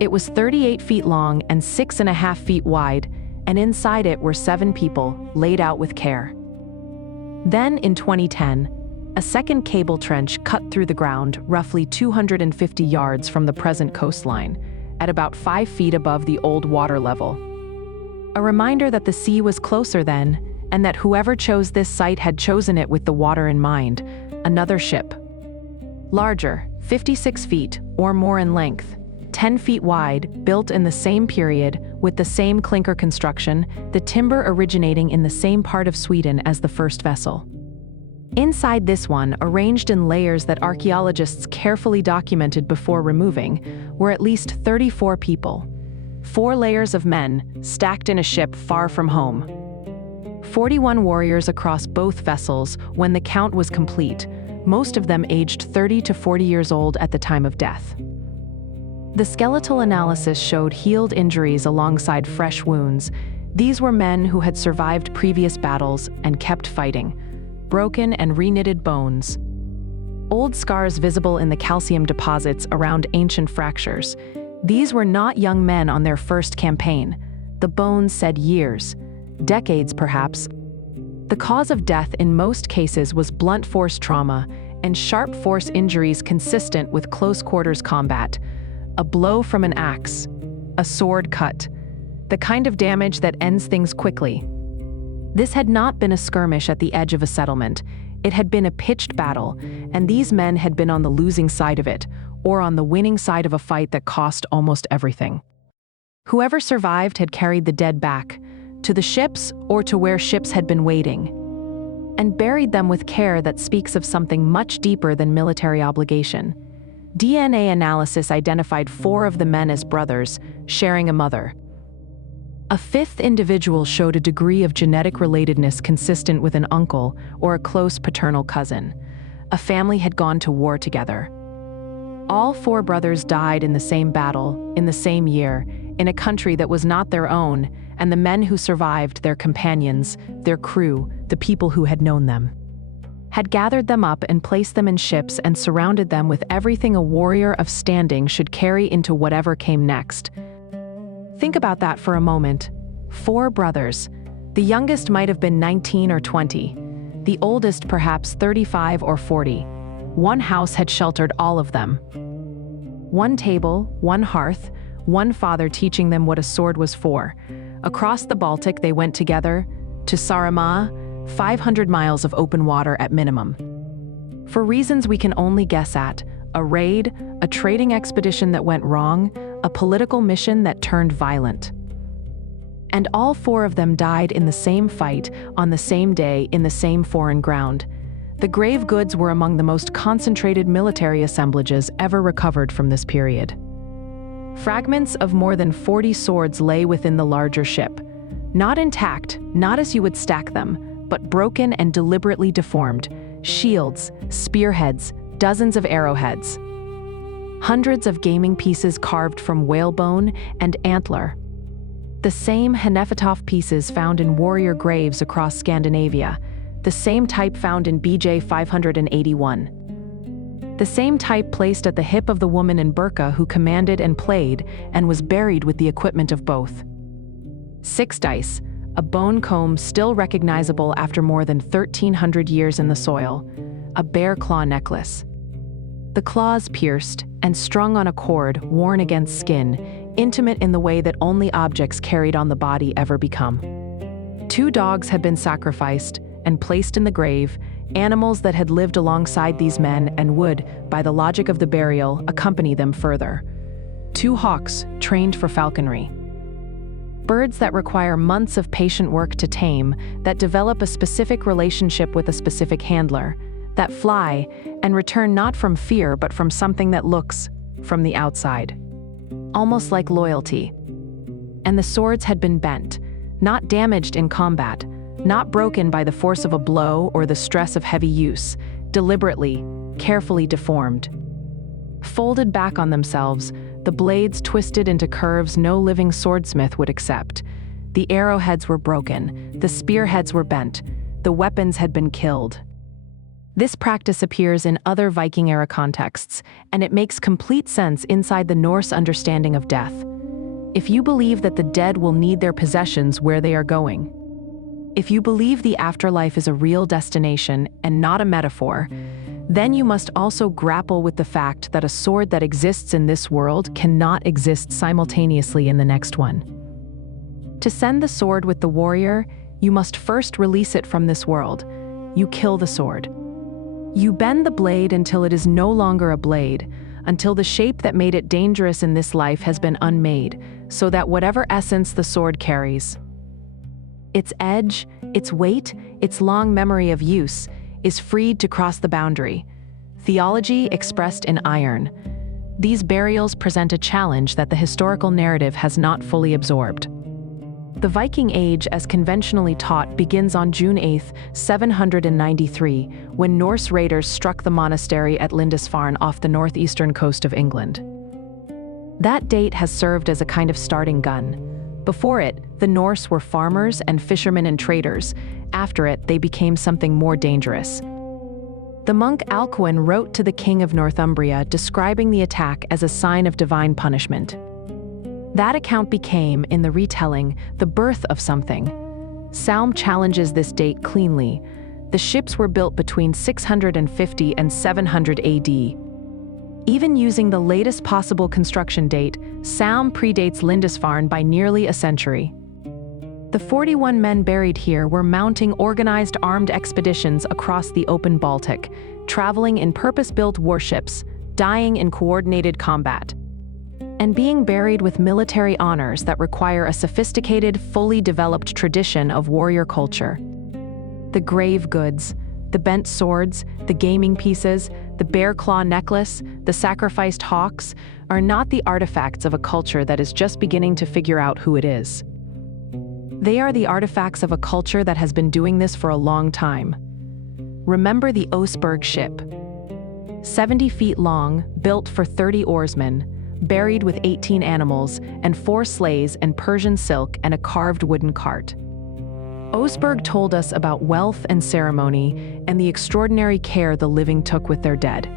It was 38 feet long and 6.5 feet wide, and inside it were 7 people, laid out with care. Then, in 2010, a second cable trench cut through the ground roughly 250 yards from the present coastline, at about 5 feet above the old water level. A reminder that the sea was closer then, and that whoever chose this site had chosen it with the water in mind. Another ship. Larger, 56 feet or more in length, 10 feet wide, built in the same period, with the same clinker construction, the timber originating in the same part of Sweden as the first vessel. Inside this one, arranged in layers that archaeologists carefully documented before removing, were at least 34 people. 4 layers of men, stacked in a ship far from home. 41 warriors across both vessels when the count was complete, most of them aged 30 to 40 years old at the time of death. The skeletal analysis showed healed injuries alongside fresh wounds. These were men who had survived previous battles and kept fighting. Broken and reknitted bones. Old scars visible in the calcium deposits around ancient fractures. These were not young men on their first campaign. The bones said years, decades perhaps. The cause of death in most cases was blunt force trauma and sharp force injuries consistent with close quarters combat. A blow from an axe, a sword cut, the kind of damage that ends things quickly. This had not been a skirmish at the edge of a settlement. It had been a pitched battle, and these men had been on the losing side of it, or on the winning side of a fight that cost almost everything. Whoever survived had carried the dead back, to the ships or to where ships had been waiting, and buried them with care that speaks of something much deeper than military obligation. DNA analysis identified 4 of the men as brothers, sharing a mother. A 5th individual showed a degree of genetic relatedness consistent with an uncle or a close paternal cousin. A family had gone to war together. All 4 brothers died in the same battle, in the same year, in a country that was not their own, and the men who survived, their companions, their crew, the people who had known them, had gathered them up and placed them in ships and surrounded them with everything a warrior of standing should carry into whatever came next. Think about that for a moment. 4 brothers. The youngest might have been 19 or 20. The oldest perhaps 35 or 40. One house had sheltered all of them. One table, one hearth, one father teaching them what a sword was for. Across the Baltic they went together, to Saaremaa, 500 miles of open water at minimum. For reasons we can only guess at, a raid, a trading expedition that went wrong, a political mission that turned violent. And all four of them died in the same fight, on the same day, in the same foreign ground. The grave goods were among the most concentrated military assemblages ever recovered from this period. Fragments of more than 40 swords lay within the larger ship. Not intact, not as you would stack them, but broken and deliberately deformed. Shields, spearheads, dozens of arrowheads. Hundreds of gaming pieces carved from whalebone and antler. The same Hnefataf pieces found in warrior graves across Scandinavia, the same type found in BJ 581. The same type placed at the hip of the woman in Birka who commanded and played and was buried with the equipment of both. 6 dice, a bone comb still recognizable after more than 1,300 years in the soil, a bear claw necklace. The claws pierced and strung on a cord worn against skin, intimate in the way that only objects carried on the body ever become. 2 dogs had been sacrificed and placed in the grave, animals that had lived alongside these men and would, by the logic of the burial, accompany them further. 2 hawks trained for falconry. Birds that require months of patient work to tame, that develop a specific relationship with a specific handler, that fly and return not from fear but from something that looks from the outside. Almost like loyalty. And the swords had been bent, not damaged in combat, not broken by the force of a blow or the stress of heavy use, deliberately, carefully deformed. Folded back on themselves, the blades twisted into curves no living swordsmith would accept. The arrowheads were broken, the spearheads were bent, the weapons had been killed. This practice appears in other Viking-era contexts, and it makes complete sense inside the Norse understanding of death. If you believe that the dead will need their possessions where they are going, if you believe the afterlife is a real destination and not a metaphor, then you must also grapple with the fact that a sword that exists in this world cannot exist simultaneously in the next one. To send the sword with the warrior, you must first release it from this world. You kill the sword. You bend the blade until it is no longer a blade, until the shape that made it dangerous in this life has been unmade, so that whatever essence the sword carries, its edge, its weight, its long memory of use, is freed to cross the boundary. Theology expressed in iron. These burials present a challenge that the historical narrative has not fully absorbed. The Viking Age, as conventionally taught, begins on June 8, 793, when Norse raiders struck the monastery at Lindisfarne off the northeastern coast of England. That date has served as a kind of starting gun. Before it, the Norse were farmers and fishermen and traders. After it, they became something more dangerous. The monk Alcuin wrote to the king of Northumbria describing the attack as a sign of divine punishment. That account became, in the retelling, the birth of something. Salm challenges this date cleanly. The ships were built between 650 and 700 AD. Even using the latest possible construction date, Salm predates Lindisfarne by nearly a century. The 41 men buried here were mounting organized armed expeditions across the open Baltic, traveling in purpose-built warships, dying in coordinated combat, and being buried with military honors that require a sophisticated, fully developed tradition of warrior culture. The grave goods, the bent swords, the gaming pieces, the bear claw necklace, the sacrificed hawks, are not the artifacts of a culture that is just beginning to figure out who it is. They are the artifacts of a culture that has been doing this for a long time. Remember the Oseberg ship. 70 feet long, built for 30 oarsmen, buried with 18 animals and 4 sleighs and Persian silk and a carved wooden cart. Oseberg told us about wealth and ceremony and the extraordinary care the living took with their dead.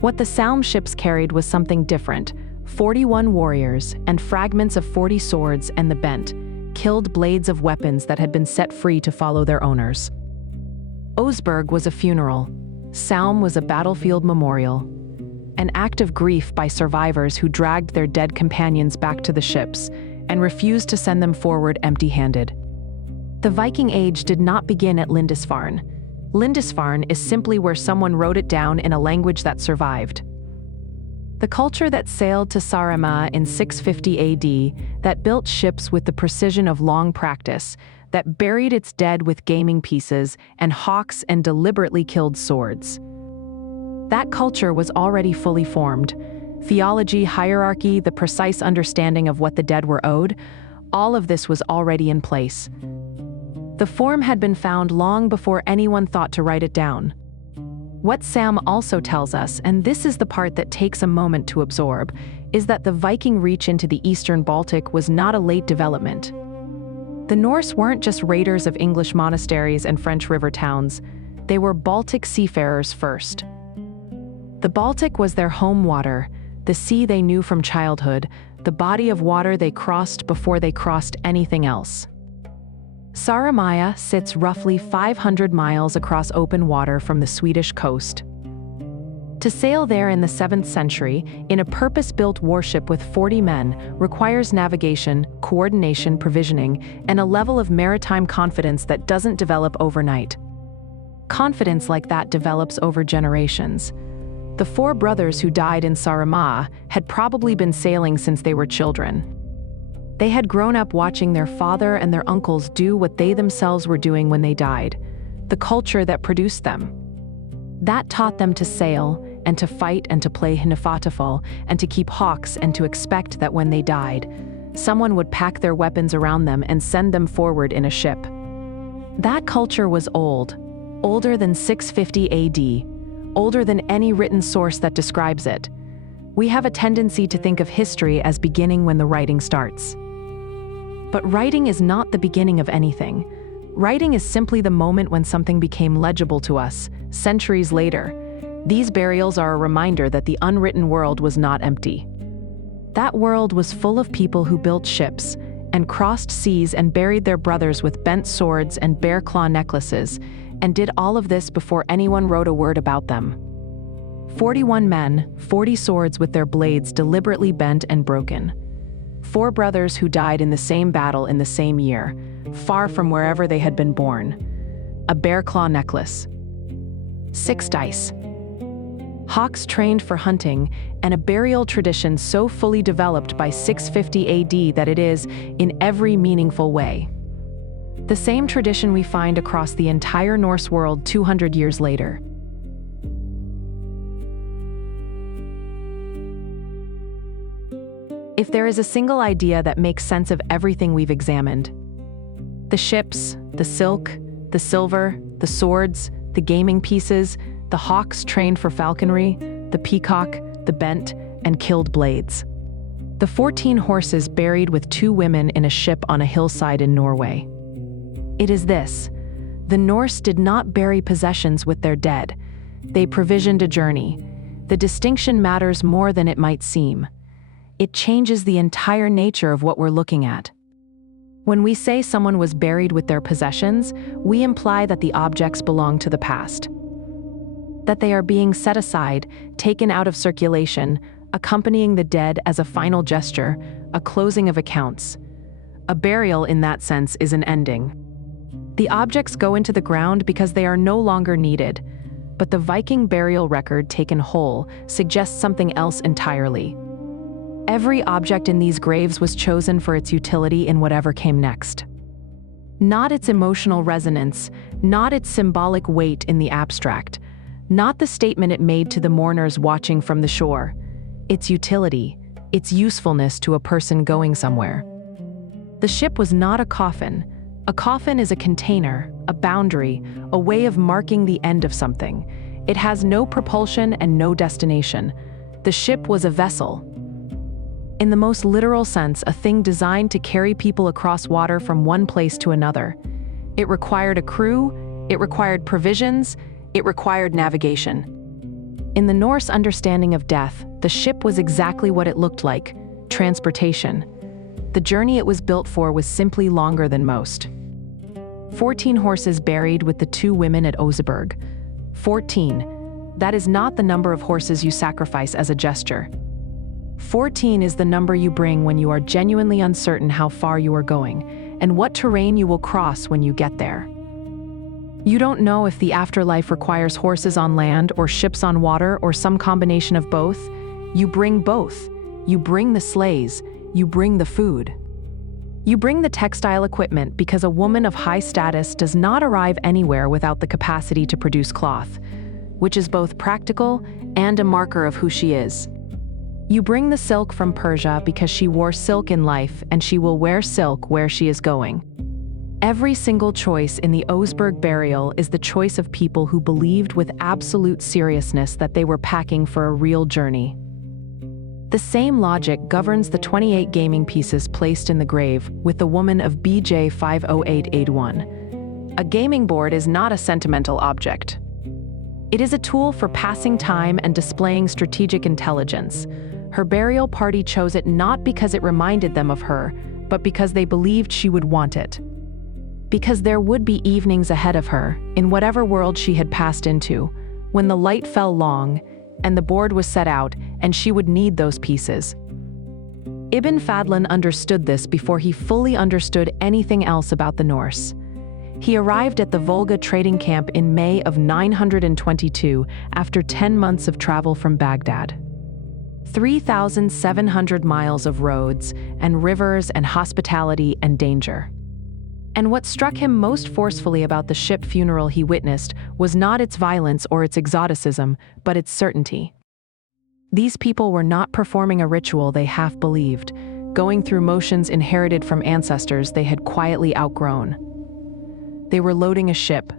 What the Salm ships carried was something different: 41 warriors and fragments of 40 swords and the bent, killed blades of weapons that had been set free to follow their owners. Oseberg was a funeral. Salm was a battlefield memorial. an act of grief by survivors who dragged their dead companions back to the ships and refused to send them forward empty-handed. The Viking Age did not begin at Lindisfarne. Lindisfarne is simply where someone wrote it down in a language that survived. The culture that sailed to Saaremaa in 650 AD, that built ships with the precision of long practice, that buried its dead with gaming pieces and hawks and deliberately killed swords. That culture was already fully formed. Theology, hierarchy, the precise understanding of what the dead were owed, all of this was already in place. The form had been found long before anyone thought to write it down. What Sam also tells us, and this is the part that takes a moment to absorb, is that the Viking reach into the eastern Baltic was not a late development. The Norse weren't just raiders of English monasteries and French river towns, they were Baltic seafarers first. The Baltic was their home water, the sea they knew from childhood, the body of water they crossed before they crossed anything else. Saaremaa sits roughly 500 miles across open water from the Swedish coast. To sail there in the 7th century, in a purpose-built warship with 40 men, requires navigation, coordination, provisioning, and a level of maritime confidence that doesn't develop overnight. Confidence like that develops over generations. The 4 brothers who died in Saaremaa had probably been sailing since they were children. They had grown up watching their father and their uncles do what they themselves were doing when they died, the culture that produced them. That taught them to sail, and to fight, and to play hnefatafel, and to keep hawks, and to expect that when they died, someone would pack their weapons around them and send them forward in a ship. That culture was old, older than 650 AD, older than any written source that describes it. We have a tendency to think of history as beginning when the writing starts. But writing is not the beginning of anything. Writing is simply the moment when something became legible to us, centuries later. These burials are a reminder that the unwritten world was not empty. That world was full of people who built ships, and crossed seas and buried their brothers with bent swords and bear claw necklaces, and did all of this before anyone wrote a word about them. 41 men, 40 swords with their blades deliberately bent and broken. 4 brothers who died in the same battle in the same year, far from wherever they had been born. A bear claw necklace. 6 dice. Hawks trained for hunting, and a burial tradition so fully developed by 650 AD that it is, in every meaningful way, the same tradition we find across the entire Norse world 200 years later. If there is a single idea that makes sense of everything we've examined, the ships, the silk, the silver, the swords, the gaming pieces, the hawks trained for falconry, the peacock, the bent and killed blades, the 14 horses buried with 2 women in a ship on a hillside in Norway. It is this: the Norse did not bury possessions with their dead. They provisioned a journey. The distinction matters more than it might seem. It changes the entire nature of what we're looking at. When we say someone was buried with their possessions, we imply that the objects belong to the past, that they are being set aside, taken out of circulation, accompanying the dead as a final gesture, a closing of accounts. A burial, in that sense, is an ending. The objects go into the ground because they are no longer needed, but the Viking burial record taken whole suggests something else entirely. Every object in these graves was chosen for its utility in whatever came next. Not its emotional resonance, not its symbolic weight in the abstract, not the statement it made to the mourners watching from the shore. Its utility, its usefulness to a person going somewhere. The ship was not a coffin. A coffin is a container, a boundary, a way of marking the end of something. It has no propulsion and no destination. The ship was a vessel. In the most literal sense, a thing designed to carry people across water from one place to another. It required a crew, it required provisions, it required navigation. In the Norse understanding of death, the ship was exactly what it looked like: transportation. The journey it was built for was simply longer than most. 14 horses buried with the 2 women at Oseberg. 14. That is not the number of horses you sacrifice as a gesture. 14 is the number you bring when you are genuinely uncertain how far you are going, and what terrain you will cross when you get there. You don't know if the afterlife requires horses on land or ships on water or some combination of both. You bring both. You bring the sleighs. You bring the food. You bring the textile equipment because a woman of high status does not arrive anywhere without the capacity to produce cloth, which is both practical and a marker of who she is. You bring the silk from Persia because she wore silk in life and she will wear silk where she is going. Every single choice in the Oseberg burial is the choice of people who believed with absolute seriousness that they were packing for a real journey. The same logic governs the 28 gaming pieces placed in the grave with the woman of BJ 50881. A gaming board is not a sentimental object. It is a tool for passing time and displaying strategic intelligence. Her burial party chose it not because it reminded them of her, but because they believed she would want it. Because there would be evenings ahead of her, in whatever world she had passed into, when the light fell long, and the board was set out, and she would need those pieces. Ibn Fadlan understood this before he fully understood anything else about the Norse. He arrived at the Volga trading camp in May of 922 after 10 months of travel from Baghdad. 3,700 miles of roads and rivers and hospitality and danger. And what struck him most forcefully about the ship funeral he witnessed was not its violence or its exoticism, but its certainty. These people were not performing a ritual they half believed, going through motions inherited from ancestors they had quietly outgrown. They were loading a ship.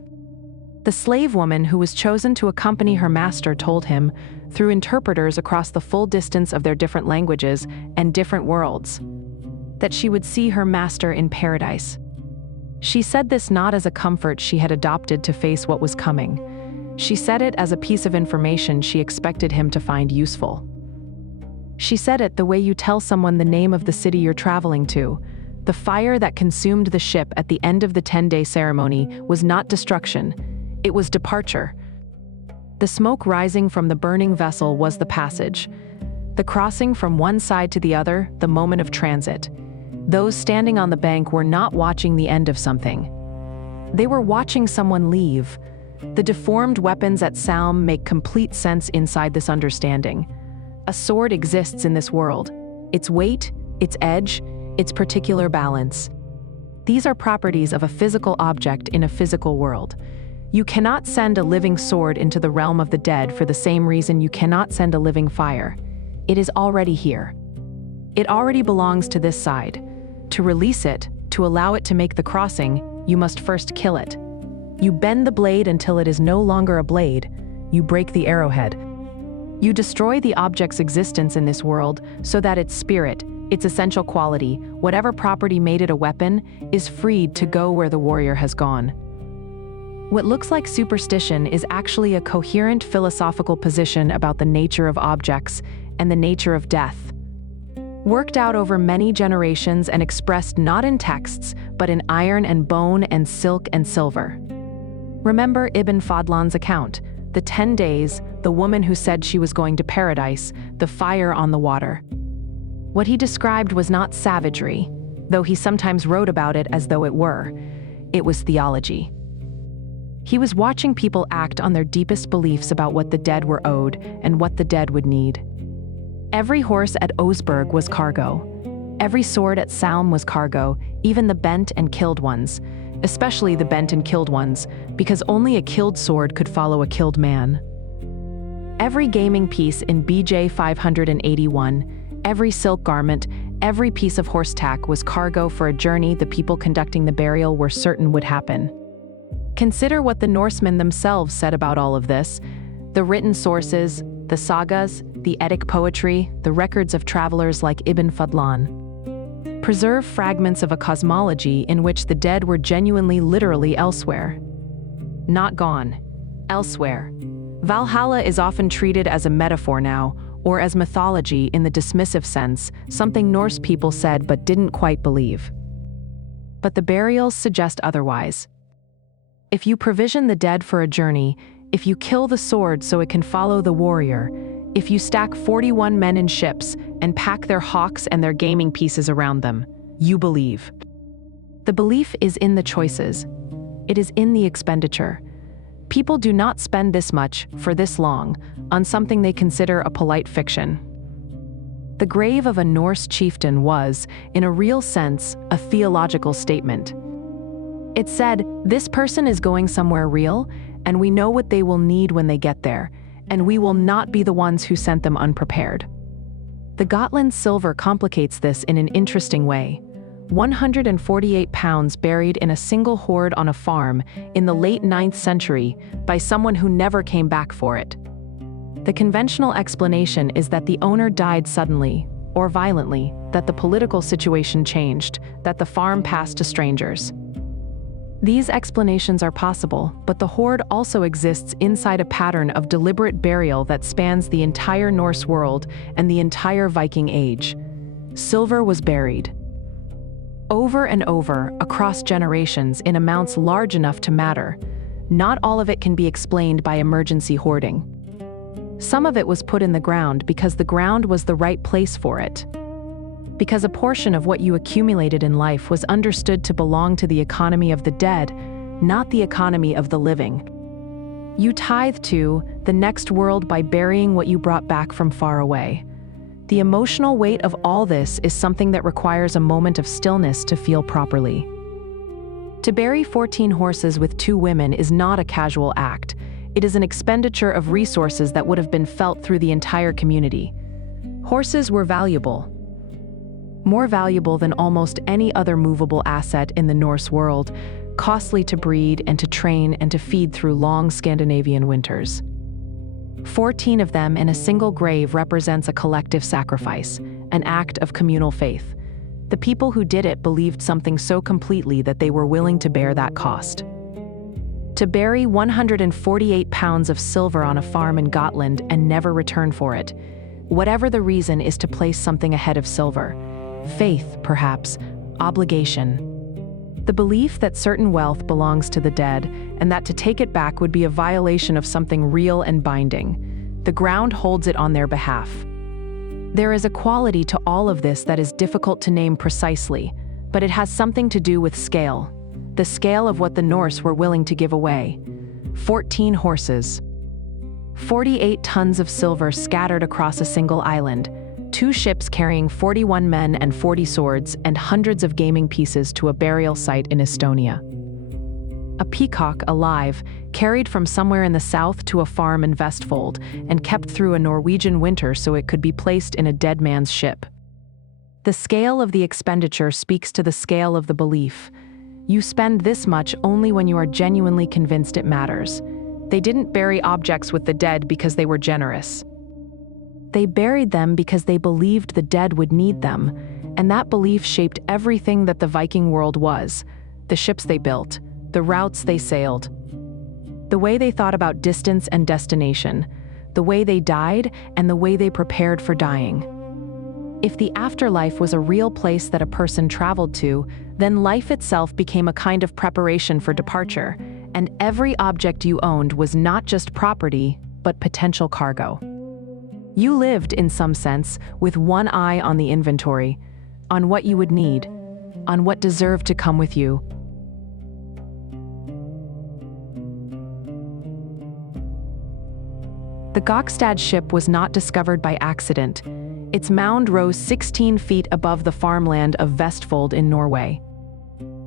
The slave woman who was chosen to accompany her master told him, through interpreters across the full distance of their different languages and different worlds, that she would see her master in paradise. She said this not as a comfort she had adopted to face what was coming. She said it as a piece of information she expected him to find useful. She said it the way you tell someone the name of the city you're traveling to. The fire that consumed the ship at the end of the 10-day ceremony was not destruction, it was departure. The smoke rising from the burning vessel was the passage. The crossing from one side to the other, the moment of transit. Those standing on the bank were not watching the end of something. They were watching someone leave. The deformed weapons at Saaremaa make complete sense inside this understanding. A sword exists in this world. Its weight, its edge, its particular balance. These are properties of a physical object in a physical world. You cannot send a living sword into the realm of the dead for the same reason you cannot send a living fire. It is already here. It already belongs to this side. To release it, to allow it to make the crossing, you must first kill it. You bend the blade until it is no longer a blade. You break the arrowhead. You destroy the object's existence in this world so that its spirit, its essential quality, whatever property made it a weapon, is freed to go where the warrior has gone. What looks like superstition is actually a coherent philosophical position about the nature of objects and the nature of death. Worked out over many generations and expressed not in texts, but in iron and bone and silk and silver. Remember Ibn Fadlan's account, the 10 days, the woman who said she was going to paradise, the fire on the water. What he described was not savagery, though he sometimes wrote about it as though it were. It was theology. He was watching people act on their deepest beliefs about what the dead were owed and what the dead would need. Every horse at Oseberg was cargo. Every sword at Saaremaa was cargo, even the bent and killed ones, especially the bent and killed ones, because only a killed sword could follow a killed man. Every gaming piece in BJ 581, every silk garment, every piece of horse tack was cargo for a journey the people conducting the burial were certain would happen. Consider what the Norsemen themselves said about all of this. The written sources, the sagas, the Eddic poetry, the records of travelers like Ibn Fadlan. Preserve fragments of a cosmology in which the dead were genuinely literally elsewhere. Not gone. Elsewhere. Valhalla is often treated as a metaphor now, or as mythology in the dismissive sense, something Norse people said but didn't quite believe. But the burials suggest otherwise. If you provision the dead for a journey, if you kill the sword so it can follow the warrior, if you stack 41 men in ships and pack their hawks and their gaming pieces around them, you believe. The belief is in the choices. It is in the expenditure. People do not spend this much, for this long, on something they consider a polite fiction. The grave of a Norse chieftain was, in a real sense, a theological statement. It said, this person is going somewhere real, and we know what they will need when they get there, and we will not be the ones who sent them unprepared. The Gotland silver complicates this in an interesting way. 148 pounds buried in a single hoard on a farm in the late 9th century by someone who never came back for it. The conventional explanation is that the owner died suddenly, or violently, that the political situation changed, that the farm passed to strangers. These explanations are possible, but the hoard also exists inside a pattern of deliberate burial that spans the entire Norse world and the entire Viking Age. Silver was buried over and over, across generations, in amounts large enough to matter. Not all of it can be explained by emergency hoarding. Some of it was put in the ground because the ground was the right place for it. Because a portion of what you accumulated in life was understood to belong to the economy of the dead, not the economy of the living. You tithe to the next world by burying what you brought back from far away. The emotional weight of all this is something that requires a moment of stillness to feel properly. To bury 14 horses with 2 women is not a casual act. It is an expenditure of resources that would have been felt through the entire community. Horses were valuable. More valuable than almost any other movable asset in the Norse world, costly to breed and to train and to feed through long Scandinavian winters. 14 of them in a single grave represents a collective sacrifice, an act of communal faith. The people who did it believed something so completely that they were willing to bear that cost. To bury 148 pounds of silver on a farm in Gotland and never return for it, whatever the reason, is to place something ahead of silver. Faith, perhaps, obligation. The belief that certain wealth belongs to the dead and that to take it back would be a violation of something real and binding. The ground holds it on their behalf. There is a quality to all of this that is difficult to name precisely, but it has something to do with scale. The scale of what the Norse were willing to give away. 14 horses. 48 tons of silver scattered across a single island. 2 ships carrying 41 men and 40 swords and hundreds of gaming pieces to a burial site in Estonia. A peacock alive, carried from somewhere in the south to a farm in Vestfold and kept through a Norwegian winter so it could be placed in a dead man's ship. The scale of the expenditure speaks to the scale of the belief. You spend this much only when you are genuinely convinced it matters. They didn't bury objects with the dead because they were generous. They buried them because they believed the dead would need them, and that belief shaped everything that the Viking world was: the ships they built, the routes they sailed, the way they thought about distance and destination, the way they died, and the way they prepared for dying. If the afterlife was a real place that a person traveled to, then life itself became a kind of preparation for departure, and every object you owned was not just property, but potential cargo. You lived, in some sense, with one eye on the inventory, on what you would need, on what deserved to come with you. The Gokstad ship was not discovered by accident. Its mound rose 16 feet above the farmland of Vestfold in Norway.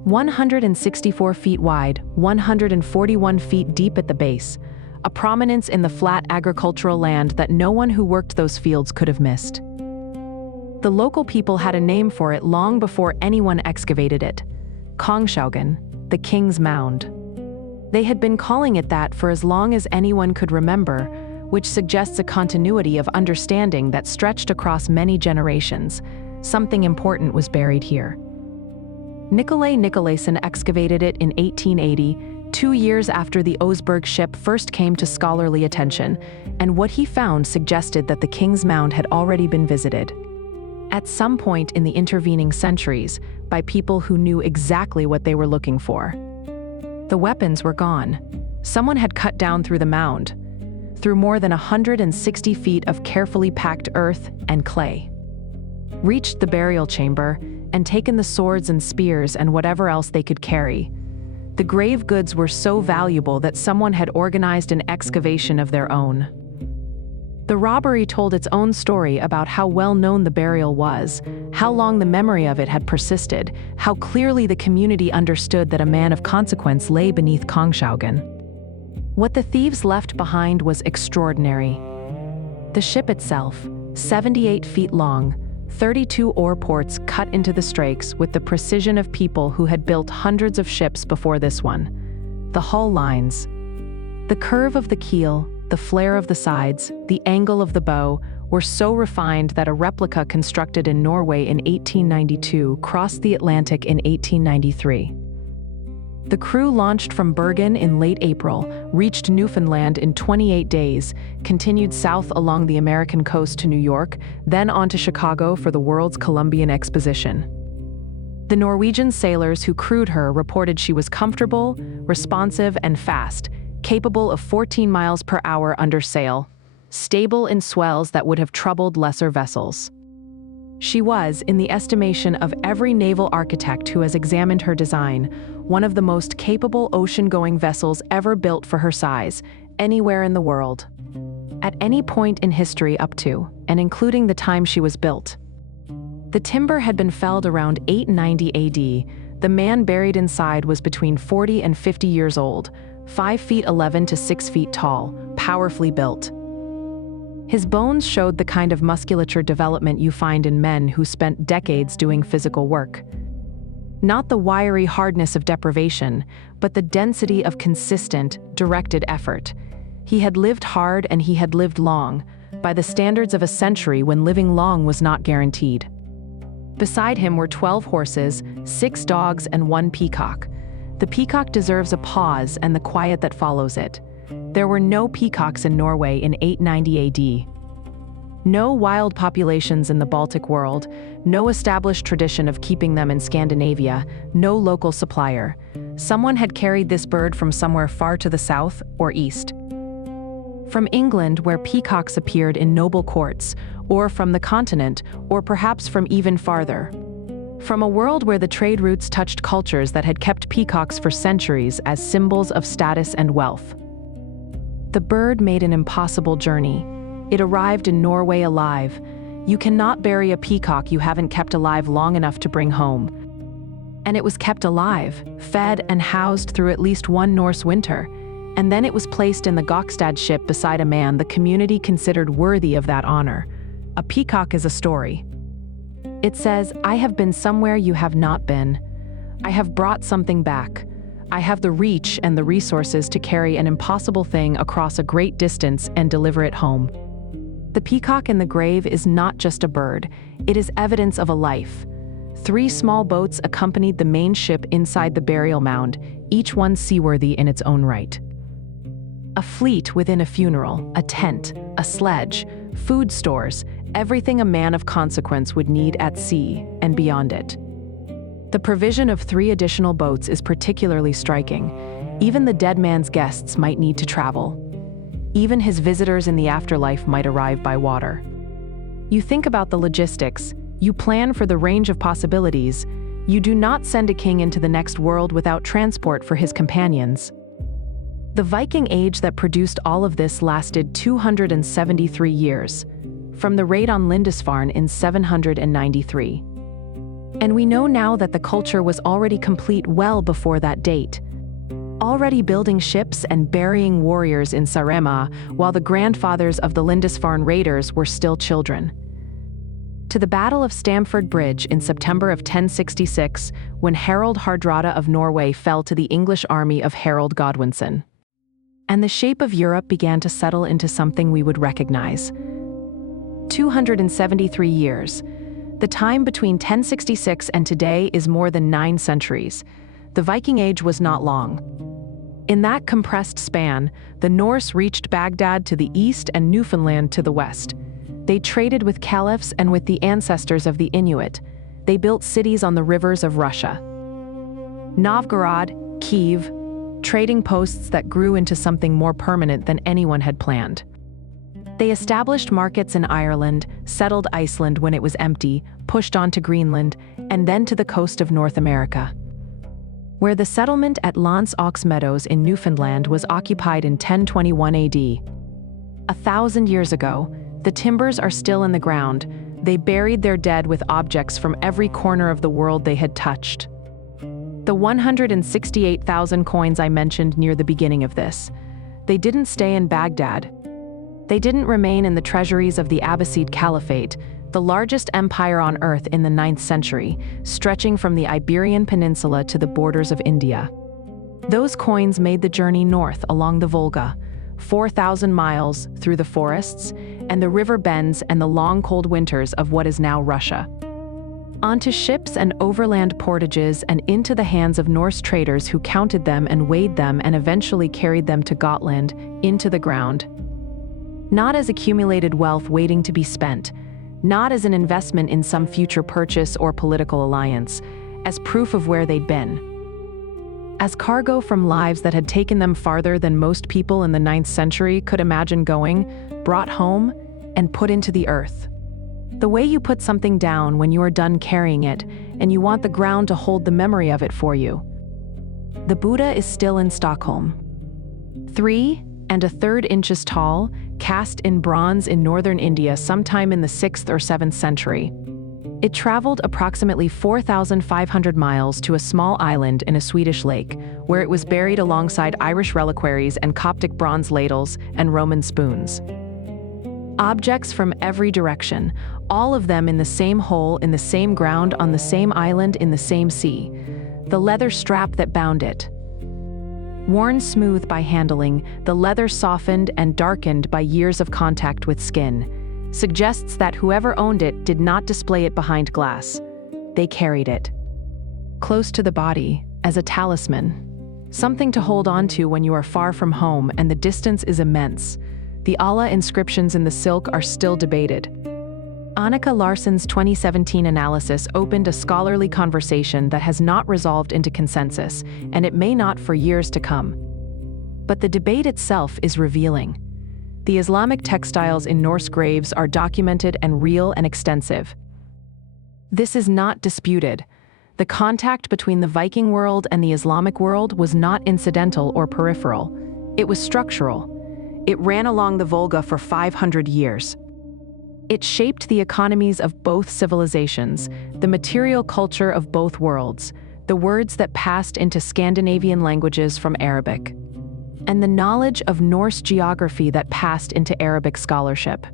164 feet wide, 141 feet deep at the base, a prominence in the flat agricultural land that no one who worked those fields could have missed. The local people had a name for it long before anyone excavated it: Kongshaugen, the King's Mound. They had been calling it that for as long as anyone could remember, which suggests a continuity of understanding that stretched across many generations. Something important was buried here. Nikolai Nikolaisen excavated it in 1880, 2 years after the Oseberg ship first came to scholarly attention, and what he found suggested that the King's Mound had already been visited, at some point in the intervening centuries, by people who knew exactly what they were looking for. The weapons were gone. Someone had cut down through the mound, through more than 160 feet of carefully packed earth and clay, reached the burial chamber, and taken the swords and spears and whatever else they could carry. The grave goods were so valuable that someone had organized an excavation of their own. The robbery told its own story about how well known the burial was, how long the memory of it had persisted, how clearly the community understood that a man of consequence lay beneath Kongshaugen. What the thieves left behind was extraordinary. The ship itself, 78 feet long, 32 oar ports cut into the strakes with the precision of people who had built hundreds of ships before this one. The hull lines, the curve of the keel, the flare of the sides, the angle of the bow were so refined that a replica constructed in Norway in 1892 crossed the Atlantic in 1893. The crew launched from Bergen in late April, reached Newfoundland in 28 days, continued south along the American coast to New York, then on to Chicago for the World's Columbian Exposition. The Norwegian sailors who crewed her reported she was comfortable, responsive, and fast, capable of 14 miles per hour under sail, stable in swells that would have troubled lesser vessels. She was, in the estimation of every naval architect who has examined her design, one of the most capable ocean-going vessels ever built for her size, anywhere in the world. At any point in history up to, and including the time she was built. The timber had been felled around 890 AD. The man buried inside was between 40 and 50 years old, 5 feet 11 to 6 feet tall, powerfully built. His bones showed the kind of musculature development you find in men who spent decades doing physical work. Not the wiry hardness of deprivation, but the density of consistent, directed effort. He had lived hard and he had lived long, by the standards of a century when living long was not guaranteed. Beside him were 12 horses, 6 dogs, and 1 peacock. The peacock deserves a pause and the quiet that follows it. There were no peacocks in Norway in 890 AD. No wild populations in the Baltic world, no established tradition of keeping them in Scandinavia, no local supplier. Someone had carried this bird from somewhere far to the south or east. From England, where peacocks appeared in noble courts, or from the continent, or perhaps from even farther. From a world where the trade routes touched cultures that had kept peacocks for centuries as symbols of status and wealth. The bird made an impossible journey. It arrived in Norway alive. You cannot bury a peacock you haven't kept alive long enough to bring home. And it was kept alive, fed and housed through at least one Norse winter. And then it was placed in the Gokstad Ship beside a man the community considered worthy of that honor. A peacock is a story. It says, "I have been somewhere you have not been. I have brought something back. I have the reach and the resources to carry an impossible thing across a great distance and deliver it home." The peacock in the grave is not just a bird, it is evidence of a life. 3 small boats accompanied the main ship inside the burial mound, each one seaworthy in its own right. A fleet within a funeral, a tent, a sledge, food stores, everything a man of consequence would need at sea and beyond it. The provision of 3 additional boats is particularly striking. Even the dead man's guests might need to travel. Even his visitors in the afterlife might arrive by water. You think about the logistics, you plan for the range of possibilities. You do not send a king into the next world without transport for his companions. The Viking Age that produced all of this lasted 273 years, from the raid on Lindisfarne in 793. And we know now that the culture was already complete well before that date. Already building ships and burying warriors in Saaremaa, while the grandfathers of the Lindisfarne raiders were still children. To the Battle of Stamford Bridge in September of 1066, when Harold Hardrada of Norway fell to the English army of Harold Godwinson. And the shape of Europe began to settle into something we would recognize. 273 years. The time between 1066 and today is more than 9 centuries. The Viking Age was not long. In that compressed span, the Norse reached Baghdad to the east and Newfoundland to the west. They traded with caliphs and with the ancestors of the Inuit. They built cities on the rivers of Russia. Novgorod, Kiev, trading posts that grew into something more permanent than anyone had planned. They established markets in Ireland, settled Iceland when it was empty, pushed on to Greenland, and then to the coast of North America, where the settlement at L'Anse aux Meadows in Newfoundland was occupied in 1021 AD. 1,000 years ago, the timbers are still in the ground. They buried their dead with objects from every corner of the world they had touched. The 168,000 coins I mentioned near the beginning of this, they didn't stay in Baghdad. They didn't remain in the treasuries of the Abbasid Caliphate, the largest empire on earth in the 9th century, stretching from the Iberian Peninsula to the borders of India. Those coins made the journey north along the Volga, 4,000 miles through the forests and the river bends and the long cold winters of what is now Russia, onto ships and overland portages and into the hands of Norse traders who counted them and weighed them and eventually carried them to Gotland, into the ground. Not as accumulated wealth waiting to be spent, not as an investment in some future purchase or political alliance, as proof of where they'd been. As cargo from lives that had taken them farther than most people in the 9th century could imagine going, brought home, and put into the earth. The way you put something down when you are done carrying it, and you want the ground to hold the memory of it for you. The Buddha is still in Stockholm. 3 1/3 inches tall, cast in bronze in northern India sometime in the 6th or 7th century. It traveled approximately 4,500 miles to a small island in a Swedish lake, where it was buried alongside Irish reliquaries and Coptic bronze ladles and Roman spoons. Objects from every direction, all of them in the same hole, in the same ground, on the same island, in the same sea. The leather strap that bound it, worn smooth by handling, the leather softened and darkened by years of contact with skin, suggests that whoever owned it did not display it behind glass. They carried it close to the body, as a talisman, something to hold on to when you are far from home and the distance is immense. The Allah inscriptions in the silk are still debated. Annika Larsson's 2017 analysis opened a scholarly conversation that has not resolved into consensus, and it may not for years to come. But the debate itself is revealing. The Islamic textiles in Norse graves are documented and real and extensive. This is not disputed. The contact between the Viking world and the Islamic world was not incidental or peripheral. It was structural. It ran along the Volga for 500 years. It shaped the economies of both civilizations, the material culture of both worlds, the words that passed into Scandinavian languages from Arabic, and the knowledge of Norse geography that passed into Arabic scholarship.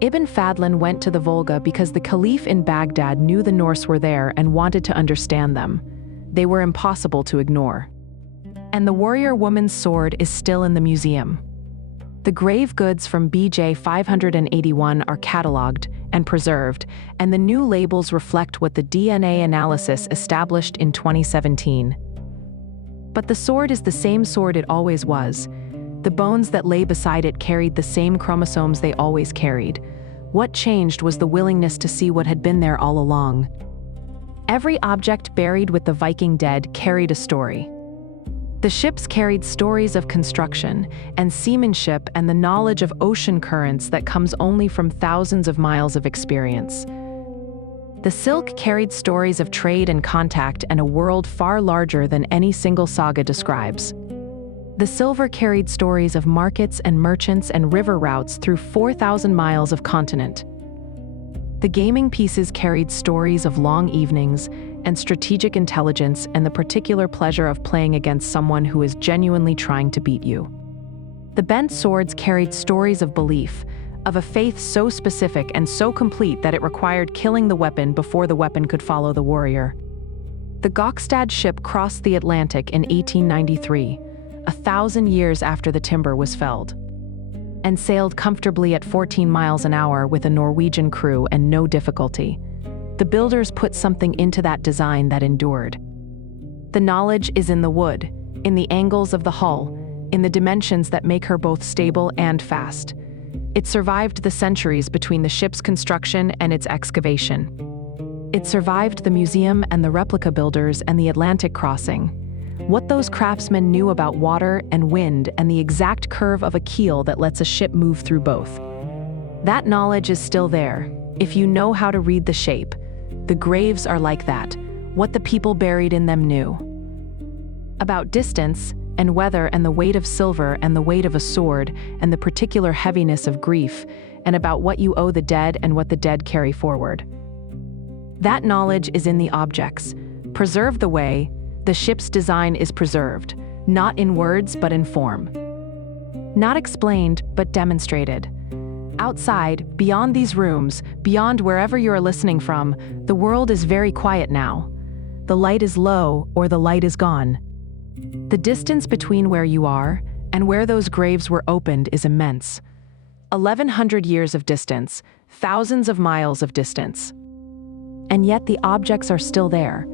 Ibn Fadlan went to the Volga because the Caliph in Baghdad knew the Norse were there and wanted to understand them. They were impossible to ignore. And the warrior woman's sword is still in the museum. The grave goods from BJ 581 are catalogued and preserved, and the new labels reflect what the DNA analysis established in 2017. But the sword is the same sword it always was. The bones that lay beside it carried the same chromosomes they always carried. What changed was the willingness to see what had been there all along. Every object buried with the Viking dead carried a story. The ships carried stories of construction and seamanship and the knowledge of ocean currents that comes only from thousands of miles of experience. The silk carried stories of trade and contact and a world far larger than any single saga describes. The silver carried stories of markets and merchants and river routes through 4,000 miles of continent. The gaming pieces carried stories of long evenings and strategic intelligence and the particular pleasure of playing against someone who is genuinely trying to beat you. The bent swords carried stories of belief, of a faith so specific and so complete that it required killing the weapon before the weapon could follow the warrior. The Gokstad Ship crossed the Atlantic in 1893, 1,000 years after the timber was felled, and sailed comfortably at 14 miles an hour with a Norwegian crew and no difficulty. The builders put something into that design that endured. The knowledge is in the wood, in the angles of the hull, in the dimensions that make her both stable and fast. It survived the centuries between the ship's construction and its excavation. It survived the museum and the replica builders and the Atlantic crossing. what those craftsmen knew about water and wind and the exact curve of a keel that lets a ship move through both. That knowledge is still there, if you know how to read the shape. The graves are like that, what the people buried in them knew. About distance and weather and the weight of silver and the weight of a sword and the particular heaviness of grief, and about what you owe the dead and what the dead carry forward. That knowledge is in the objects. Preserved the way, the ship's design is preserved, not in words but in form. Not explained but demonstrated. Outside, beyond these rooms, beyond wherever you are listening from, the world is very quiet now. The light is low or the light is gone. The distance between where you are and where those graves were opened is immense. 1,100 years of distance, thousands of miles of distance. And yet the objects are still there.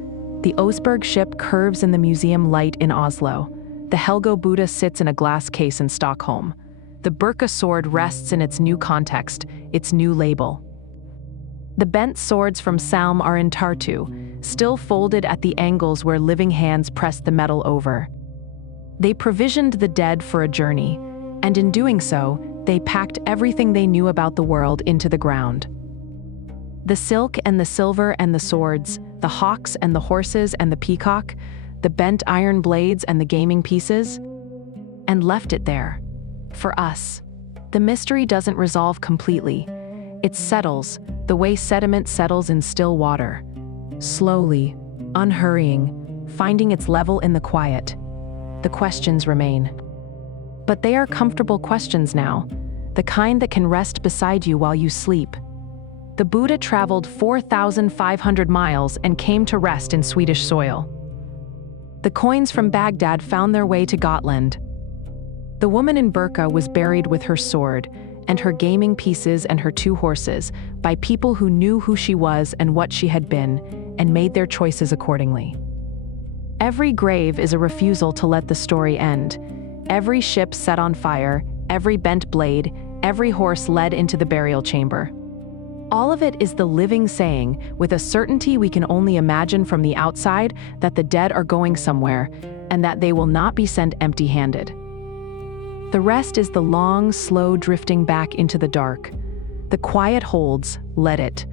The Oseberg ship curves in the museum light in Oslo. The Helgo Buddha sits in a glass case in Stockholm. The Birka sword rests in its new context, its new label. The bent swords from Saaremaa are in Tartu, still folded at the angles where living hands pressed the metal over. They provisioned the dead for a journey, and in doing so, they packed everything they knew about the world into the ground. The silk and the silver and the swords, the hawks and the horses and the peacock, the bent iron blades and the gaming pieces, and left it there. For us, the mystery doesn't resolve completely. It settles, the way sediment settles in still water. Slowly, unhurrying, finding its level in the quiet. The questions remain. But they are comfortable questions now, the kind that can rest beside you while you sleep. The Buddha traveled 4,500 miles and came to rest in Swedish soil. The coins from Baghdad found their way to Gotland. The woman in Birka was buried with her sword, and her gaming pieces and her 2 horses, by people who knew who she was and what she had been, and made their choices accordingly. Every grave is a refusal to let the story end. Every ship set on fire, every bent blade, every horse led into the burial chamber. All of it is the living saying, with a certainty we can only imagine from the outside, that the dead are going somewhere, and that they will not be sent empty-handed. The rest is the long, slow drifting back into the dark. The quiet holds, let it.